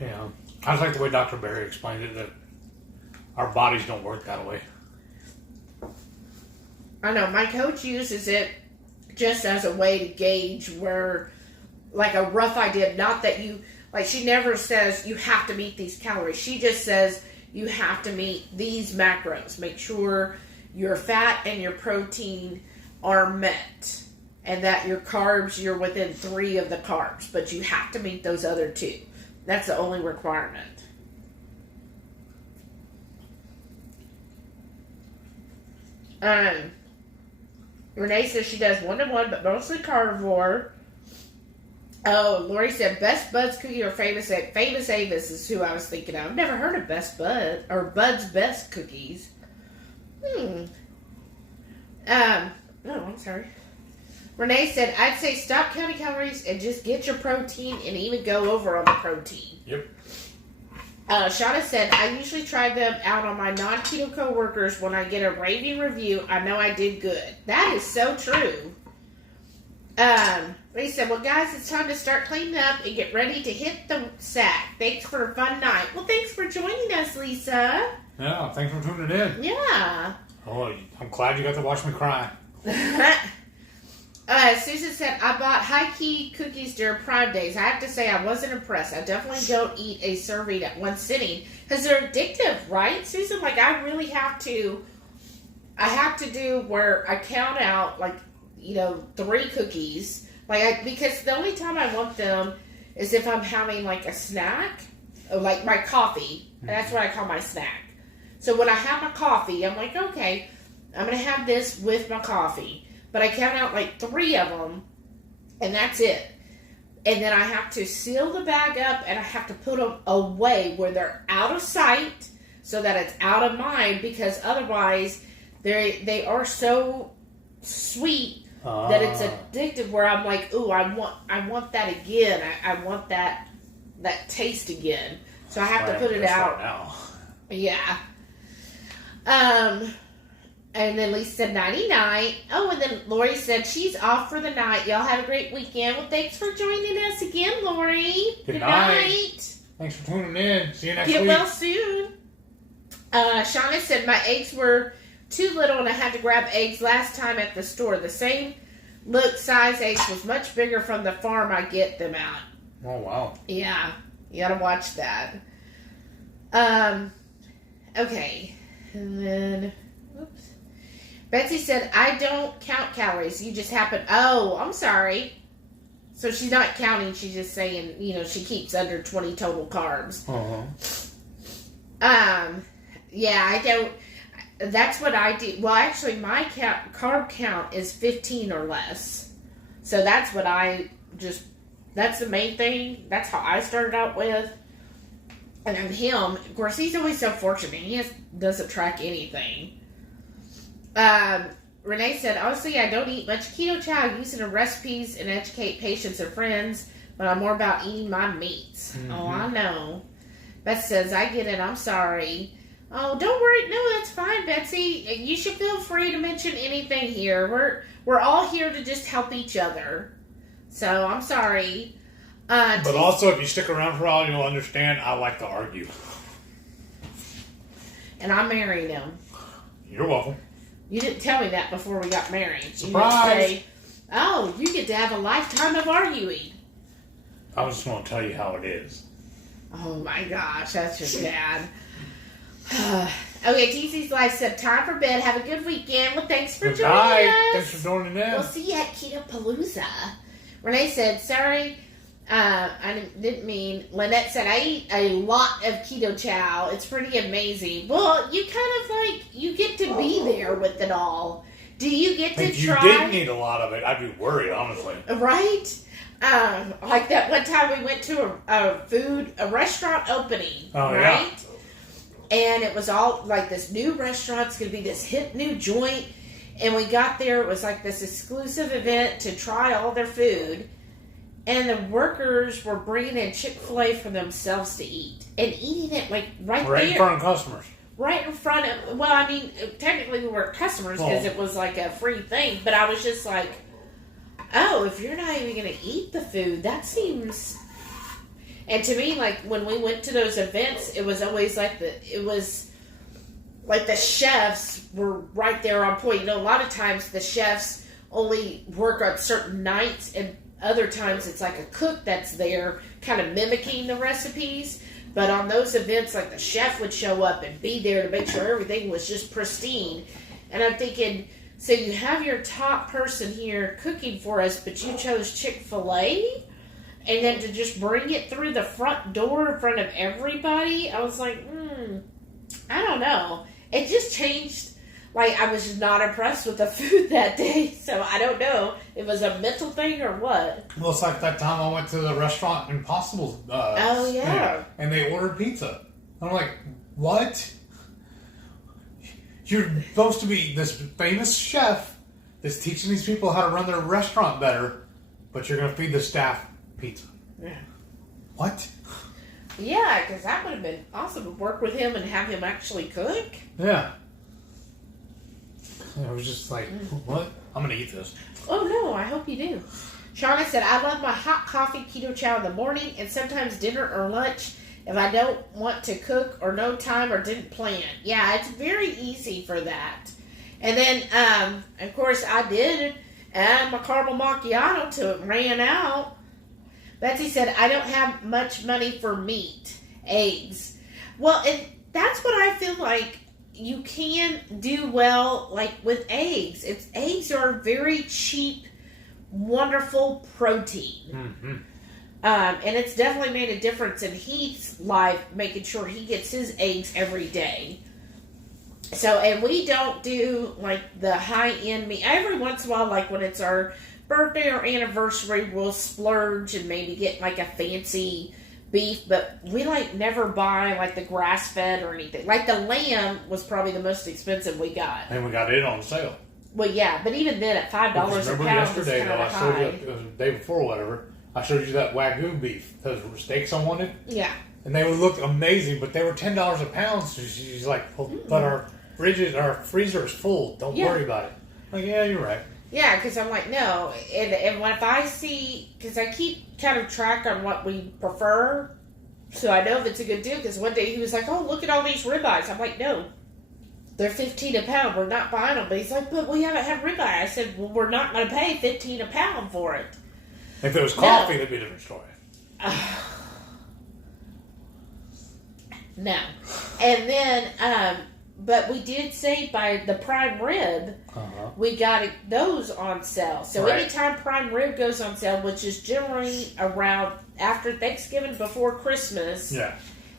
Yeah. I just like the way Dr. Berry explained it, that our bodies don't work that way. I know. My coach uses it just as a way to gauge where, like a rough idea, not that you, like she never says you have to meet these calories. She just says you have to meet these macros. Make sure your fat and your protein are met. And that your carbs, you're within 3 of the carbs. But you have to meet those other 2. That's the only requirement. Renee says she does 1-to-1, but mostly carnivore. Oh, Lori said Best Bud's cookie or Famous Avis is who I was thinking of. I've never heard of Best Bud or Bud's Best Cookies. Oh, I'm sorry. Renee said, I'd say stop counting calories and just get your protein and even go over on the protein. Yep. Shauna said, I usually try them out on my non-keto coworkers. When I get a raving review, I know I did good. That is so true. Ray said, well, guys, it's time to start cleaning up and get ready to hit the sack. Thanks for a fun night. Well, thanks for joining us, Lisa. Yeah, thanks for tuning in. Yeah. Oh, I'm glad you got to watch me cry. Susan said, I bought high-key cookies during Prime Days. I have to say I wasn't impressed. I definitely don't eat a serving at one sitting because they're addictive, right, Susan? Like, I really have to do where I count out, like, 3 cookies. Like, because the only time I want them is if I'm having, like, a snack. like my coffee. That's what I call my snack. So when I have my coffee, I'm like, okay, I'm going to have this with my coffee. But I count out like 3 of them, and that's it. And then I have to seal the bag up, and I have to put them away where they're out of sight so that it's out of mind, because otherwise they are so sweet that it's addictive, where I'm like, ooh, I want that again. I want that taste again. So I have to put it out. Now. Yeah. And then Lisa said 99. Oh, and then Lori said she's off for the night. Y'all have a great weekend. Well, thanks for joining us again, Lori. Good night. Thanks for tuning in. See you next week. Get well soon. Shauna said my eggs were too little and I had to grab eggs last time at the store. The same size eggs was much bigger from the farm I get them at. Oh, wow. Yeah. You gotta watch that. Okay. And then, whoops. Betsy said, I don't count calories. You just happen. Oh, I'm sorry. So she's not counting. She's just saying, she keeps under 20 total carbs. Yeah, I don't. That's what I do. Well, actually, my carb count is 15 or less. So that's what that's the main thing. That's how I started out with. And then him, of course, he's always so fortunate. He doesn't track anything. Renee said, honestly, I don't eat much keto chow. I use it in recipes and educate patients and friends, but I'm more about eating my meats. Mm-hmm. Oh, I know. Beth says, I get it. I'm sorry. Oh, don't worry. No, that's fine, Betsy. You should feel free to mention anything here. We're all here to just help each other. So, I'm sorry. But also, if you stick around for a while, you'll understand I like to argue. And I married him. You're welcome. You didn't tell me that before we got married. Surprise! You didn't say, oh, you get to have a lifetime of arguing. I was just going to tell you how it is. Oh my gosh, that's just bad. Okay, TC's Life said, time for bed. Have a good weekend. Well, thanks for joining us. Thanks for joining in. We'll see you at Keto Palooza. Renee said, sorry, I didn't mean. Lynette said, I eat a lot of keto chow. It's pretty amazing. Well, you kind of you get to be there with it all. Do you get to try? If you didn't eat a lot of it, I'd be worried, honestly. Right? Like that one time we went to a restaurant opening, right? Yeah. And it was all like this new restaurant's going to be this hip new joint. And we got there, it was like this exclusive event to try all their food. And the workers were bringing in Chick-fil-A for themselves to eat. And eating it right there. Right in front of customers. Right in front of, well, I mean, technically we weren't customers because it was like a free thing. But I was just like, oh, if you're not even going to eat the food, that seems... And to me, like, when we went to those events, it was always like the chefs were right there on point. A lot of times the chefs only work on certain nights, and other times it's like a cook that's there kind of mimicking the recipes. But on those events, like, the chef would show up and be there to make sure everything was just pristine. And I'm thinking, so you have your top person here cooking for us, but you chose Chick-fil-A? And then to just bring it through the front door in front of everybody, I was like, I don't know. It just changed. Like, I was just not impressed with the food that day. So, I don't know. It was a mental thing or what. Well, it's like that time I went to the restaurant Impossible's. Oh, yeah. And they ordered pizza. I'm like, what? You're supposed to be this famous chef that's teaching these people how to run their restaurant better, but you're going to feed the staff pizza. Yeah. What? Yeah, because that would have been awesome to work with him and have him actually cook. Yeah. I was just like, what? I'm going to eat this. Oh, no, I hope you do. Shauna said, I love my hot coffee keto chow in the morning and sometimes dinner or lunch if I don't want to cook or no time or didn't plan. Yeah, it's very easy for that. And then, of course, I did add my caramel macchiato till it ran out. Betsy said, I don't have much money for meat, eggs. Well, and that's what I feel like you can do well, like with eggs. Eggs are very cheap, wonderful protein. And it's definitely made a difference in Heath's life, making sure he gets his eggs every day. So, and we don't do like the high-end meat. Every once in a while, like when it's our birthday or anniversary, we'll splurge and maybe get like a fancy beef, but we like never buy like the grass-fed or anything. Like the lamb was probably the most expensive we got. And we got it on sale. Well, yeah, but even then at $5 a pound, remember yesterday, kind of I showed high. you, it was the day before or whatever, I showed you that Wagyu beef, those steaks I wanted. Yeah. And they would look amazing, but they were $10 a pound. So she's like, well, but our freezer is full. Don't worry about it. I'm like, yeah, you're right. Yeah, because I'm like, no. And if I see, because I keep kind of track on what we prefer, so I know if it's a good deal. Because one day he was like, oh, look at all these ribeyes. I'm like, no. They're $15 a pound. We're not buying them. But he's like, but we haven't had ribeye. I said, well, we're not going to pay $15 a pound for it. If it was coffee, that'd be a different story. No. And then, but we did say by the prime rib, we got those on sale. So anytime prime rib goes on sale, which is generally around after Thanksgiving, before Christmas,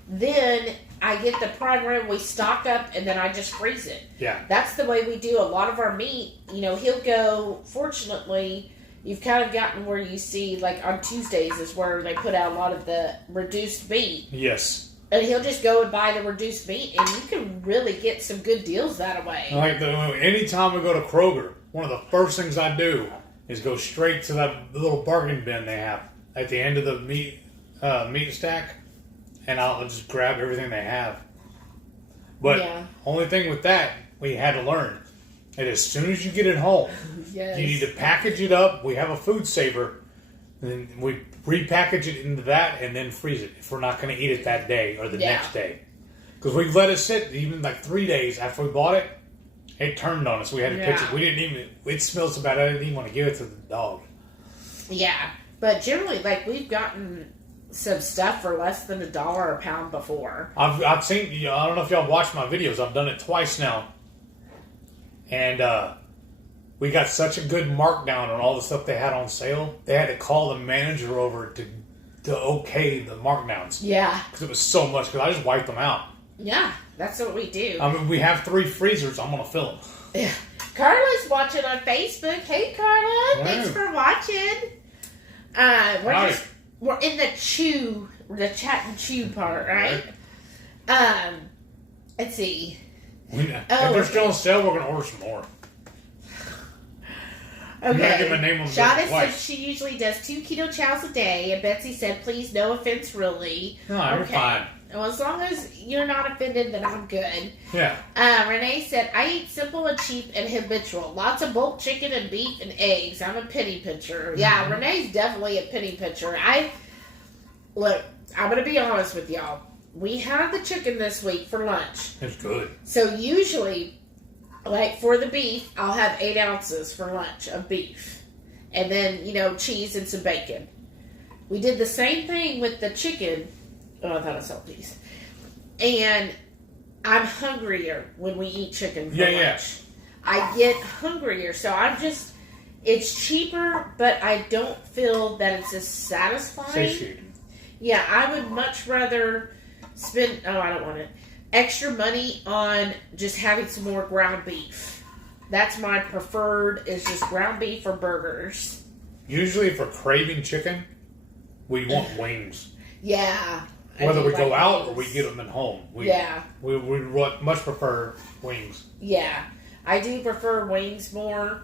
then I get the prime rib, we stock up, and then I just freeze it. Yeah. That's the way we do a lot of our meat. You know, he'll go, fortunately, you've kind of gotten where you see, like on Tuesdays is where they put out a lot of the reduced meat. Yes. And he'll just go and buy the reduced meat, and you can really get some good deals that way. Like anytime we go to Kroger, one of the first things I do is go straight to that little bargain bin they have at the end of the meat stack, and I'll just grab everything they have. But only thing with that, we had to learn that as soon as you get it home, you need to package it up. We have a food saver. And then we repackage it into that and then freeze it if we're not going to eat it that day or the next day. Because we've let it sit even like 3 days after we bought it. It turned on us. We had to pitch it. We didn't even. It smelled so bad. I didn't even want to give it to the dog. Yeah, but generally, like we've gotten some stuff for less than $1 a pound before. I've seen. I don't know if y'all watched my videos. I've done it twice now, and we got such a good markdown on all the stuff they had on sale. They had to call the manager over to okay the markdowns. Yeah. Because it was so much. Because I just wiped them out. Yeah, that's what we do. I mean, we have 3 freezers. I'm going to fill them. Yeah. Carla's watching on Facebook. Hey, Carla. Thanks for watching. We're in the chat and chew part, right? Let's see. If they're still on sale, we're going to order some more. Okay. Shauna said she usually does 2 keto chows a day, and Betsy said, please, no offense, really. No, you're fine. Well, as long as you're not offended, then I'm good. Yeah. Renee said, I eat simple and cheap and habitual. Lots of bulk chicken and beef and eggs. I'm a penny pincher. Yeah, Renee's definitely a penny pincher. Look, I'm going to be honest with y'all. We had the chicken this week for lunch. It's good. So usually, like for the beef, I'll have 8 ounces for lunch of beef. And then, cheese and some bacon. We did the same thing with the chicken. Oh, I thought I saw these. And I'm hungrier when we eat chicken for lunch. Yeah. I get hungrier. So it's cheaper, but I don't feel that it's as satisfying. Satiating. Yeah, I would much rather spend, I don't want it, extra money on just having some more ground beef. That's my preferred, is just ground beef or burgers. Usually if we're craving chicken, we want wings. Yeah. Whether we go out or we get them at home. We much prefer wings. Yeah. I do prefer wings more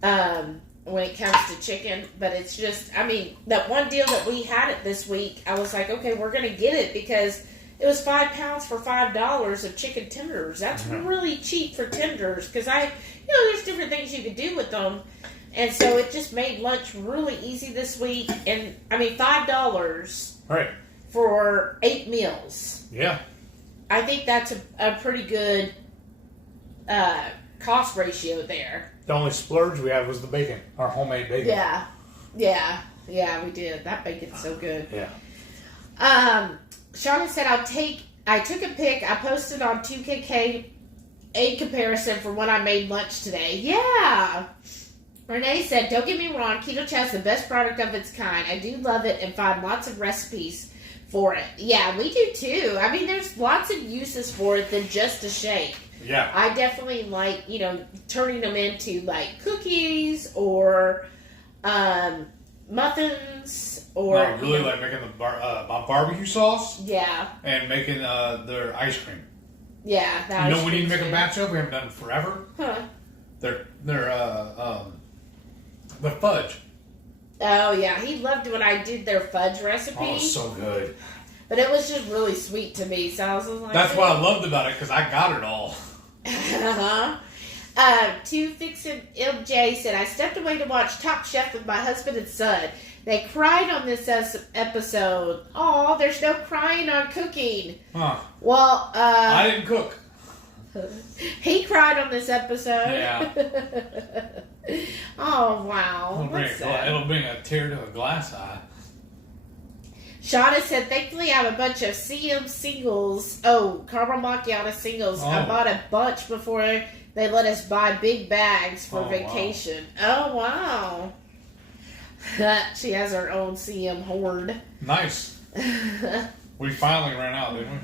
when it comes to chicken. But it's just, that one deal that we had it this week, I was like, okay, we're going to get it because it was 5 pounds for $5 of chicken tenders. That's really cheap for tenders because there's different things you could do with them. And so it just made lunch really easy this week. And, $5. Right. For 8 meals. Yeah. I think that's a pretty good cost ratio there. The only splurge we had was the bacon, our homemade bacon. Yeah, we did. That bacon's so good. Yeah. Shauna said, I took a pic, I posted on 2KK a comparison for when I made lunch today. Yeah. Renee said, don't get me wrong, Keto Chow is the best product of its kind. I do love it and find lots of recipes for it. Yeah, we do too. I mean, there's lots of uses for it than just a shake. Yeah. I definitely like, turning them into like cookies or muffins or... I really like making the barbecue sauce. Yeah. And making their ice cream. Yeah. You know we need to make a batch of? We haven't done it forever. Huh. They're the fudge. Oh, yeah. He loved when I did their fudge recipe. Oh, so good. But it was just really sweet to me, so I was like... That's what I loved about it, because I got it all. Uh-huh. Two Fixin' MJ said, I stepped away to watch Top Chef with my husband and son. They cried on this episode. Oh, there's no crying on cooking. Huh. Well, I didn't cook. He cried on this episode. Yeah. Oh, wow. It'll bring a tear to a glass eye. Shauna said, thankfully I have a bunch of CM singles. Oh, caramel macchiato singles. Oh. I bought a bunch before they let us buy big bags for vacation. Wow. Oh, wow. She has her own CM hoard. Nice. We finally ran out, didn't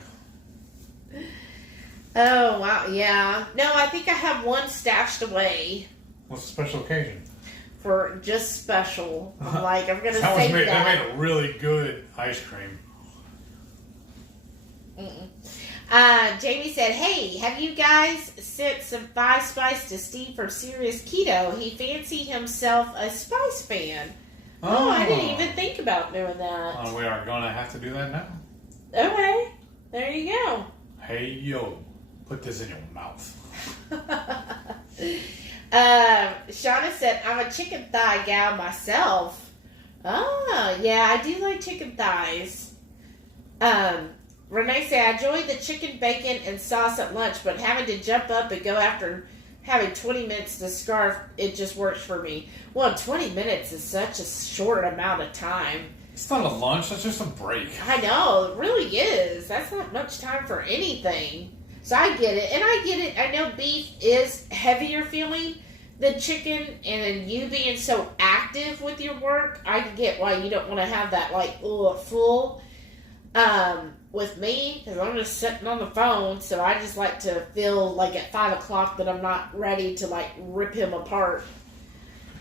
we? Oh, wow. Yeah. No, I think I have one stashed away. What's the special occasion? For just special. I'm like, I'm going to They save made that. a really good ice cream. Jamie said, hey, have you guys sent some 5 Spice to Steve from Serious Keto? He fancied himself a spice fan. Oh, I didn't even think about doing that. Oh, we are going to have to do that now. Okay. There you go. Hey, yo. Put this in your mouth. Shauna said, I'm a chicken thigh gal myself. Oh, yeah, I do like chicken thighs. Renee said, I enjoyed the chicken, bacon, and sauce at lunch, but having to jump up and go after having 20 minutes to scarf, it just works for me. Well, 20 minutes is such a short amount of time. It's not a lunch, that's just a break. I know, it really is. That's not much time for anything. So I get it. And I get it. I know beef is heavier feeling than chicken. And then you being so active with your work, I get why you don't want to have that, like, full. With me, because I'm just sitting on the phone, so I just like to feel like at 5 o'clock that I'm not ready to, like, rip him apart.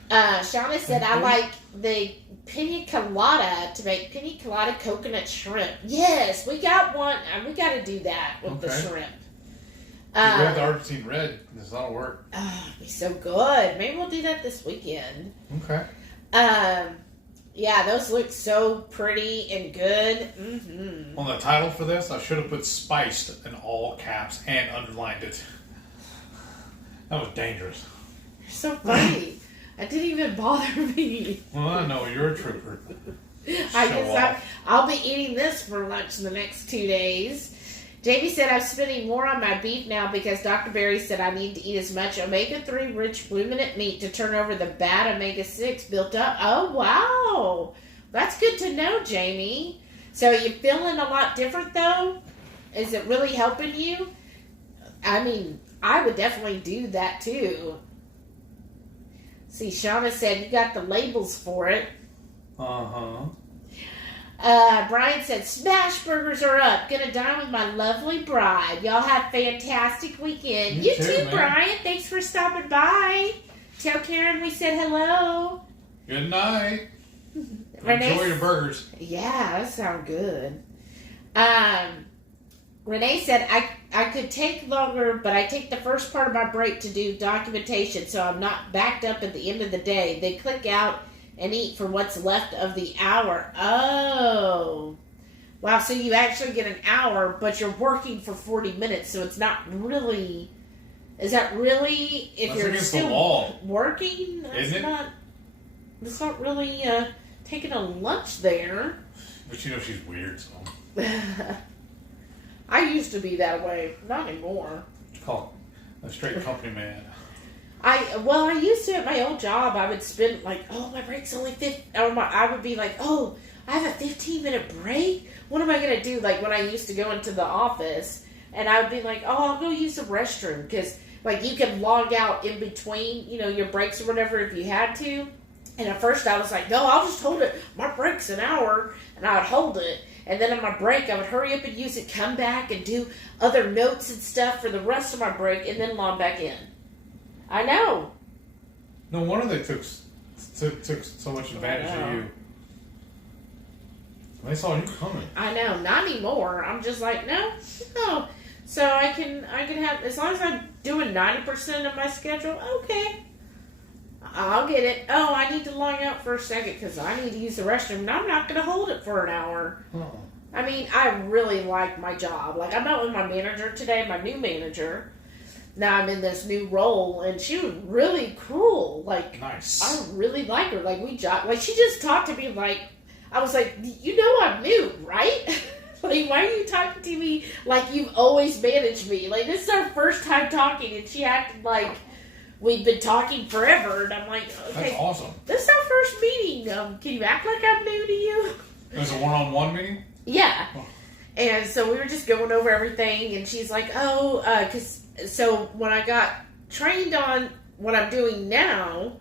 Shauna said, I like the pina colada to make pina colada coconut shrimp. Yes, we got one. We got to do that with the shrimp. We have the Argentine red. That'll work. Oh, it'd be so good. Maybe we'll do that this weekend. Okay. Yeah, those look so pretty and good. Mm-hmm. On the title for this, I should have put spiced in all caps and underlined it. That was dangerous. You're so funny. I didn't even bother me. Well, I know. You're a trooper. I'll be eating this for lunch the next 2 days. Jamie said, I'm spending more on my beef now because Dr. Berry said I need to eat as much omega-3 rich ruminant meat to turn over the bad omega-6 built up. Oh, wow. That's good to know, Jamie. So you feeling a lot different, though? Is it really helping you? I mean, I would definitely do that, too. See, Shauna said you got the labels for it. Uh-huh. Brian said, smash burgers are up. Gonna dine with my lovely bride. Y'all have a fantastic weekend. You too, Brian. Thanks for stopping by. Tell Karen we said hello. Good night. Enjoy your burgers. Yeah, that sounds good. Renee said, I could take longer, but I take the first part of my break to do documentation so I'm not backed up at the end of the day. Then click out and eat for what's left of the hour. Oh. Wow, so you actually get an hour, but you're working for 40 minutes, so it's not really... Is that really... If you're still working, that's not really taking a lunch there. But you know she's weird, so... I used to be that way. Not anymore. It's called a straight company man. I used to at my old job. I would spend like, oh, my break's only 15. I would be like, oh, I have a 15-minute break. What am I gonna do? Like when I used to go into the office, and I would be like, oh, I'll go use the restroom because like you can log out in between, your breaks or whatever if you had to. And at first I was like, no, I'll just hold it. My break's an hour, and I would hold it. And then on my break, I would hurry up and use it, come back and do other notes and stuff for the rest of my break, and then log back in. I know. No wonder they took so much advantage of you. They saw you coming. I know, not anymore. I'm just like, no. So I can have, as long as I'm doing 90% of my schedule, okay. I'll get it. Oh, I need to log out for a second because I need to use the restroom, and I'm not going to hold it for an hour. I mean, I really like my job. Like, I met with my manager today, my new manager. Now I'm in this new role, and she was really cool. Like, nice. I really like her. Like, she just talked to me like, I was like, I'm new, right? Like, why are you talking to me like you've always managed me? Like, this is our first time talking, and she acted like we've been talking forever, and I'm like, okay. That's awesome. This is our first meeting. Can you act like I'm new to you? It was a one-on-one meeting? Yeah. Oh. And so we were just going over everything, and she's like, so when I got trained on what I'm doing now,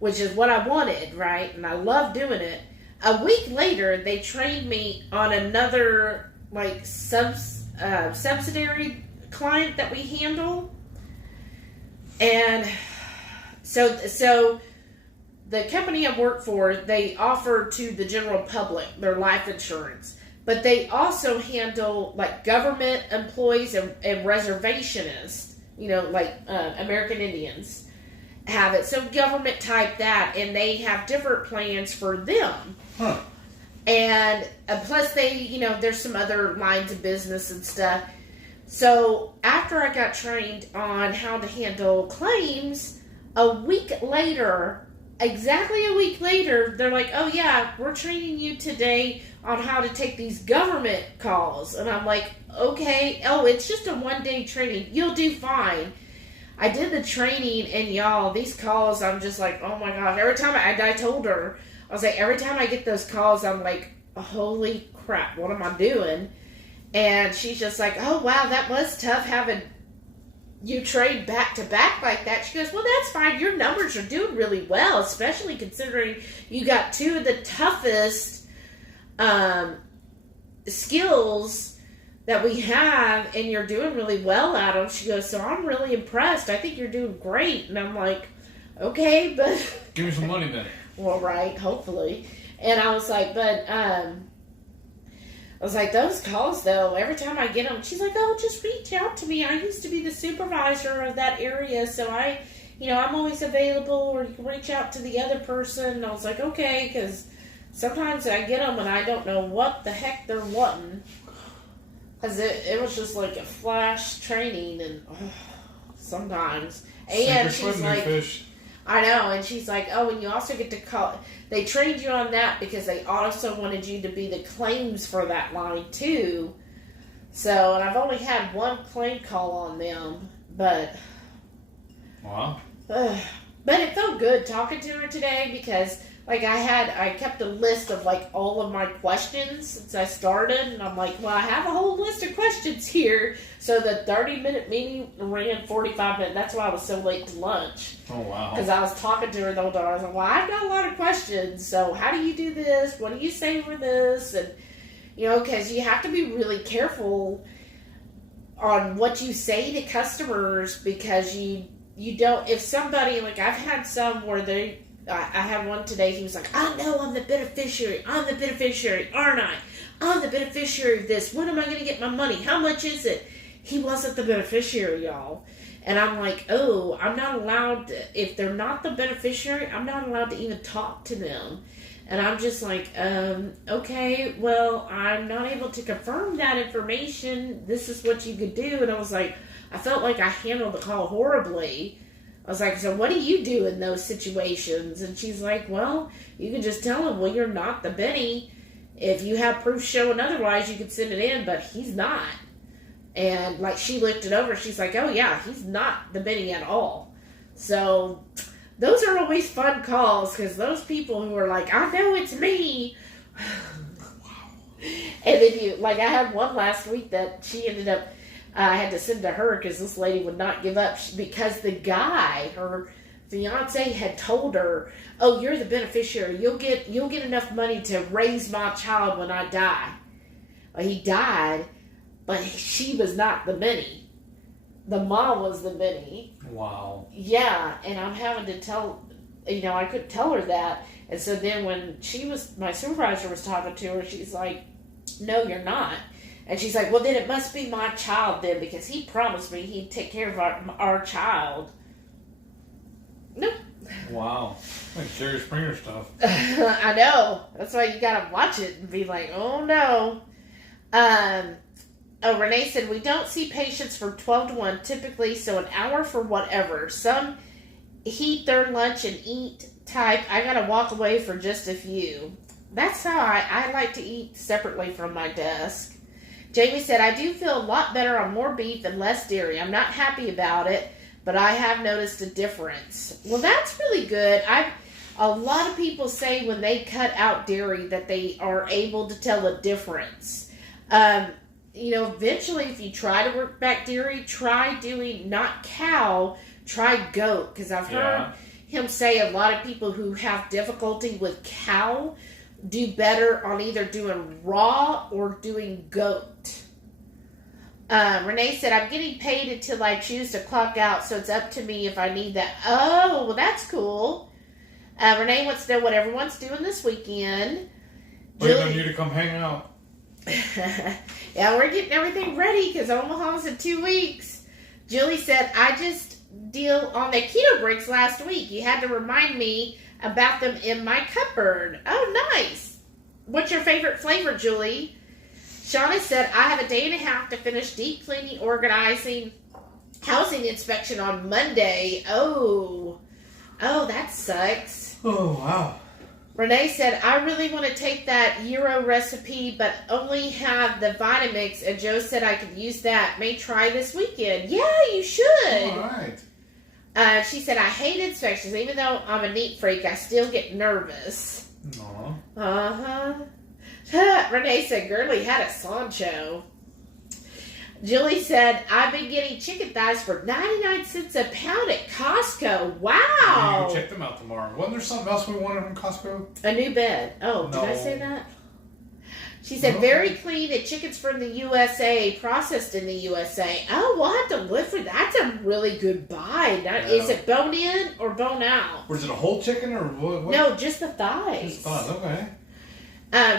which is what I wanted, right, and I love doing it, a week later, they trained me on another, like, subsidiary client that we handle. And so the company I work for, they offer to the general public their life insurance. But they also handle, like, government employees and reservationists, like American Indians have it. So government type that, and they have different plans for them. Huh. And plus they, there's some other lines of business and stuff. So after I got trained on how to handle claims, exactly a week later, they're like, oh yeah, we're training you today on how to take these government calls. And I'm like, okay, it's just a 1-day training. You'll do fine. I did the training, and y'all, these calls, I'm just like, oh my gosh. Every time I told her, I was like, every time I get those calls, I'm like, holy crap, what am I doing? And she's just like, oh wow, that was tough having you trade back to back like that. She goes, well, that's fine. Your numbers are doing really well, especially considering you got two of the toughest skills that we have, and you're doing really well at them. She goes, so I'm really impressed. I think you're doing great. And I'm like, okay, but give me some money then. Well, right, hopefully. And I was like, those calls, though, every time I get them, she's like, oh, just reach out to me. I used to be the supervisor of that area, so I'm always available, or you can reach out to the other person. And I was like, okay, because sometimes I get them and I don't know what the heck they're wanting. Because it was just like a flash training, and sometimes. And she's like, fish. I know, and she's like, oh, and you also get to call. They trained you on that because they also wanted you to be the claims for that line too. So, and I've only had one claim call on them, but wow. But it felt good talking to her today because, like, I kept a list of, like, all of my questions since I started, and I'm like, well, I have a whole list of questions here. So the 30-minute meeting ran 45 minutes. That's why I was so late to lunch. Oh, wow. Because I was talking to her the whole time. I was like, well, I've got a lot of questions. So how do you do this? What do you say for this? And, because you have to be really careful on what you say to customers, because you don't, if somebody, like, I've had some where I had one today, he was like, I know I'm the beneficiary, aren't I? I'm the beneficiary of this. When am I going to get my money? How much is it? He wasn't the beneficiary, y'all. And I'm like, oh, I'm not allowed to, if they're not the beneficiary, I'm not allowed to even talk to them. And I'm just like, okay, well, I'm not able to confirm that information. This is what you could do. And I was like, I felt like I handled the call horribly. I was like, so what do you do in those situations? And she's like, well, you can just tell him, well, you're not the Benny. If you have proof showing otherwise, you can send it in, but he's not. And, like, she looked it over. She's like, oh, yeah, he's not the Benny at all. So those are always fun calls, because those people who are like, I know it's me. And then I had one last week that she ended up, I had to send to her because this lady would not give up because the guy, her fiance, had told her, "Oh, you're the beneficiary. You'll get enough money to raise my child when I die." Well, he died, but she was not the Minnie. The mom was the Minnie. Wow. Yeah, and I'm having to tell, I couldn't tell her that. And so then when my supervisor was talking to her, she's like, "No, you're not." And she's like, "Well, then it must be my child then, because he promised me he'd take care of our child." Nope. Wow. Like Jerry Springer stuff. I know. That's why you gotta watch it and be like, "Oh no." Renee said, "We don't see patients from 12 to 1 typically, so an hour for whatever. Some heat their lunch and eat type. I gotta walk away for just a few." That's how I like to eat separately from my desk. Jamie said, "I do feel a lot better on more beef and less dairy. I'm not happy about it, but I have noticed a difference." Well, that's really good. A lot of people say when they cut out dairy that they are able to tell a difference. Eventually, if you try to work back dairy, try doing not cow, try goat, because I've heard him say a lot of people who have difficulty with cow do better on either doing raw or doing goat. Renee said, "I'm getting paid until I choose to clock out, so it's up to me if I need that." Oh, well, that's cool. Renee wants to know what everyone's doing this weekend. Waiting on you to come hang out. Yeah, we're getting everything ready because Omaha's in 2 weeks. Julie said, "I just deal on the keto breaks last week. You had to remind me about them in my cupboard." Oh, nice. What's your favorite flavor, Julie? Shauna said, "I have a day and a half to finish deep cleaning, organizing, housing inspection on Monday." Oh, that sucks. Oh, wow. Renee said, "I really want to take that gyro recipe, but only have the Vitamix." And Joe said I could use that. May try this weekend. Yeah, you should. All right. She said, "I hate inspections. Even though I'm a neat freak, I still get nervous." Aw. Uh-huh. Renee said, "Girly had a Sancho." Julie said, "I've been getting chicken thighs for 99 cents a pound at Costco." Wow. You can go check them out tomorrow. Wasn't there something else we wanted from Costco? A new bed. Oh, No. did I say that? She said, No. "Very clean and chickens from the USA, processed in the USA." Oh, we'll have to look for that. That's a really good buy. Is it bone in or bone out? Or is it a whole chicken or what? No, just the thighs. Just thighs, okay.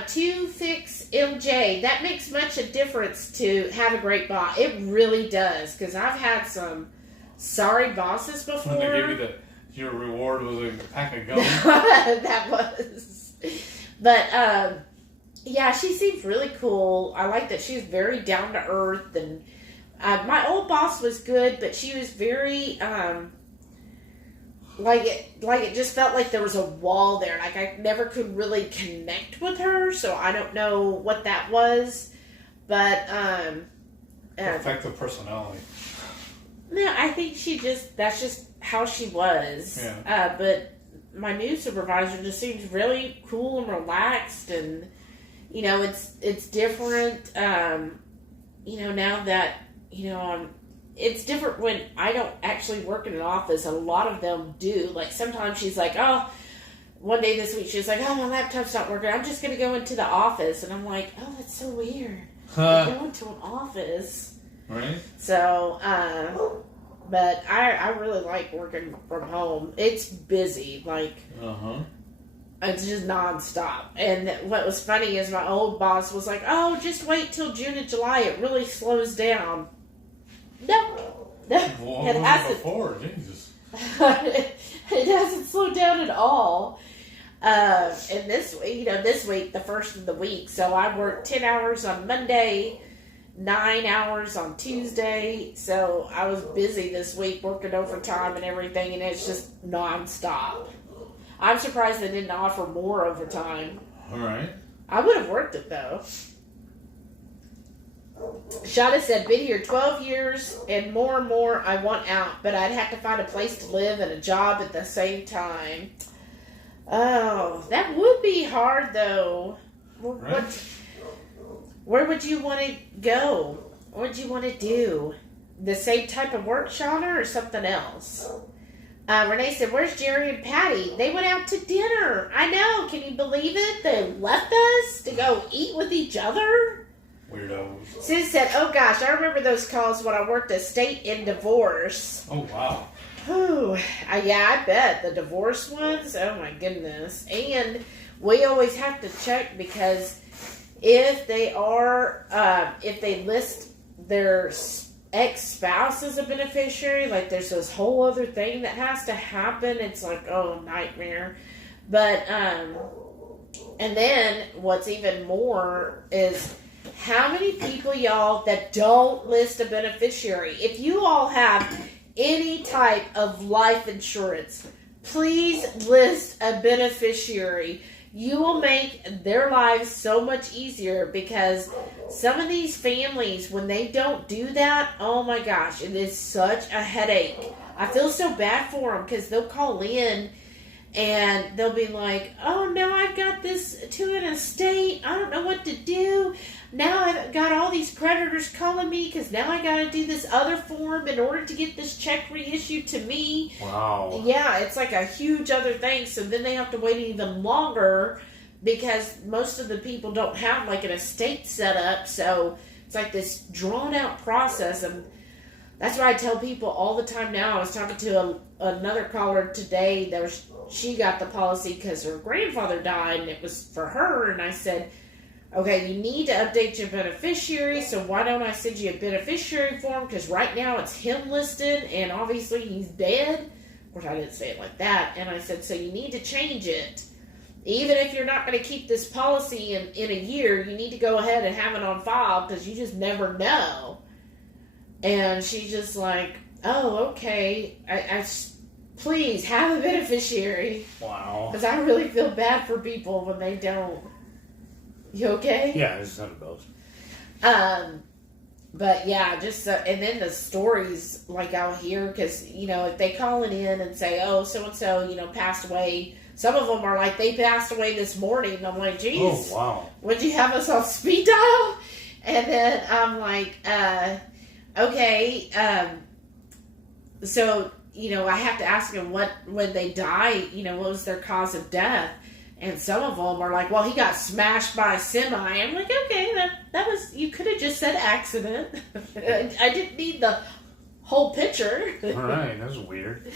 2 fix LJ. That makes much a difference to have a great boss. It really does, because I've had some sorry bosses before. When they gave you your reward was a pack of gum. That was. But, yeah, she seems really cool. I like that she's very down to earth. And my old boss was good, but she was very, it just felt like there was a wall there. Like I never could really connect with her, so I don't know what that was. But Effective personality. no, I think that's just how she was. Yeah. But my new supervisor just seems really cool and relaxed, and it's different. Now that it's different when I don't actually work in an office. A lot of them do. Like sometimes she's like, "Oh," one day this week she was like, "Oh, my laptop's not working. I'm just going to go into the office." And I'm like, "Oh, that's so weird. Going to an office." Right. So, but I really like working from home. It's busy. Like, it's just nonstop. And what was funny is my old boss was like, "Oh, just wait till June and July. It really slows down." No, Well, it hasn't. Before, Jesus. It hasn't slowed down at all. And this week, the first of the week, so I worked 10 hours on Monday, 9 hours on Tuesday. So I was busy this week working overtime and everything, and it's just nonstop. I'm surprised they didn't offer more overtime. All right. I would have worked it though. Shada said, "Been here 12 years and more I want out, but I'd have to find a place to live and a job at the same time." Oh, that would be hard though. Right. Where would you want to go? What'd you want to do? The same type of work, Shauna, or something else? Renee said, where's Jerry and Patty? They went out to dinner. I know. Can you believe it? They left us to go eat with each other. Weirdos. Sis said, oh gosh, I remember those calls when I worked estate and divorce. Oh, wow. Whew. Yeah, I bet. The divorce ones, oh my goodness. And we always have to check because if they are, if they list their ex-spouse as a beneficiary, like there's this whole other thing that has to happen. It's like, oh, nightmare. But, and then what's even more is how many people, y'all, that don't list a beneficiary. If you all have any type of life insurance, please list a beneficiary. You will make their lives so much easier because some of these families, when they don't do that, oh my gosh, it is such a headache. I feel so bad for them because they'll call in and they'll be like, oh no, I've got this to an estate. I don't know what to do. Now I've got all these creditors calling me because now I got to do this other form in order to get this check reissued to me. Wow. Yeah, it's like a huge other thing. So then they have to wait even longer because most of the people don't have like an estate set up. So it's like this drawn out process. And that's why I tell people all the time now. I was talking to another caller today. She got the policy because her grandfather died and it was for her. And I said, okay, you need to update your beneficiary, so why don't I send you a beneficiary form? Because right now it's him listed, and obviously he's dead. Of course, I didn't say it like that. And I said, so you need to change it. Even if you're not going to keep this policy in a year, you need to go ahead and have it on file, because you just never know. And she's just like, oh, okay. Please have a beneficiary. Wow. Because I really feel bad for people when they don't. You okay? Yeah, it's not both. But yeah, just and then the stories like I'll hear because if they call it in and say, oh, so and so passed away. Some of them are like they passed away this morning. And I'm like, geez, oh wow, would you have us on speed dial? And then I'm like, okay, so I have to ask them when they die, what was their cause of death. And some of them are like, well, he got smashed by a semi. I'm like, okay, that was, you could have just said accident. I didn't need the whole picture. All right, that's weird.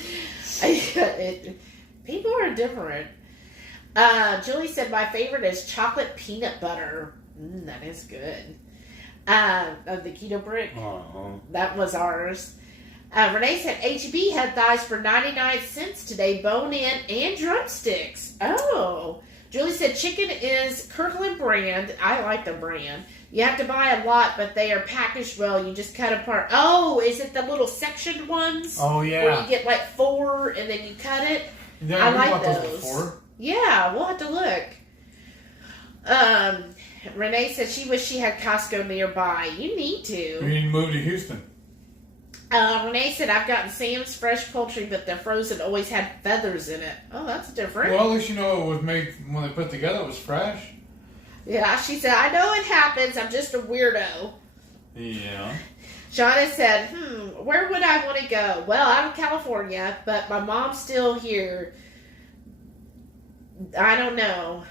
People are different. Julie said, my favorite is chocolate peanut butter. That is good. Of the keto brick. Uh-huh. That was ours. Renee said, HEB had thighs for 99 cents today, bone-in and drumsticks. Oh. Julie said, chicken is Kirkland brand. I like the brand. You have to buy a lot, but they are packaged well. You just cut apart. Oh, is it the little sectioned ones? Oh, yeah. Where you get like 4 and then you cut it? Yeah, I like those those. before. Yeah, we'll have to look. Renee said she wished she had Costco nearby. You need to. We need to move to Houston. Renee said, I've gotten Sam's fresh poultry, but the frozen always had feathers in it. Oh, that's different. Well, at least it was made when they put it together. It was fresh. Yeah, she said, I know it happens. I'm just a weirdo. Yeah. Shauna said, where would I want to go? Well, I'm in California, but my mom's still here. I don't know.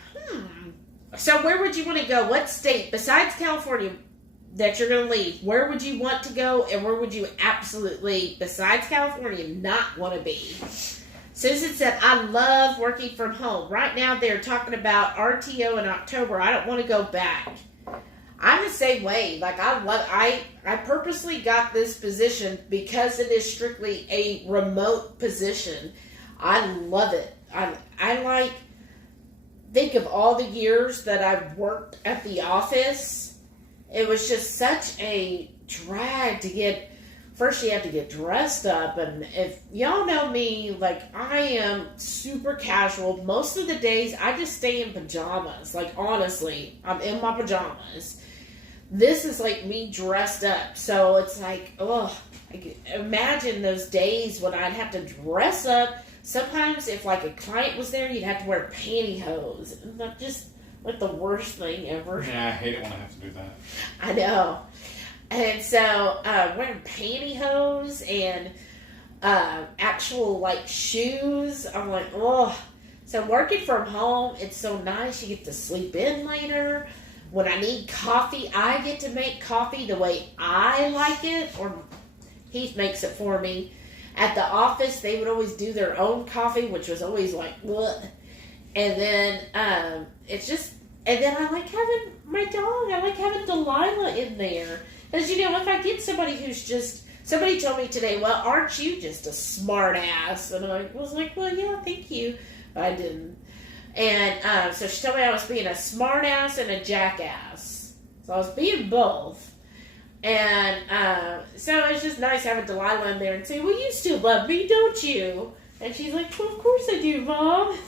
So where would you want to go? What state, besides California, that you're going to leave? Where would you want to go, and where would you absolutely, besides California, not want to be? Susan said, I love working from home. Right now, they're talking about RTO in October. I don't want to go back. I'm the same way. Like, I purposely got this position because it is strictly a remote position. I love it. I like, think of all the years that I've worked at the office. It was just such a drag to get. First, you have to get dressed up, and if y'all know me, like, I am super casual. Most of the days, I just stay in pajamas. Like, honestly, I'm in my pajamas. This is like me dressed up, so it's like, imagine those days when I'd have to dress up. Sometimes, if like a client was there, you'd have to wear pantyhose. Just like the worst thing ever. Yeah, I hate it when I have to do that. I know. And so, wearing pantyhose and actual like shoes. I'm like, oh. So working from home, it's so nice. You get to sleep in later. When I need coffee, I get to make coffee the way I like it, or Heath makes it for me. At the office, they would always do their own coffee, which was always like, what? And then it's just, and then I like having my dog. I like having Delilah in there. Because, you know, if I get somebody who's just, somebody told me today, well, aren't you just a smart ass? And I was like, well, yeah, thank you. But I didn't. And so she told me I was being a smart ass and a jackass. So I was being both. And so it's just nice having Delilah in there and say, well, you still love me, don't you? And she's like, well, of course I do, Mom.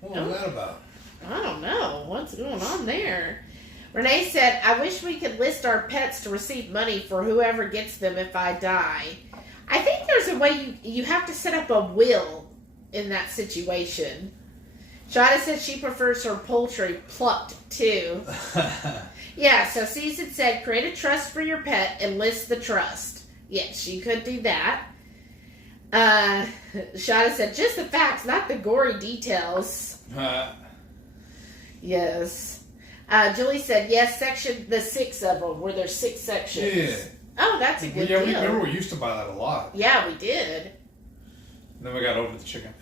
What was that about? I don't know. What's going on there? Renee said, I wish we could list our pets to receive money for whoever gets them if I die. I think there's a way you have to set up a will in that situation. Shada said she prefers her poultry plucked too. Yeah, so Susan said, create a trust for your pet and list the trust. Yes, you could do that. Shada said, just the facts, not the gory details. Yes. Julie said, yes, the 6 of them, where there's 6 sections. Yeah. Oh, that's a good deal. Yeah, remember we used to buy that a lot. Yeah, we did. And then we got over the chicken.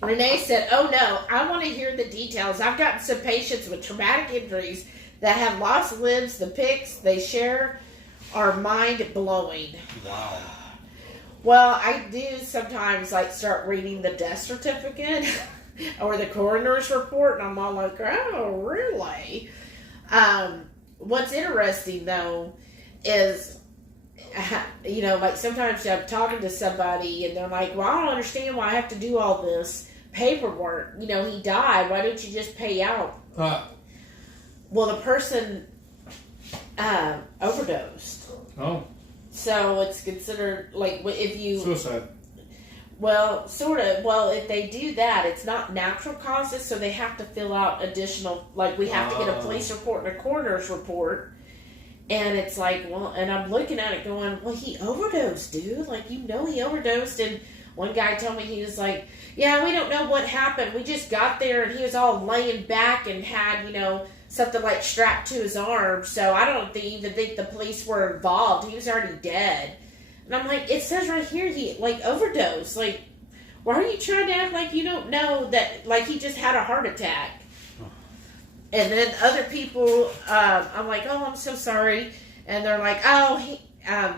Renee said, oh no, I want to hear the details. I've gotten some patients with traumatic injuries that have lost limbs. The pics they share are mind-blowing. Wow. Well, I do sometimes like start reading the death certificate or the coroner's report, and I'm all like, oh, really? What's interesting, though, is, you know, like sometimes I'm talking to somebody, and they're like, well, I don't understand why I have to do all this paperwork. You know, he died. Why don't you just pay out? Well, the person overdosed. Oh. So it's considered, like, if you... Suicide. Well, sort of. Well, if they do that, it's not natural causes, so they have to fill out additional, like, we have to get a police report and a coroner's report. And it's like, well, and I'm looking at it going, well, he overdosed, dude. Like, you know he overdosed. And one guy told me, he was like, yeah, we don't know what happened. We just got there, and he was all laying back and had, you know, something like strapped to his arm. So I don't even think the police were involved. He was already dead. And I'm like, it says right here he, like, overdosed. Like, why are you trying to act like you don't know that, like, he just had a heart attack? And then other people, I'm like, oh, I'm so sorry. And they're like, oh,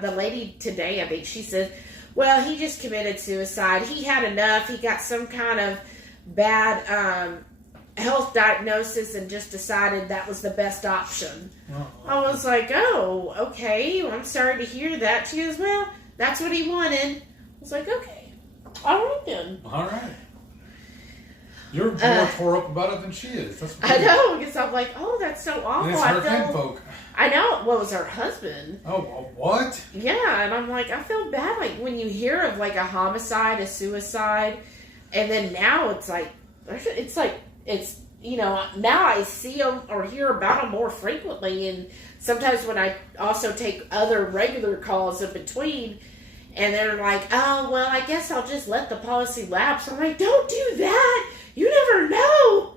the lady today, I think, she said, well, he just committed suicide. He had enough. He got some kind of bad health diagnosis and just decided that was the best option. I was like, oh, okay. Well, I'm sorry to hear that. She goes, well, that's what he wanted. I was like, okay. All right, then. All right. You're more tore up about it than she is. That's I know, because I'm like, oh, that's so awful. And it's her kinfolk. I know. Well, it was her husband. Oh, what? Yeah, and I'm like, I feel bad. Like, when you hear of, like, a homicide, a suicide, and then now it's like, you know, now I see them or hear about them more frequently, and sometimes when I also take other regular calls in between, and they're like, oh, well, I guess I'll just let the policy lapse. I'm like, don't do that. You never know.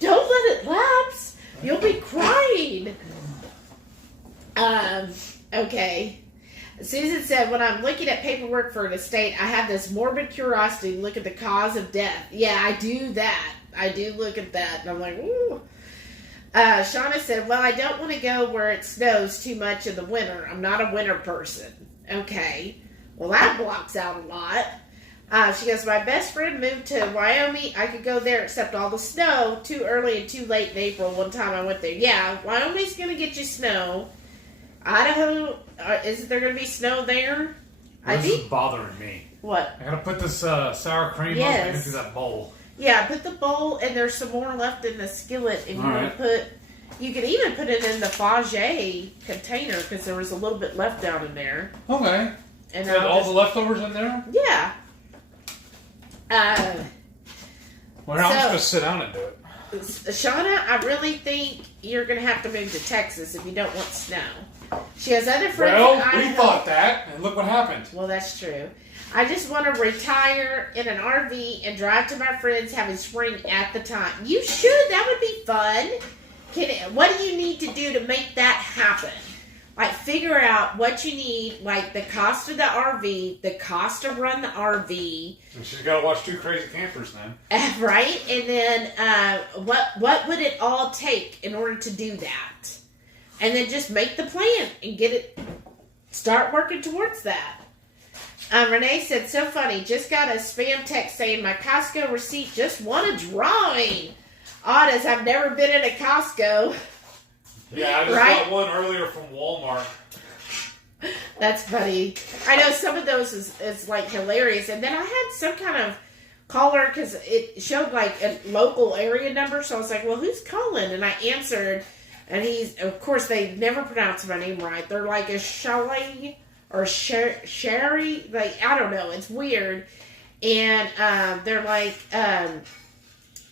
Don't let it lapse. You'll be crying. Okay. Susan said, when I'm looking at paperwork for an estate, I have this morbid curiosity to look at the cause of death. Yeah, I do that. I do look at that. And I'm like, ooh. Shauna said, well, I don't want to go where it snows too much in the winter. I'm not a winter person. Okay. Well, that blocks out a lot. She goes, my best friend moved to Wyoming. I could go there except all the snow. Too early and too late in April. One time I went there. Yeah, Wyoming's going to get you snow. Idaho, is there going to be snow there? This is bothering me. What? I got to put this sour cream up into that bowl. Yeah, put the bowl, and there's some more left in the skillet. And you can even put it in the Faget container because there was a little bit left down in there. Okay. And all the leftovers in there? Yeah. Well, I'm just going to sit down and do it. Shauna, I really think you're going to have to move to Texas if you don't want snow. She has other friends. Well, in we Idaho. Thought that, and look what happened. Well, that's true. I just want to retire in an RV and drive to my friends having spring at the time. You should. That would be fun. What do you need to do to make that happen? Like, figure out what you need, like the cost of the RV, the cost to run the RV. And she's got to watch Two Crazy Campers then. Right? And then what would it all take in order to do that? And then just make the plan and start working towards that. Renee said, so funny, just got a spam text saying my Costco receipt just won a drawing. Odd as I've never been in a Costco. Yeah, I just got one earlier from Walmart. That's funny. I know some of those is like hilarious. And then I had some kind of caller because it showed like a local area number. So I was like, well, who's calling? And I answered. And of course, they never pronounce my name right. They're like a Shelly or Sherry. Like, I don't know. It's weird. And they're like,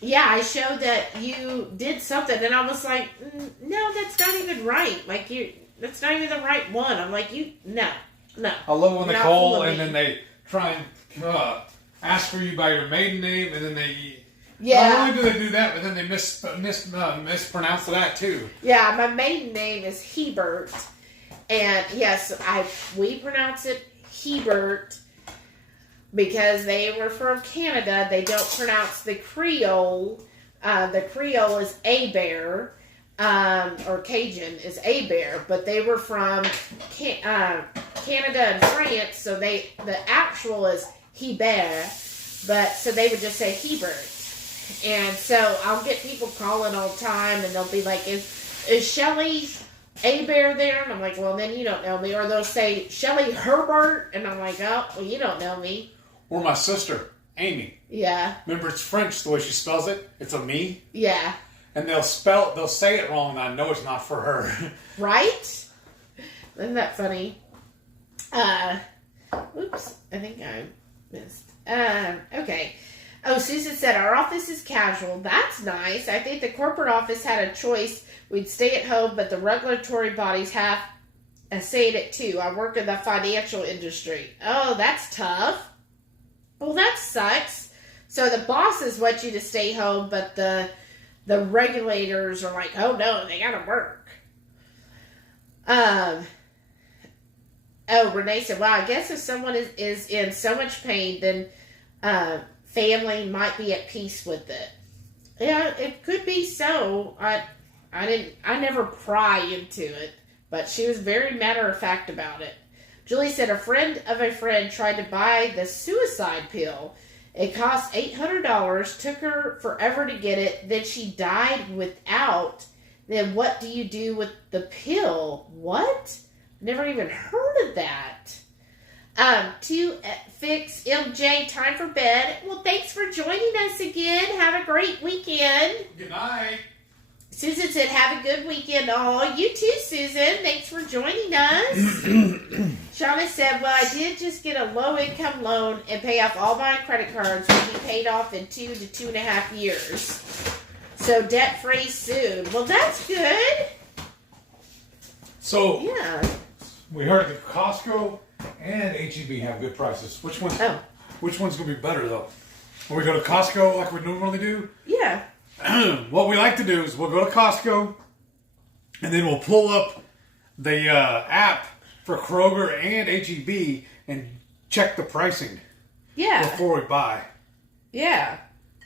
yeah, I showed that you did something. And I was like, no, that's not even right. Like, that's not even the right one. I'm like, no. I love when they call and then they try and ask for you by your maiden name, and then they... Yeah. Not only do they do that, but then they mispronounce that too. Yeah, my maiden name is Hebert. And yes, we pronounce it Hebert because they were from Canada. They don't pronounce the Creole. The Creole is Abear, or Cajun is Abear, but they were from Canada and France, so the actual is Hebert, but so they would just say Hebert. And so I'll get people calling all the time, and they'll be like, is Shelly Abear there? And I'm like, well, then you don't know me. Or they'll say, Shelly Herbert, and I'm like, oh, well, you don't know me. Or my sister, Amy. Yeah. Remember, it's French the way she spells it. It's a me. Yeah. And they'll say it wrong, and I know it's not for her. Right? Isn't that funny? Oops, I think I missed. Okay. Oh, Susan said, our office is casual. That's nice. I think the corporate office had a choice. We'd stay at home, but the regulatory bodies have a say in it too. I work in the financial industry. Oh, that's tough. Well, that sucks. So the bosses want you to stay home, but the regulators are like, oh no, they gotta work. Oh, Renee said, well, I guess if someone is in so much pain, then family might be at peace with it. Yeah, it could be so. I never pry into it, but she was very matter of fact about it. Julie said a friend of a friend tried to buy the suicide pill. It cost $800, took her forever to get it, then she died without. Then what do you do with the pill? What? Never even heard of that. To fix MJ, time for bed. Well, thanks for joining us again. Have a great weekend. Good night. Susan said, have a good weekend, all. You too, Susan. Thanks for joining us. Shauna said, well, I did just get a low-income loan and pay off all my credit cards will be paid off in 2 to 2.5 years. So debt-free soon. Well, that's good. So, yeah, we heard that Costco and H-E-B have good prices. Which one's going to be better, though? Will we go to Costco like we normally do? Yeah. What we like to do is we'll go to Costco, and then we'll pull up the app for Kroger and H-E-B and check the pricing before we buy. Yeah.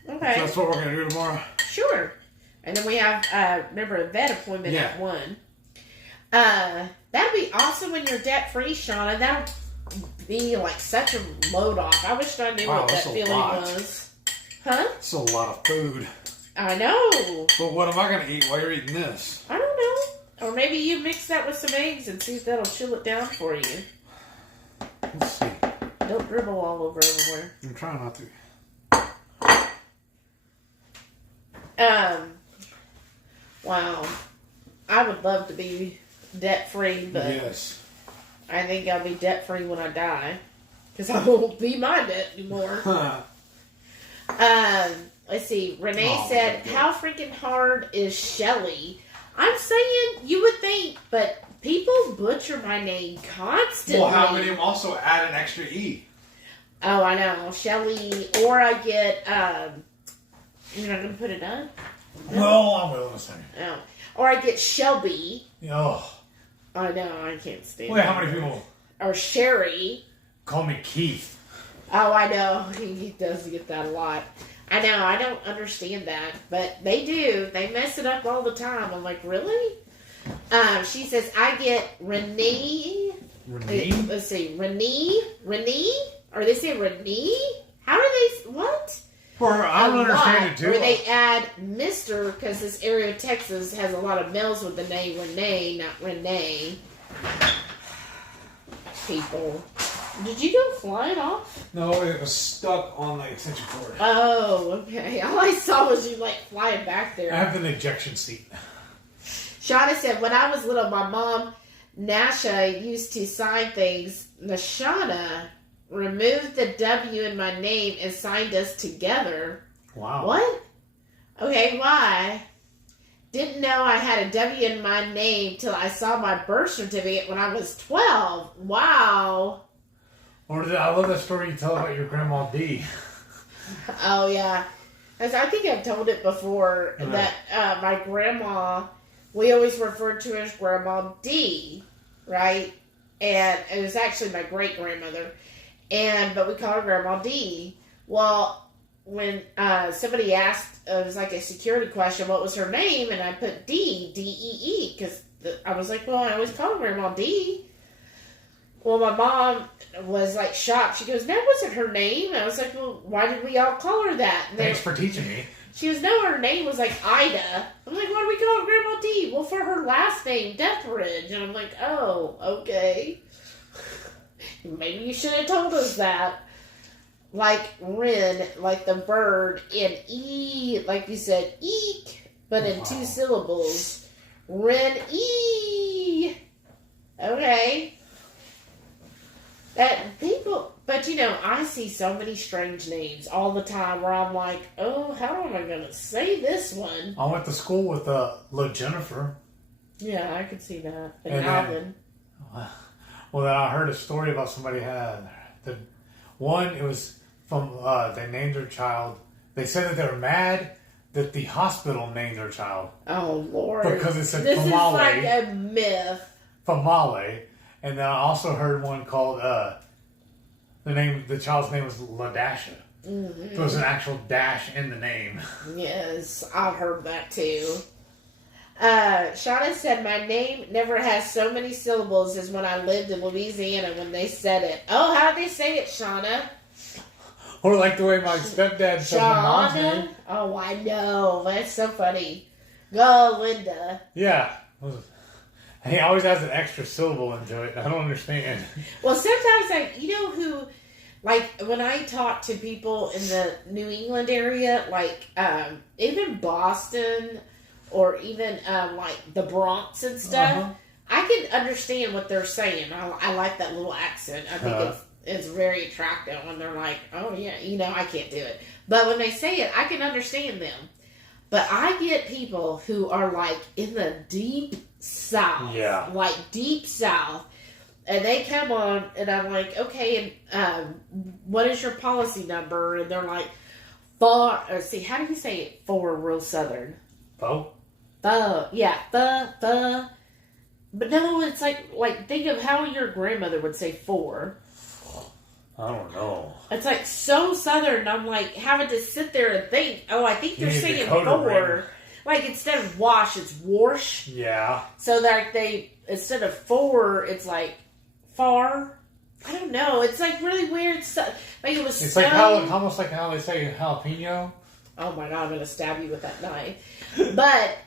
Okay. So that's what we're going to do tomorrow. Sure. And then we have, remember, a vet appointment at 1. That'd be awesome when you're debt-free, Shauna. That'll be like such a load off. I wish I knew what that feeling was. Huh? It's a lot of food. I know. But what am I going to eat while you're eating this? I don't know. Or maybe you mix that with some eggs and see if that'll chill it down for you. Let's see. Don't dribble all over everywhere. I'm trying not to. Wow. I would love to be debt-free, but yes. I think I'll be debt-free when I die. Because I won't be my debt anymore. Let's see. Renee Oh, said, my God. "How freaking hard is Shelly?" I'm saying you would think, but people butcher my name constantly. Well, how many of them also add an extra E? Oh, I know, Shelly. Or I get. You're not gonna put it on? Well, I will in a second. No. Or I get Shelby. Oh. I know, I can't stand Wait, it. how many people Or Sherry. call me Keith? Oh, I know. He does get that a lot. I know. I don't understand that, but they do. They mess it up all the time. I'm like, really? She says, I get Renee. Renee? Let's see. Renee? Or they say Renee? How do they... What? Or I don't understand it too. Or they add Mr. because this area of Texas has a lot of males with the name Renee, not Renee. People. Did you go flying off? No, it was stuck on the extension cord. Oh, okay. All I saw was you like flying back there. I have an ejection seat. Shauna said, when I was little, my mom, Nasha, used to sign things. Nashana removed the W in my name and signed us together. Wow. What? Okay, why? Didn't know I had a W in my name till I saw my birth certificate when I was 12. Wow. Or I love that story you tell about your grandma D. Oh, yeah. As I think I've told it before, Right. that my grandma, we always referred to her as Grandma D, right? And it was actually my great-grandmother. But we called her Grandma D. Well, when somebody asked, it was like a security question, what was her name? And I put D, D-E-E, because I was like, well, I always call her Grandma D. Well, my mom was like shocked. She goes, that wasn't her name. And I was like, well, why did we all call her that? And Thanks for teaching me. she goes, no, her name was like Ida. I'm like, why do we call her Grandma D? Well, for her last name, Deathridge. And I'm like, oh, okay. Maybe you should have told us that. Like Wren, like the bird, and E, like you said, eek, but in 2 syllables. Wren E. Okay. That people, but you know, I see so many strange names all the time where I'm like, oh, how am I going to say this one? I went to school with La Jennifer. Yeah, I could see that. And And then- Alvin. Well, then I heard a story about somebody had the one. It was from they named their child. They said that they were mad that the hospital named their child Oh, Lord. because it said This is Famale. like a myth. Famale, and then I also heard one called the child's name was Ladasha. Mm-hmm. There was an actual dash in the name. Yes, I've heard that too. Shauna said, my name never has so many syllables as when I lived in Louisiana when they said it. Oh, how did they say it, Shauna? Or like the way my stepdad said my mom's name. Shauna? Oh, I know. That's so funny. Go, Linda. Yeah. He always has an extra syllable into it. I don't understand. Well, sometimes you know who, like when I talk to people in the New England area, like even Boston or even like the Bronx and stuff, Uh-huh. I can understand what they're saying. I like that little accent. I think it's very attractive when they're like, oh yeah, you know, I can't do it. But when they say it, I can understand them. But I get people who are like in the deep South. Yeah. Like deep South. And they come on and I'm like, okay, and what is your policy number? And they're like, see, how do you say it for real Southern? Oh? Yeah, But no, it's like think of how your grandmother would say for. I don't know. It's like so Southern. I'm like having to sit there and think, oh, I think You they're need saying decoder for. ring. Like instead of wash, it's wash. Yeah. So that instead of for, it's like far. I don't know. It's like really weird stuff. Like it was It's so... like almost like how they say jalapeno. Oh my God, I'm going to stab you with that knife. But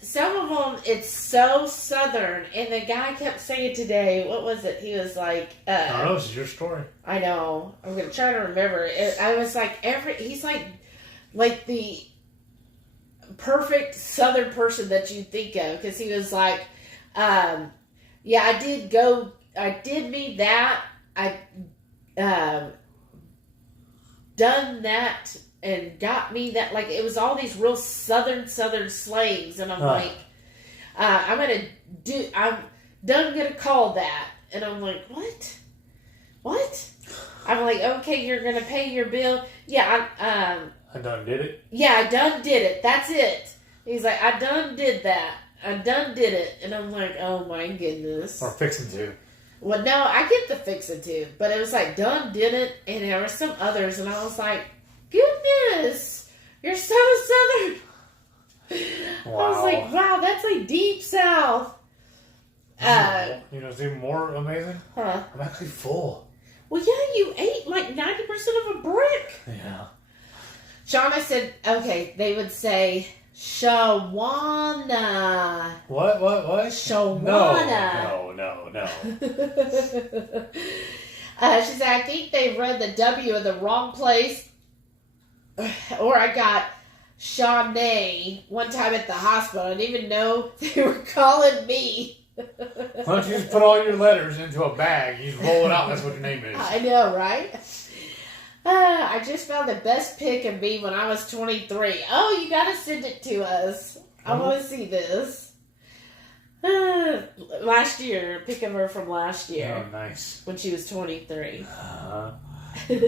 some of them, it's so Southern. And the guy kept saying today, what was it? He was like... I don't know, this is your story. I know. I'm going to try to remember. I was like, he's like the perfect Southern person that you think of. Because he was like, yeah, I did mean that. I done that and got me that, like, it was all these real southern slangs, and I'm like, I'm done gonna call that, and I'm like, what? I'm like, okay, you're gonna pay your bill. Yeah, I done did it. Yeah, I done did it. That's it. He's like, I done did that. I done did it. And I'm like, oh my goodness. Or fixing to. Well, no, I get the fixing to. But it was like, done did it. And there were some others. And I was like, goodness. You're so southern. Wow. I was like, wow, that's like deep south. You know, it's even more amazing. Huh? I'm actually full. Well, yeah, you ate like 90% of a brick. Yeah. Shauna said, okay, they would say, Shawana. What? Shawana. No. She said, I think they read the W in the wrong place. Or I got Shawnee one time at the hospital. I didn't even know they were calling me. Why don't you just put all your letters into a bag? You just roll it out. That's what your name is. I know, right? I just found the best pic of me when I was 23. Oh, you gotta send it to us. I want to see this. Last year, a pic of her from last year. Oh, nice. When she was 23. And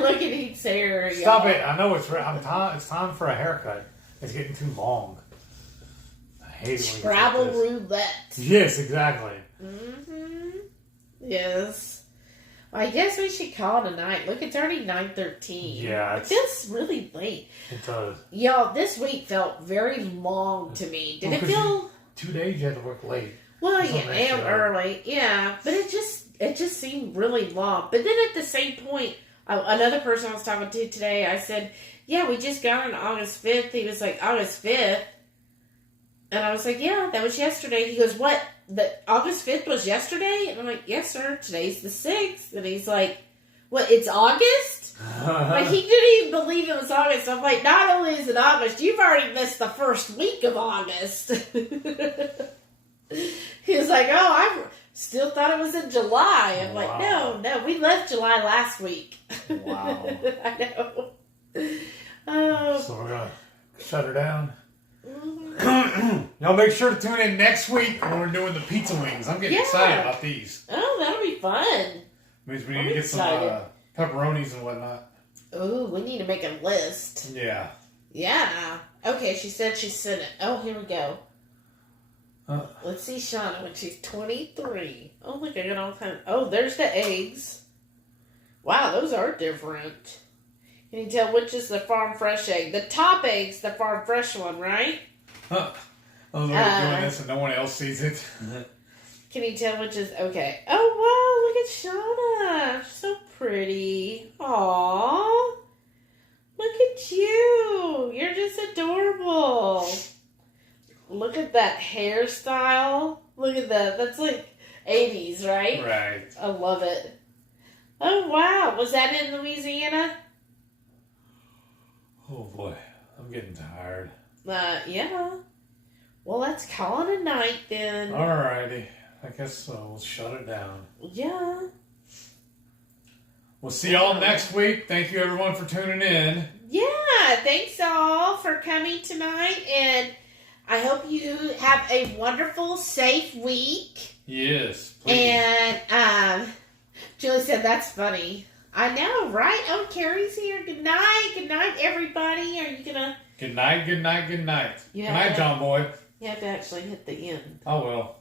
look at Heath's hair. Stop y'all. it. I know it's time for a haircut. It's getting too long. I hate it when Travel you do this. roulette. Yes, exactly. Mm-hmm. Yes. Well, I guess we should call it a night. Look, it's already 9:13. Yeah, It feels really late. It does. Y'all, this week felt very long to me. Did Well, it feel... 2 days you had to work late. Well, Until yeah, next and year. early. Yeah, but it just seemed really long. But then at the same point, another person I was talking to today, I said, yeah, we just got on August 5th. He was like, August 5th? And I was like, yeah, that was yesterday. He goes, what? August 5th was yesterday? And I'm like, yes, sir. Today's the 6th. And he's like, what, it's August? Like, he didn't even believe it was August. I'm like, not only is it August, you've already missed the first week of August. He was like, oh, I still thought it was in July. I'm like, no, we left July last week. Wow. I know. Oh. So we're going to shut her down. Mm-hmm. Y'all make sure to tune in next week when we're doing the pizza wings. I'm getting excited about these. Oh, that'll be fun. Means we need to get some pepperonis and whatnot. Oh, we need to make a list. Yeah. Yeah. Okay, she said she sent it. Oh, here we go. Let's see Shauna when she's 23. Oh, look, I got all kinds. Oh, there's the eggs. Wow, those are different. Can you tell which is the farm fresh egg? The top egg's the farm fresh one, right? Huh. I was doing this and no one else sees it. Can you tell which is... Okay. Oh, wow, look at Shauna. She's so pretty. Aww. Look at you. You're just adorable. Look at that hairstyle. Look at that. That's like 80s, right? Right. I love it. Oh, wow. Was that in Louisiana? Oh boy, I'm getting tired. Yeah. Well, let's call it a night then. Alrighty. I guess we'll shut it down. Yeah. We'll see y'all next week. Thank you everyone for tuning in. Yeah. Thanks all for coming tonight, and I hope you have a wonderful, safe week. Yes. Please. And Julie said, that's funny. I know, right? Oh, Carrie's here. Good night. Good night, everybody. Are you going to... Good night, good night, good night. Yeah. Good night, John Boy. You have to actually hit the end. I will.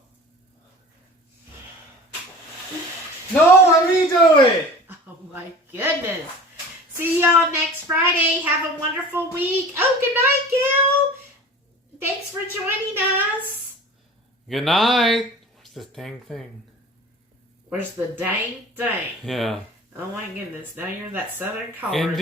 No, let me do it! Oh, my goodness. See y'all next Friday. Have a wonderful week. Oh, good night, Gil. Thanks for joining us. Good night. Where's this dang thing? Where's the dang thing? Yeah. Oh, my goodness. Now you're that southern color.